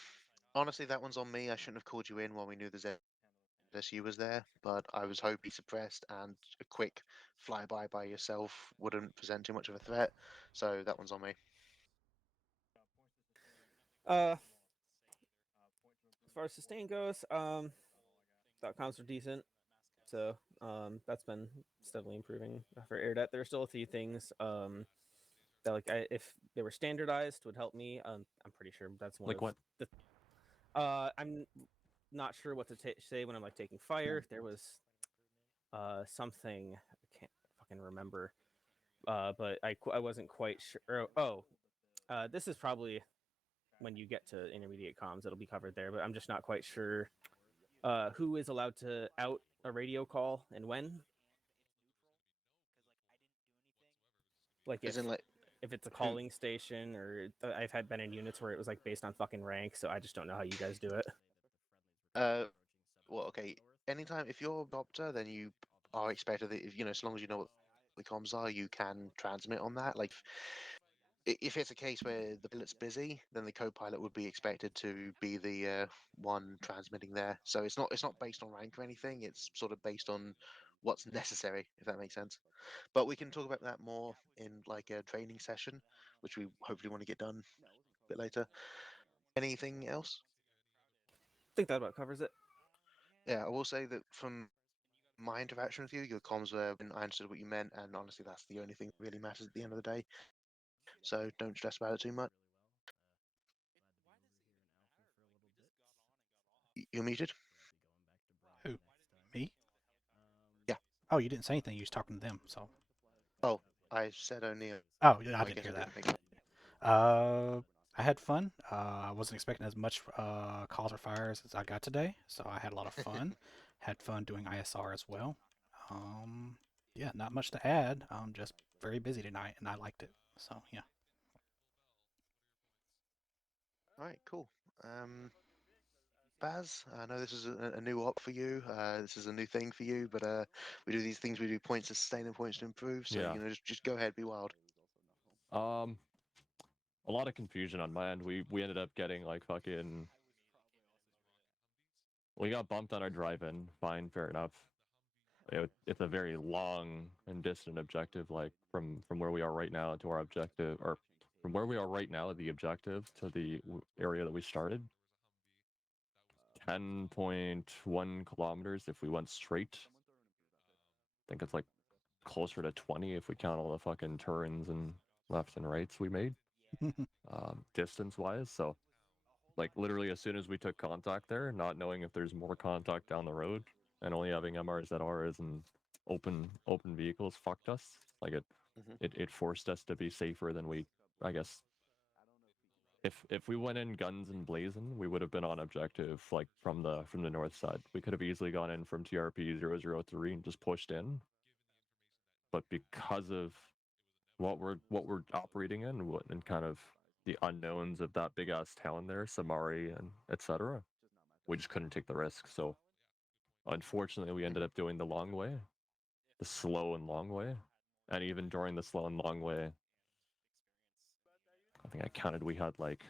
Honestly, that one's on me. I shouldn't have called you in while we knew the ZSU was there, but I was hoping suppressed and a quick flyby by yourself wouldn't present too much of a threat. So that one's on me. As far as sustain goes, thought comms were decent. So that's been steadily improving for AirDet. There are still a few things that if they were standardized would help me. I'm pretty sure that's one Like of what? the. I'm not sure what to say when I'm like taking fire. There was something I can't fucking remember. But I wasn't quite sure. This is probably when you get to intermediate comms, it'll be covered there. But I'm just not quite sure who is allowed to out a radio call and when. Like As in, like, if it's a who? calling station, or I've had been in units where it was like based on fucking rank, so I just don't know how you guys do it. Well, okay. Anytime if you're a doctor, then you are expected that if, as long as you know what the comms are, you can transmit on that. Like, if it's a case where the pilot's busy, then the co-pilot would be expected to be the one transmitting there. So it's not based on rank or anything. It's sort of based on what's necessary, if that makes sense. But we can talk about that more in like a training session, which we hopefully want to get done a bit later. Anything else? I think that about covers it. Yeah, I will say that from my interaction with you, your comms were, and I understood what you meant, and honestly, that's the only thing that really matters at the end of the day. So don't stress about it too much. You're muted. Who? Me? Yeah. Oh, you didn't say anything. You was talking to them. So. Oh, I said only. Oh, yeah, I I didn't guess hear I that. didn't make sense. I had fun. I wasn't expecting as much calls or fires as I got today, so I had a lot of fun. Had fun doing ISR as well. Yeah, not much to add. Just very busy tonight, and I liked it. So yeah. All right, cool. Baz, I know this is a new op for you. This is a new thing for you, but we do these things. We do points to sustain and points to improve. So Yeah. just go ahead, be wild. A lot of confusion on my end. We ended up getting like fucking. We got bumped on our drive-in. Fine, fair enough. It's a very long and distant objective, like from where we are right now to our objective, or from where we are right now, the objective to the area that we started. 10.1 kilometers if we went straight. I think it's like closer to 20 if we count all the fucking turns and lefts and rights we made, distance-wise. So, like, literally as soon as we took contact there, not knowing if there's more contact down the road, and only having MRZRs and open vehicles fucked us. Like Mhm. it forced us to be safer than we, I guess. If we went in guns and blazing, we would have been on objective like from the north side. We could have easily gone in from TRP 003 and just pushed in. But because of what we're operating in and kind of the unknowns of that big ass town there, Samari and etc., we just couldn't take the risk. So unfortunately, we ended up doing the long way, the slow and long way, and even during the slow and long way, I think I counted we had like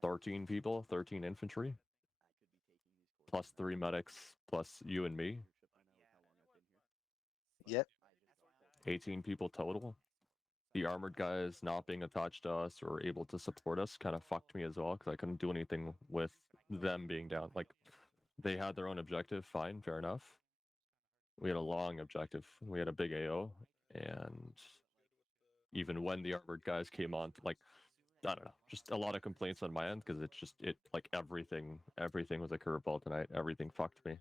13 people, 13 infantry, plus 3 medics, plus you and me, Yep. 18 people total. The armored guys not being attached to us or able to support us kind of fucked me as well because I couldn't do anything with them being down. Like, they had their own objective, fine, fair enough. We had a long objective. We had a big AO, and even when the armored guys came on, like, I don't know, just a lot of complaints on my end because it like everything was a curveball tonight. Everything fucked me.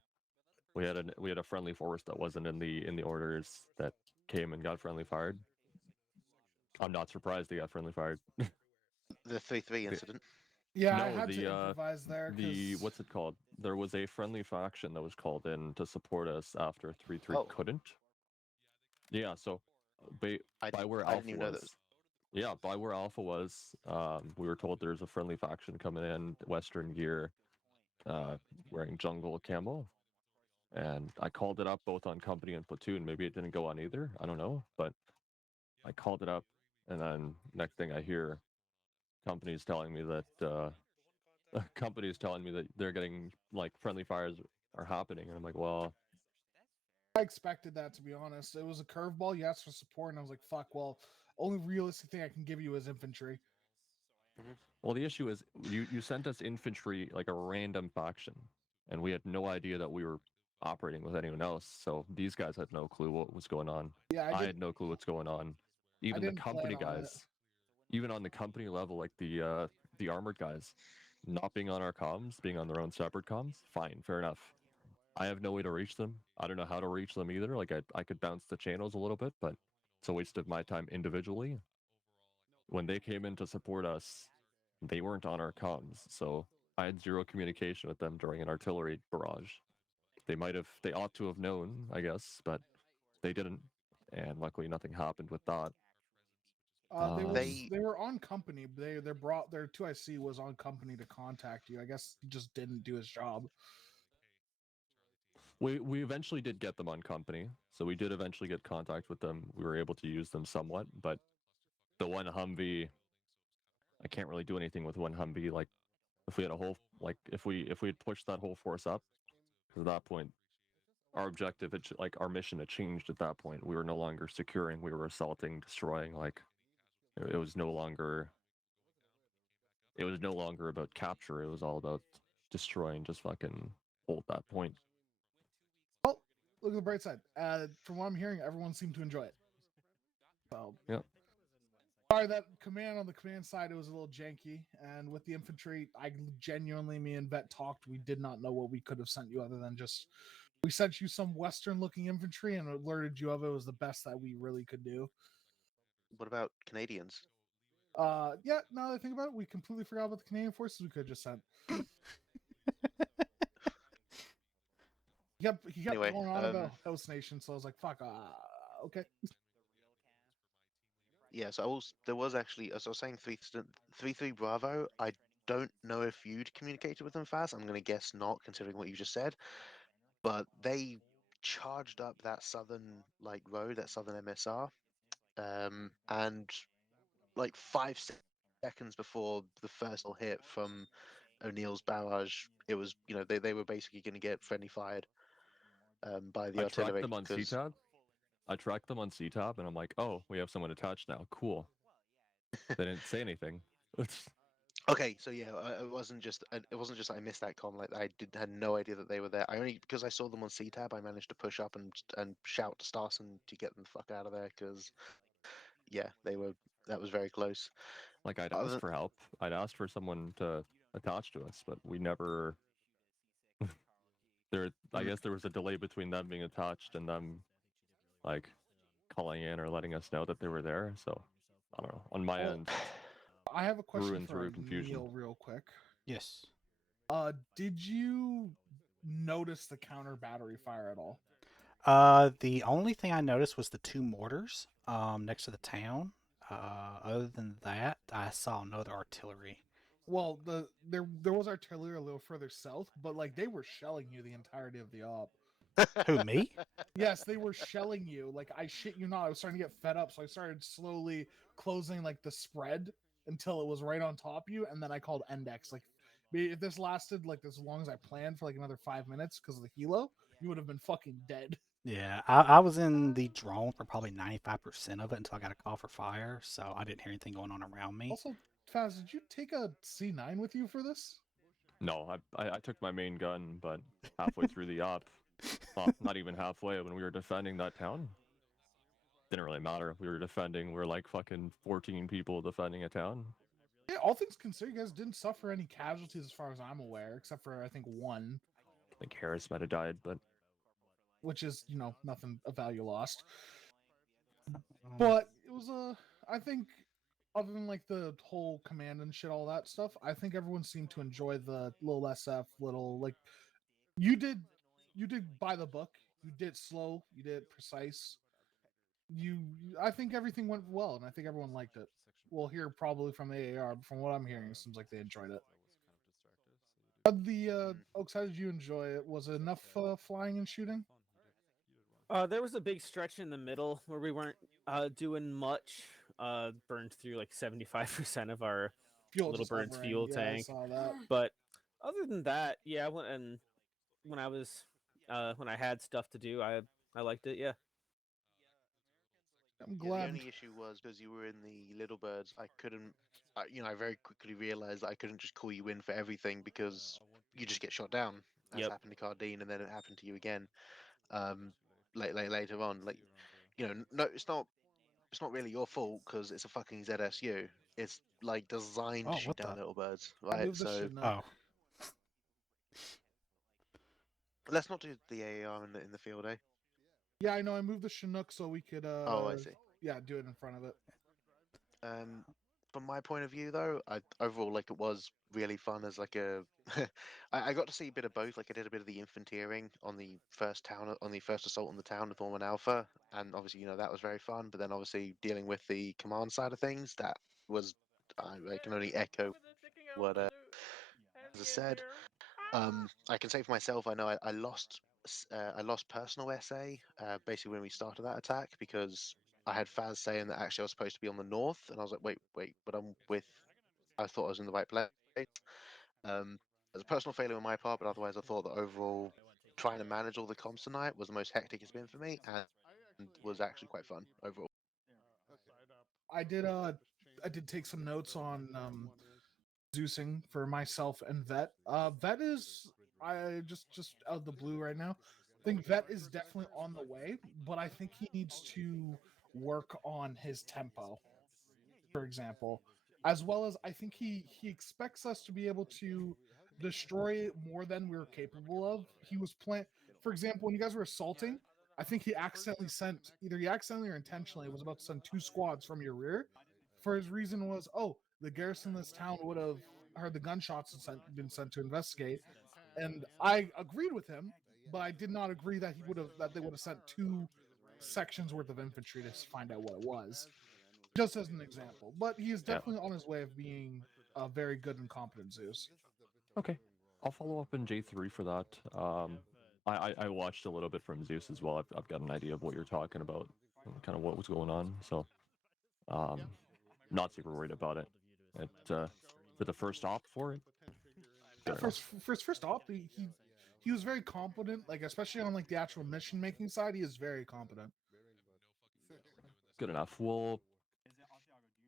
We had a friendly force that wasn't in the orders that came and got friendly fired. I'm not surprised they got friendly fired. The 3-3 The- incident. Yeah, I no, had to improvise there the because what's it called? There was a friendly faction that was called in to support us after 3-3 Oh, couldn't. Yeah, so by, by where I didn't Alpha even know that. was, yeah, by where Alpha was, we were told there's a friendly faction coming in, Western gear, wearing jungle camo, and I called it up both on company and platoon. Maybe it didn't go on either. I don't know, but I called it up, and then next thing I hear, company's telling me that a company is telling me that they're getting like friendly fires are happening, and I'm like, well, I expected that, to be honest. It was a curveball. You asked for support, and I was like, fuck, well, only realistic thing I can give you is infantry. well, the issue is you sent us infantry like a random faction, and we had no idea that we were operating with anyone else. So these guys had no clue what was going on. Yeah, I had no clue what's going on. I Even the didn't plan company on it. guys, even on the company level, like the armored guys, not being on our comms, being on their own separate comms, fine, fair enough. I have no way to reach them. I don't know how to reach them either. Like I could bounce the channels a little bit, but it's a waste of my time individually. When they came in to support us, they weren't on our comms, so I had zero communication with them during an artillery barrage. They ought to have known, I guess, but they didn't, and luckily nothing happened with that. They They were on company. They brought their 2IC was on company to contact you. I guess he just didn't do his job. We eventually did get them on company, so we did eventually get contact with them. We were able to use them somewhat, but the one Humvee, I can't really do anything with one Humvee. Like if we had a whole like if we had pushed that whole force up, because at that point our objective, like our mission had changed at that point. We were no longer securing, we were assaulting, destroying. Like it was no longer about capture. It was all about destroying, just fucking hold that point. Well, look at the bright side. From what I'm hearing, everyone seemed to enjoy it. So Yeah. sorry that command on the command side it was a little janky, and with the infantry, I genuinely, me and Vet talked. We did not know what we could have sent you other than just we sent you some Western-looking infantry and alerted you of it was the best that we really could do. what about Canadians? Yeah. Now that I think about it, we completely forgot about the Canadian forces we could have just sent. He kept Anyway, going on about host nation, so I was like, "Fuck, okay." yeah. So there was actually, as I was saying, 3-3 Bravo. I don't know if you'd communicated with them fast. I'm gonna guess not, considering what you just said. But they charged up that southern like road, that southern MSR, and like 5 seconds before the first hit from O'Neill's barrage, it was they were basically going to get friendly fired by the I tracked artillery them on because CTAB. I tracked them on CTAB, and I'm like, oh, we have someone attached now. Cool. They didn't say anything. okay, so yeah, it wasn't just that I missed that con. Like had no idea that they were there. I only because I saw them on CTAB, I managed to push up and shout to Starson to get them the fuck out of there because yeah, that was very close. Like I'd Other asked for help. I'd asked for someone to attach to us, but we never. I guess there was a delay between them being attached and them like calling in or letting us know that they were there. So I don't know. On my Well, end, I have a through question and for through confusion. Neil, real quick. Yes. Did you notice the counter battery fire at all? The only thing I noticed was the two mortars next to the town. Other than that, I saw no other artillery. Well, there was artillery a little further south, but like they were shelling you the entirety of the op. Who, me? Yes, they were shelling you. Like I shit you not, I was starting to get fed up, so I started slowly closing like the spread until it was right on top of you, and then I called Endex. Like, if this lasted like as long as I planned for like another 5 minutes because of the helo, you would have been fucking dead. Yeah, I was in the drone for probably 95% of it until I got a call for fire, so I didn't hear anything going on around me. Also, Faz, did you take a C9 with you for this? No, I took my main gun, but halfway through the op, well, not even halfway, when we were defending that town, didn't really matter. We were like fucking 14 people defending a town. Yeah, all things considered, you guys didn't suffer any casualties as far as I'm aware, except for I think one, I think Harris might have died, but which is nothing of value lost. But it was I think other than like the whole command and shit, all that stuff, I think everyone seemed to enjoy the little SF, little like you did. You did by the book. You did slow. You did precise. I think everything went well, and I think everyone liked it. We'll hear probably from the AAR, but from what I'm hearing, it seems like they enjoyed it. Oaks, how did you enjoy it? Was it enough flying and shooting? There was a big stretch in the middle where we weren't doing much. Burned through like 75% of our fuel Little just Bird's hovering. fuel Yeah, tank. I saw that. But other than that, yeah, when I was when I had stuff to do, I liked it. Yeah. I'm Yeah, glad. the only issue was because you were in the Little Birds, I couldn't, I very quickly realized that I couldn't just call you in for everything because you just get shot down, as Yep. happened to Cardine, and then it happened to you again, later on. Like, no, it's not really your fault because it's a fucking ZSU. It's like designed Oh, to shoot what down the? little birds, I right? moved the So Chinook. Oh, let's not do the AAR in the field, eh? Yeah, I know. I moved the Chinook so we could Oh, I see. yeah, do it in front of it. Um, from my point of view, though, overall like it was really fun as like a. I got to see a bit of both. Like I did a bit of the infanteering on the first assault on the town of Norman Alpha, and obviously that was very fun. But then obviously dealing with the command side of things, that was I can only echo what as I said. I can say for myself, I know I lost I lost personal SA basically when we started that attack because I had Faz saying that actually I was supposed to be on the north, and I was like, wait, but I thought I was in the right place. Um, as a personal failure on my part, but otherwise I thought that overall trying to manage all the comms tonight was the most hectic it's been for me, and was actually quite fun overall. I did take some notes on Zeusing for myself and Vet. Vet is I just out of the blue right now. I think Vet is definitely on the way, but I think he needs to work on his tempo, for example, as well as I think he expects us to be able to destroy more than we're capable of. He was playing, for example, when you guys were assaulting. I think he accidentally sent either he accidentally or intentionally was about to send two squads from your rear. For his reason was, oh, the garrison of this town would have heard the gunshots and been sent to investigate, and I agreed with him, but I did not agree that they would have sent two sections worth of infantry to find out what it was. Just as an example, but he is Yeah. definitely on his way of being a very good and competent Zeus. Okay. I'll follow up in J3 for that. I watched a little bit from Zeus as well. I've got an idea of what you're talking about, and kind of what was going on. So, um, not super worried about it. For the first op for it, fair enough. First off, he was very competent, like especially on like the actual mission making side. He is very competent. Good enough. We'll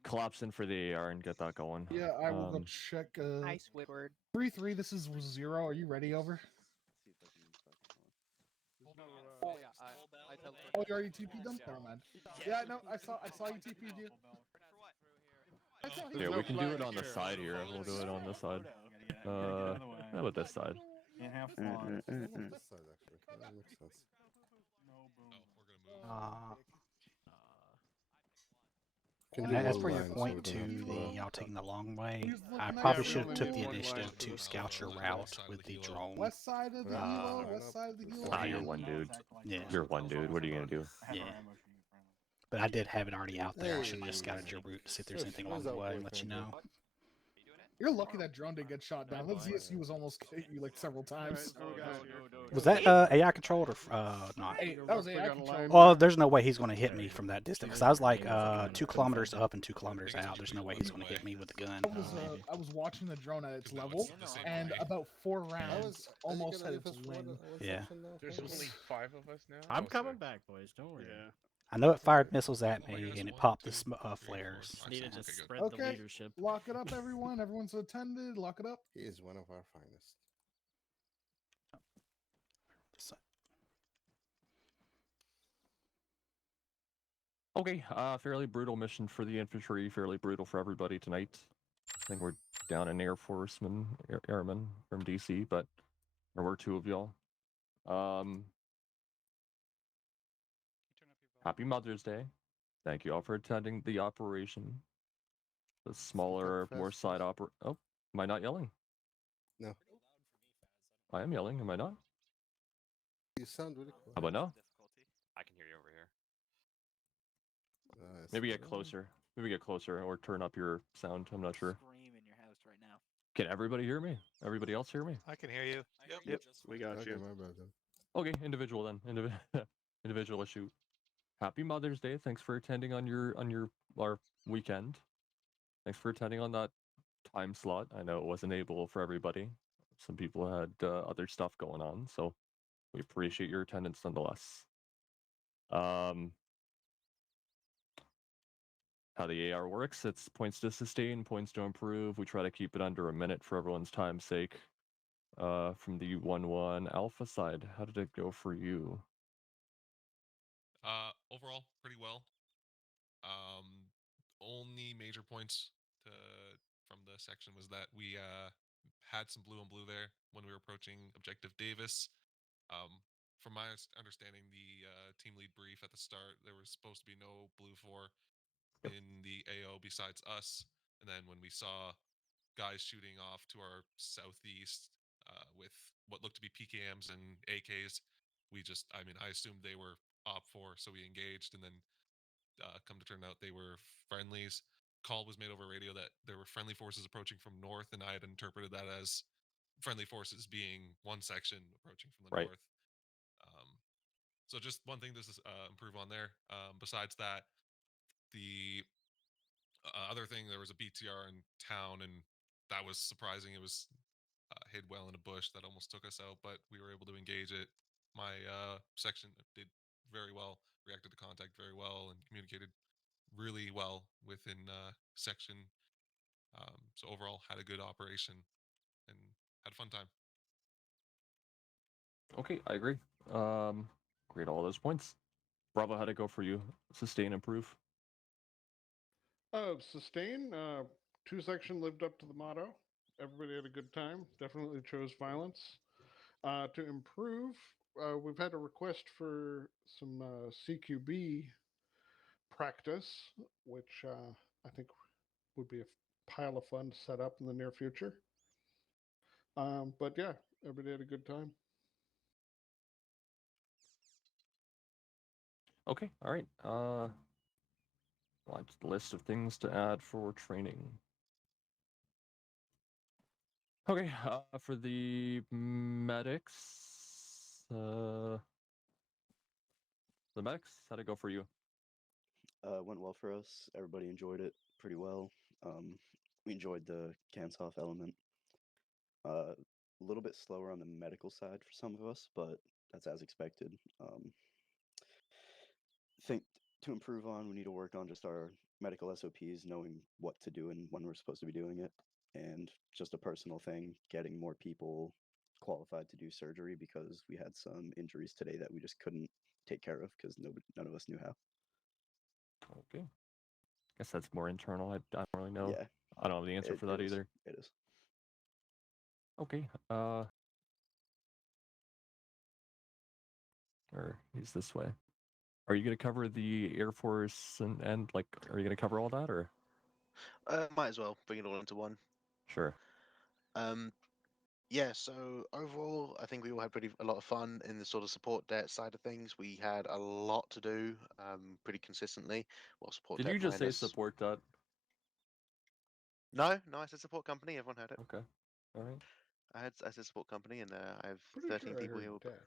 collapse in for the AR and get that going. Yeah, I will go check. Hi, Squidward. 3-3. This is 0. Are you ready? Over. Oh, you already TP'd them? Never mind. Yeah, no, I saw you TP'd you. Yeah, we can do it on the side here. We'll do it on this side. How about this side? and as for your point to the y'all taking the long way, I looking probably at should have took the one line initiative to to the scout your route with the drone. West side of the helo. West side of the helo. You're one dude. Yeah. You're one dude. What are you gonna do? Yeah. But I did have it already out there. I should have just scouted your route to see if there's anything along the way and let you know. You're lucky that drone didn't get shot down. That ZSU was almost hit you like several times. Was that AI controlled or not? Hey, that was AI controlled. Well, there's no way he's going to hit me from that distance. Because I was like 2 kilometers up and 2 kilometers out. There's no way he's going to hit me with the gun. I was watching the drone at its level, and about 4 rounds almost hit its wing. Yeah. There's only 5 of us now. I'm coming back, boys. Don't worry. Yeah. I know it fired missiles at me and it popped the flares. Just needed to spread the Okay, leadership. lock it up, everyone. Everyone's attended. Lock it up. He is one of our finest. Okay, fairly brutal mission for the infantry, fairly brutal for everybody tonight. I think we're down an airman from DC, but there were 2 of y'all. Happy Mother's Day. Thank you all for attending the operation. The smaller, more side Oh, am I not yelling? No. I am yelling, am I not? You sound really cool. How about now? I can hear you over here. Maybe get closer. Maybe get closer or turn up your sound. I'm not sure. Scream in your house right now. Can everybody hear me? Everybody else hear me? I can hear you. Yep. We got Okay, you. my bad then. Okay, individual then. Individual issue. Happy Mother's Day. Thanks for attending on our weekend. Thanks for attending on that time slot. I know it wasn't able for everybody. Some people had other stuff going on, so we appreciate your attendance nonetheless. How the AR works, it's points to sustain, points to improve. We try to keep it under a minute for everyone's time's sake. From the 1-1 alpha side, how did it go for you? Overall, pretty well. Only major points from the section was that we had some blue on blue there when we were approaching Objective Davis. From my understanding, the team lead brief at the start, there was supposed to be no blue for in the AO besides us. And then when we saw guys shooting off to our southeast with what looked to be PKMs and AKs, I assumed they were OP4, so we engaged, and then come to turn out they were friendlies. Call was made over radio that there were friendly forces approaching from north, and I had interpreted that as friendly forces being one section approaching from the north. So just one thing to improve on there. Besides that, the other thing, there was a BTR in town, and that was surprising. It was hid well in a bush that almost took us out, but we were able to engage it. My section did very well, reacted to contact very well, and communicated really well within section. So overall, had a good operation and had a fun time. Okay, I agree. Great, all those points. Bravo, how'd it go for you? Sustain, improve? Sustain. Two section lived up to the motto. Everybody had a good time. Definitely chose violence. To improve, we've had a request for some CQB practice, which I think would be a pile of fun to set up in the near future. But yeah, everybody had a good time. Okay, all right. List of things to add for training. Okay, for the medics, how'd it go for you? Went well for us. Everybody enjoyed it pretty well. We enjoyed the Kansoff element. A little bit slower on the medical side for some of us, but that's as expected. Think to improve on, we need to work on just our medical SOPs, knowing what to do and when we're supposed to be doing it, and just a personal thing, getting more people qualified to do surgery because we had some injuries today that we just couldn't take care of because none of us knew how. Okay. Guess that's more internal. I don't really know. Yeah. I don't have the answer for that either. It is. Okay. Or he's this way. Are you gonna cover the Air Force and like, are you gonna cover all that or? Might as well bring it all into one. Sure. Yeah, so overall, I think we all had a lot of fun in the sort of support debt side of things. We had a lot to do pretty consistently. Well, support Did debt you just say minus... support that? No, I said support company. Everyone heard it. Okay. All right. I said support company, and I have Pretty 13 sure I people heard here. debt.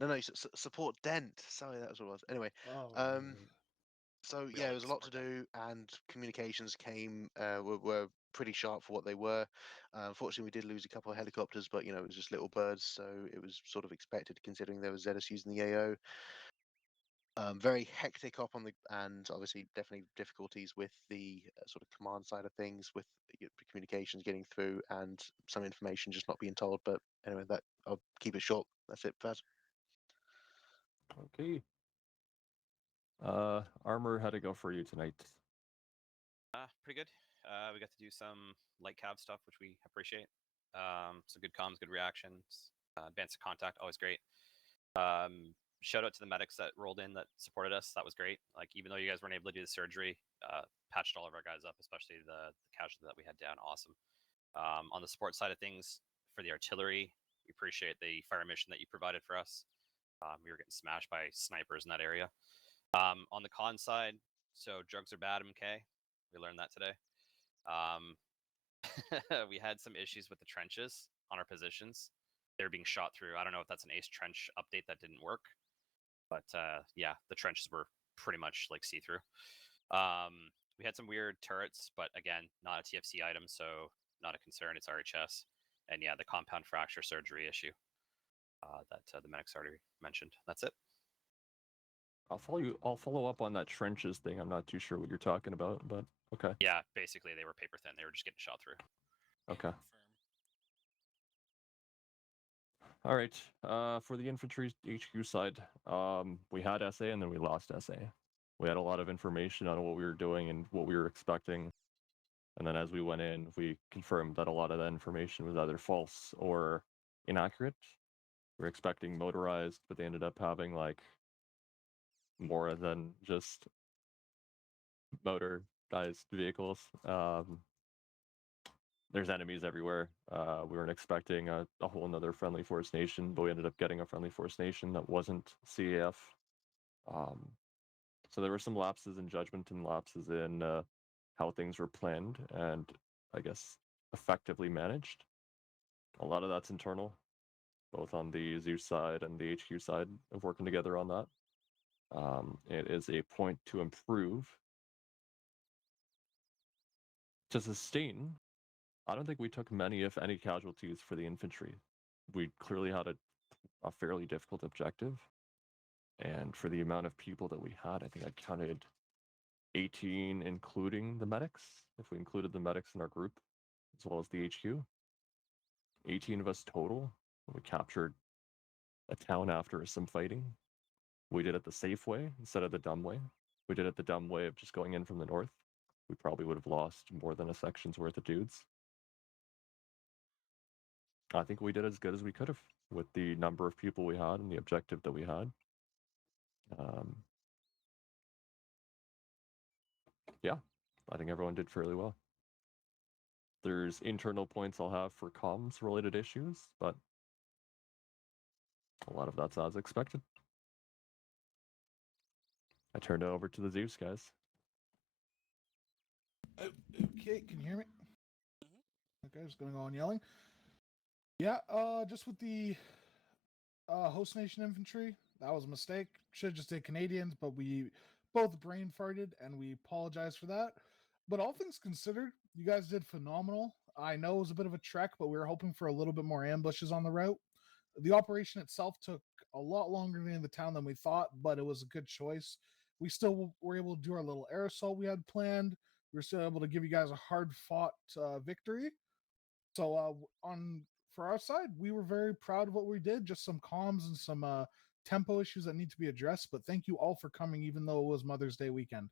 No, support dent. Sorry, that was what it was. Anyway, Oh, right. so We yeah, all there was a lot to support do, and communications were pretty sharp for what they were. Unfortunately, we did lose a couple of helicopters, but it was just little birds, so it was sort of expected considering there was ZSUs in the AO. Very hectic up and obviously definitely difficulties with the sort of command side of things, with communications getting through and some information just not being told. But anyway, I'll keep it short. That's it, Faz. Okay. Armor, how'd it go for you tonight? Pretty good. We got to do some light cab stuff, which we appreciate. Some good comms, good reactions. Advanced contact, always great. Shout out to the medics that rolled in that supported us. That was great. Like, even though you guys weren't able to do the surgery, patched all of our guys up, especially the casualty that we had down. Awesome. On the support side of things, for the artillery, we appreciate the fire mission that you provided for us. We were getting smashed by snipers in that area. On the con side, so drugs are bad, MK. We learned that today. We had some issues with the trenches on our positions. They were being shot through. I don't know if that's an ace trench update that didn't work, but yeah, the trenches were pretty much like see-through. We had some weird turrets, but again, not a TFC item, so not a concern. It's RHS. And yeah, the compound fracture surgery issue that the medics already mentioned. That's it. I'll follow up on that trenches thing. I'm not too sure what you're talking about, but okay. Yeah, basically they were paper thin. They were just getting shot through. Okay. All right. For the infantry HQ side, we had SA and then we lost SA. We had a lot of information on what we were doing and what we were expecting. And then as we went in, we confirmed that a lot of that information was either false or inaccurate. We were expecting motorized, but they ended up having like more than just motorized vehicles. There's enemies everywhere. We weren't expecting a whole another friendly force nation, but we ended up getting a friendly force nation that wasn't CAF. So there were some lapses in judgment and lapses in how things were planned and I guess effectively managed. A lot of that's internal, both on the Zeus side and the HQ side of working together on that. It is a point to improve. To sustain, I don't think we took many, if any, casualties for the infantry. We clearly had a fairly difficult objective. And for the amount of people that we had, I think I counted 18, including the medics, if we included the medics in our group, as well as the HQ. 18 of us total. We captured a town after some fighting. We did it the safe way instead of the dumb way. We did it the dumb way of just going in from the north. We probably would have lost more than a section's worth of dudes. I think we did as good as we could have with the number of people we had and the objective that we had. Yeah, I think everyone did fairly well. There's internal points I'll have for comms related issues, but a lot of that's as expected. I turned it over to the Zeus guys. Okay, can you hear me? Okay, just gonna go on yelling. Yeah, just with the host nation infantry, that was a mistake. Should have just did Canadians, but we both brain farted and we apologize for that. But all things considered, you guys did phenomenal. I know it was a bit of a trek, but we were hoping for a little bit more ambushes on the route. The operation itself took a lot longer than in the town than we thought, but it was a good choice. We still were able to do our little air assault we had planned. We were still able to give you guys a hard-fought victory. So on for our side, we were very proud of what we did. Just some comms and some tempo issues that need to be addressed. But thank you all for coming, even though it was Mother's Day weekend.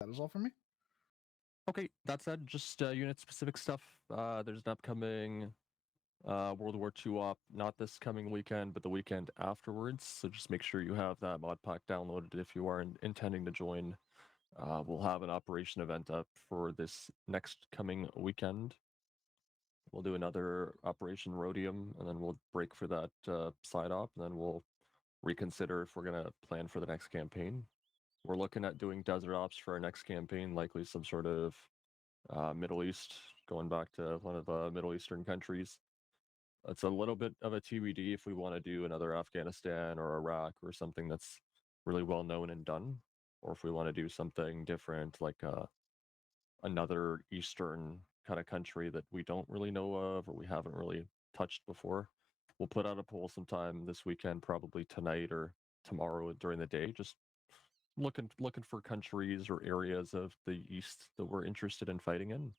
That is all for me. Okay, that said, just unit-specific stuff. There's an upcoming World War II op, not this coming weekend, but the weekend afterwards. So just make sure you have that mod pack downloaded if you are intending to join. We'll have an operation event up for this next coming weekend. We'll do another Operation Rhodium, and then we'll break for that side op, and then we'll reconsider if we're going to plan for the next campaign. We're looking at doing desert ops for our next campaign, likely some sort of Middle East, going back to one of the Middle Eastern countries. It's a little bit of a TBD if we want to do another Afghanistan or Iraq or something that's really well known and done, or if we want to do something different like another Eastern kind of country that we don't really know of or we haven't really touched before. We'll put out a poll sometime this weekend, probably tonight or tomorrow during the day, just looking for countries or areas of the East that we're interested in fighting in.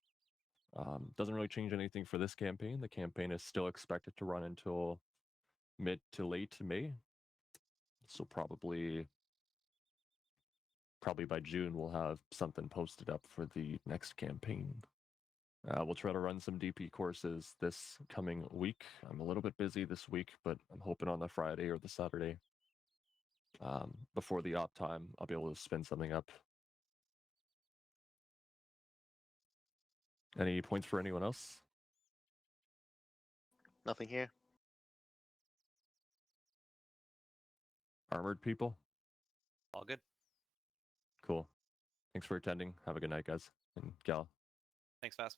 Doesn't really change anything for this campaign. The campaign is still expected to run until mid to late May. So probably by June we'll have something posted up for the next campaign. We'll try to run some DP courses this coming week. I'm a little bit busy this week, but I'm hoping on the Friday or the Saturday before the op time, I'll be able to spin something up. Any points for anyone else? Nothing here. Armored people? All good. Cool. Thanks for attending. Have a good night, guys. And gal. Thanks, Fast.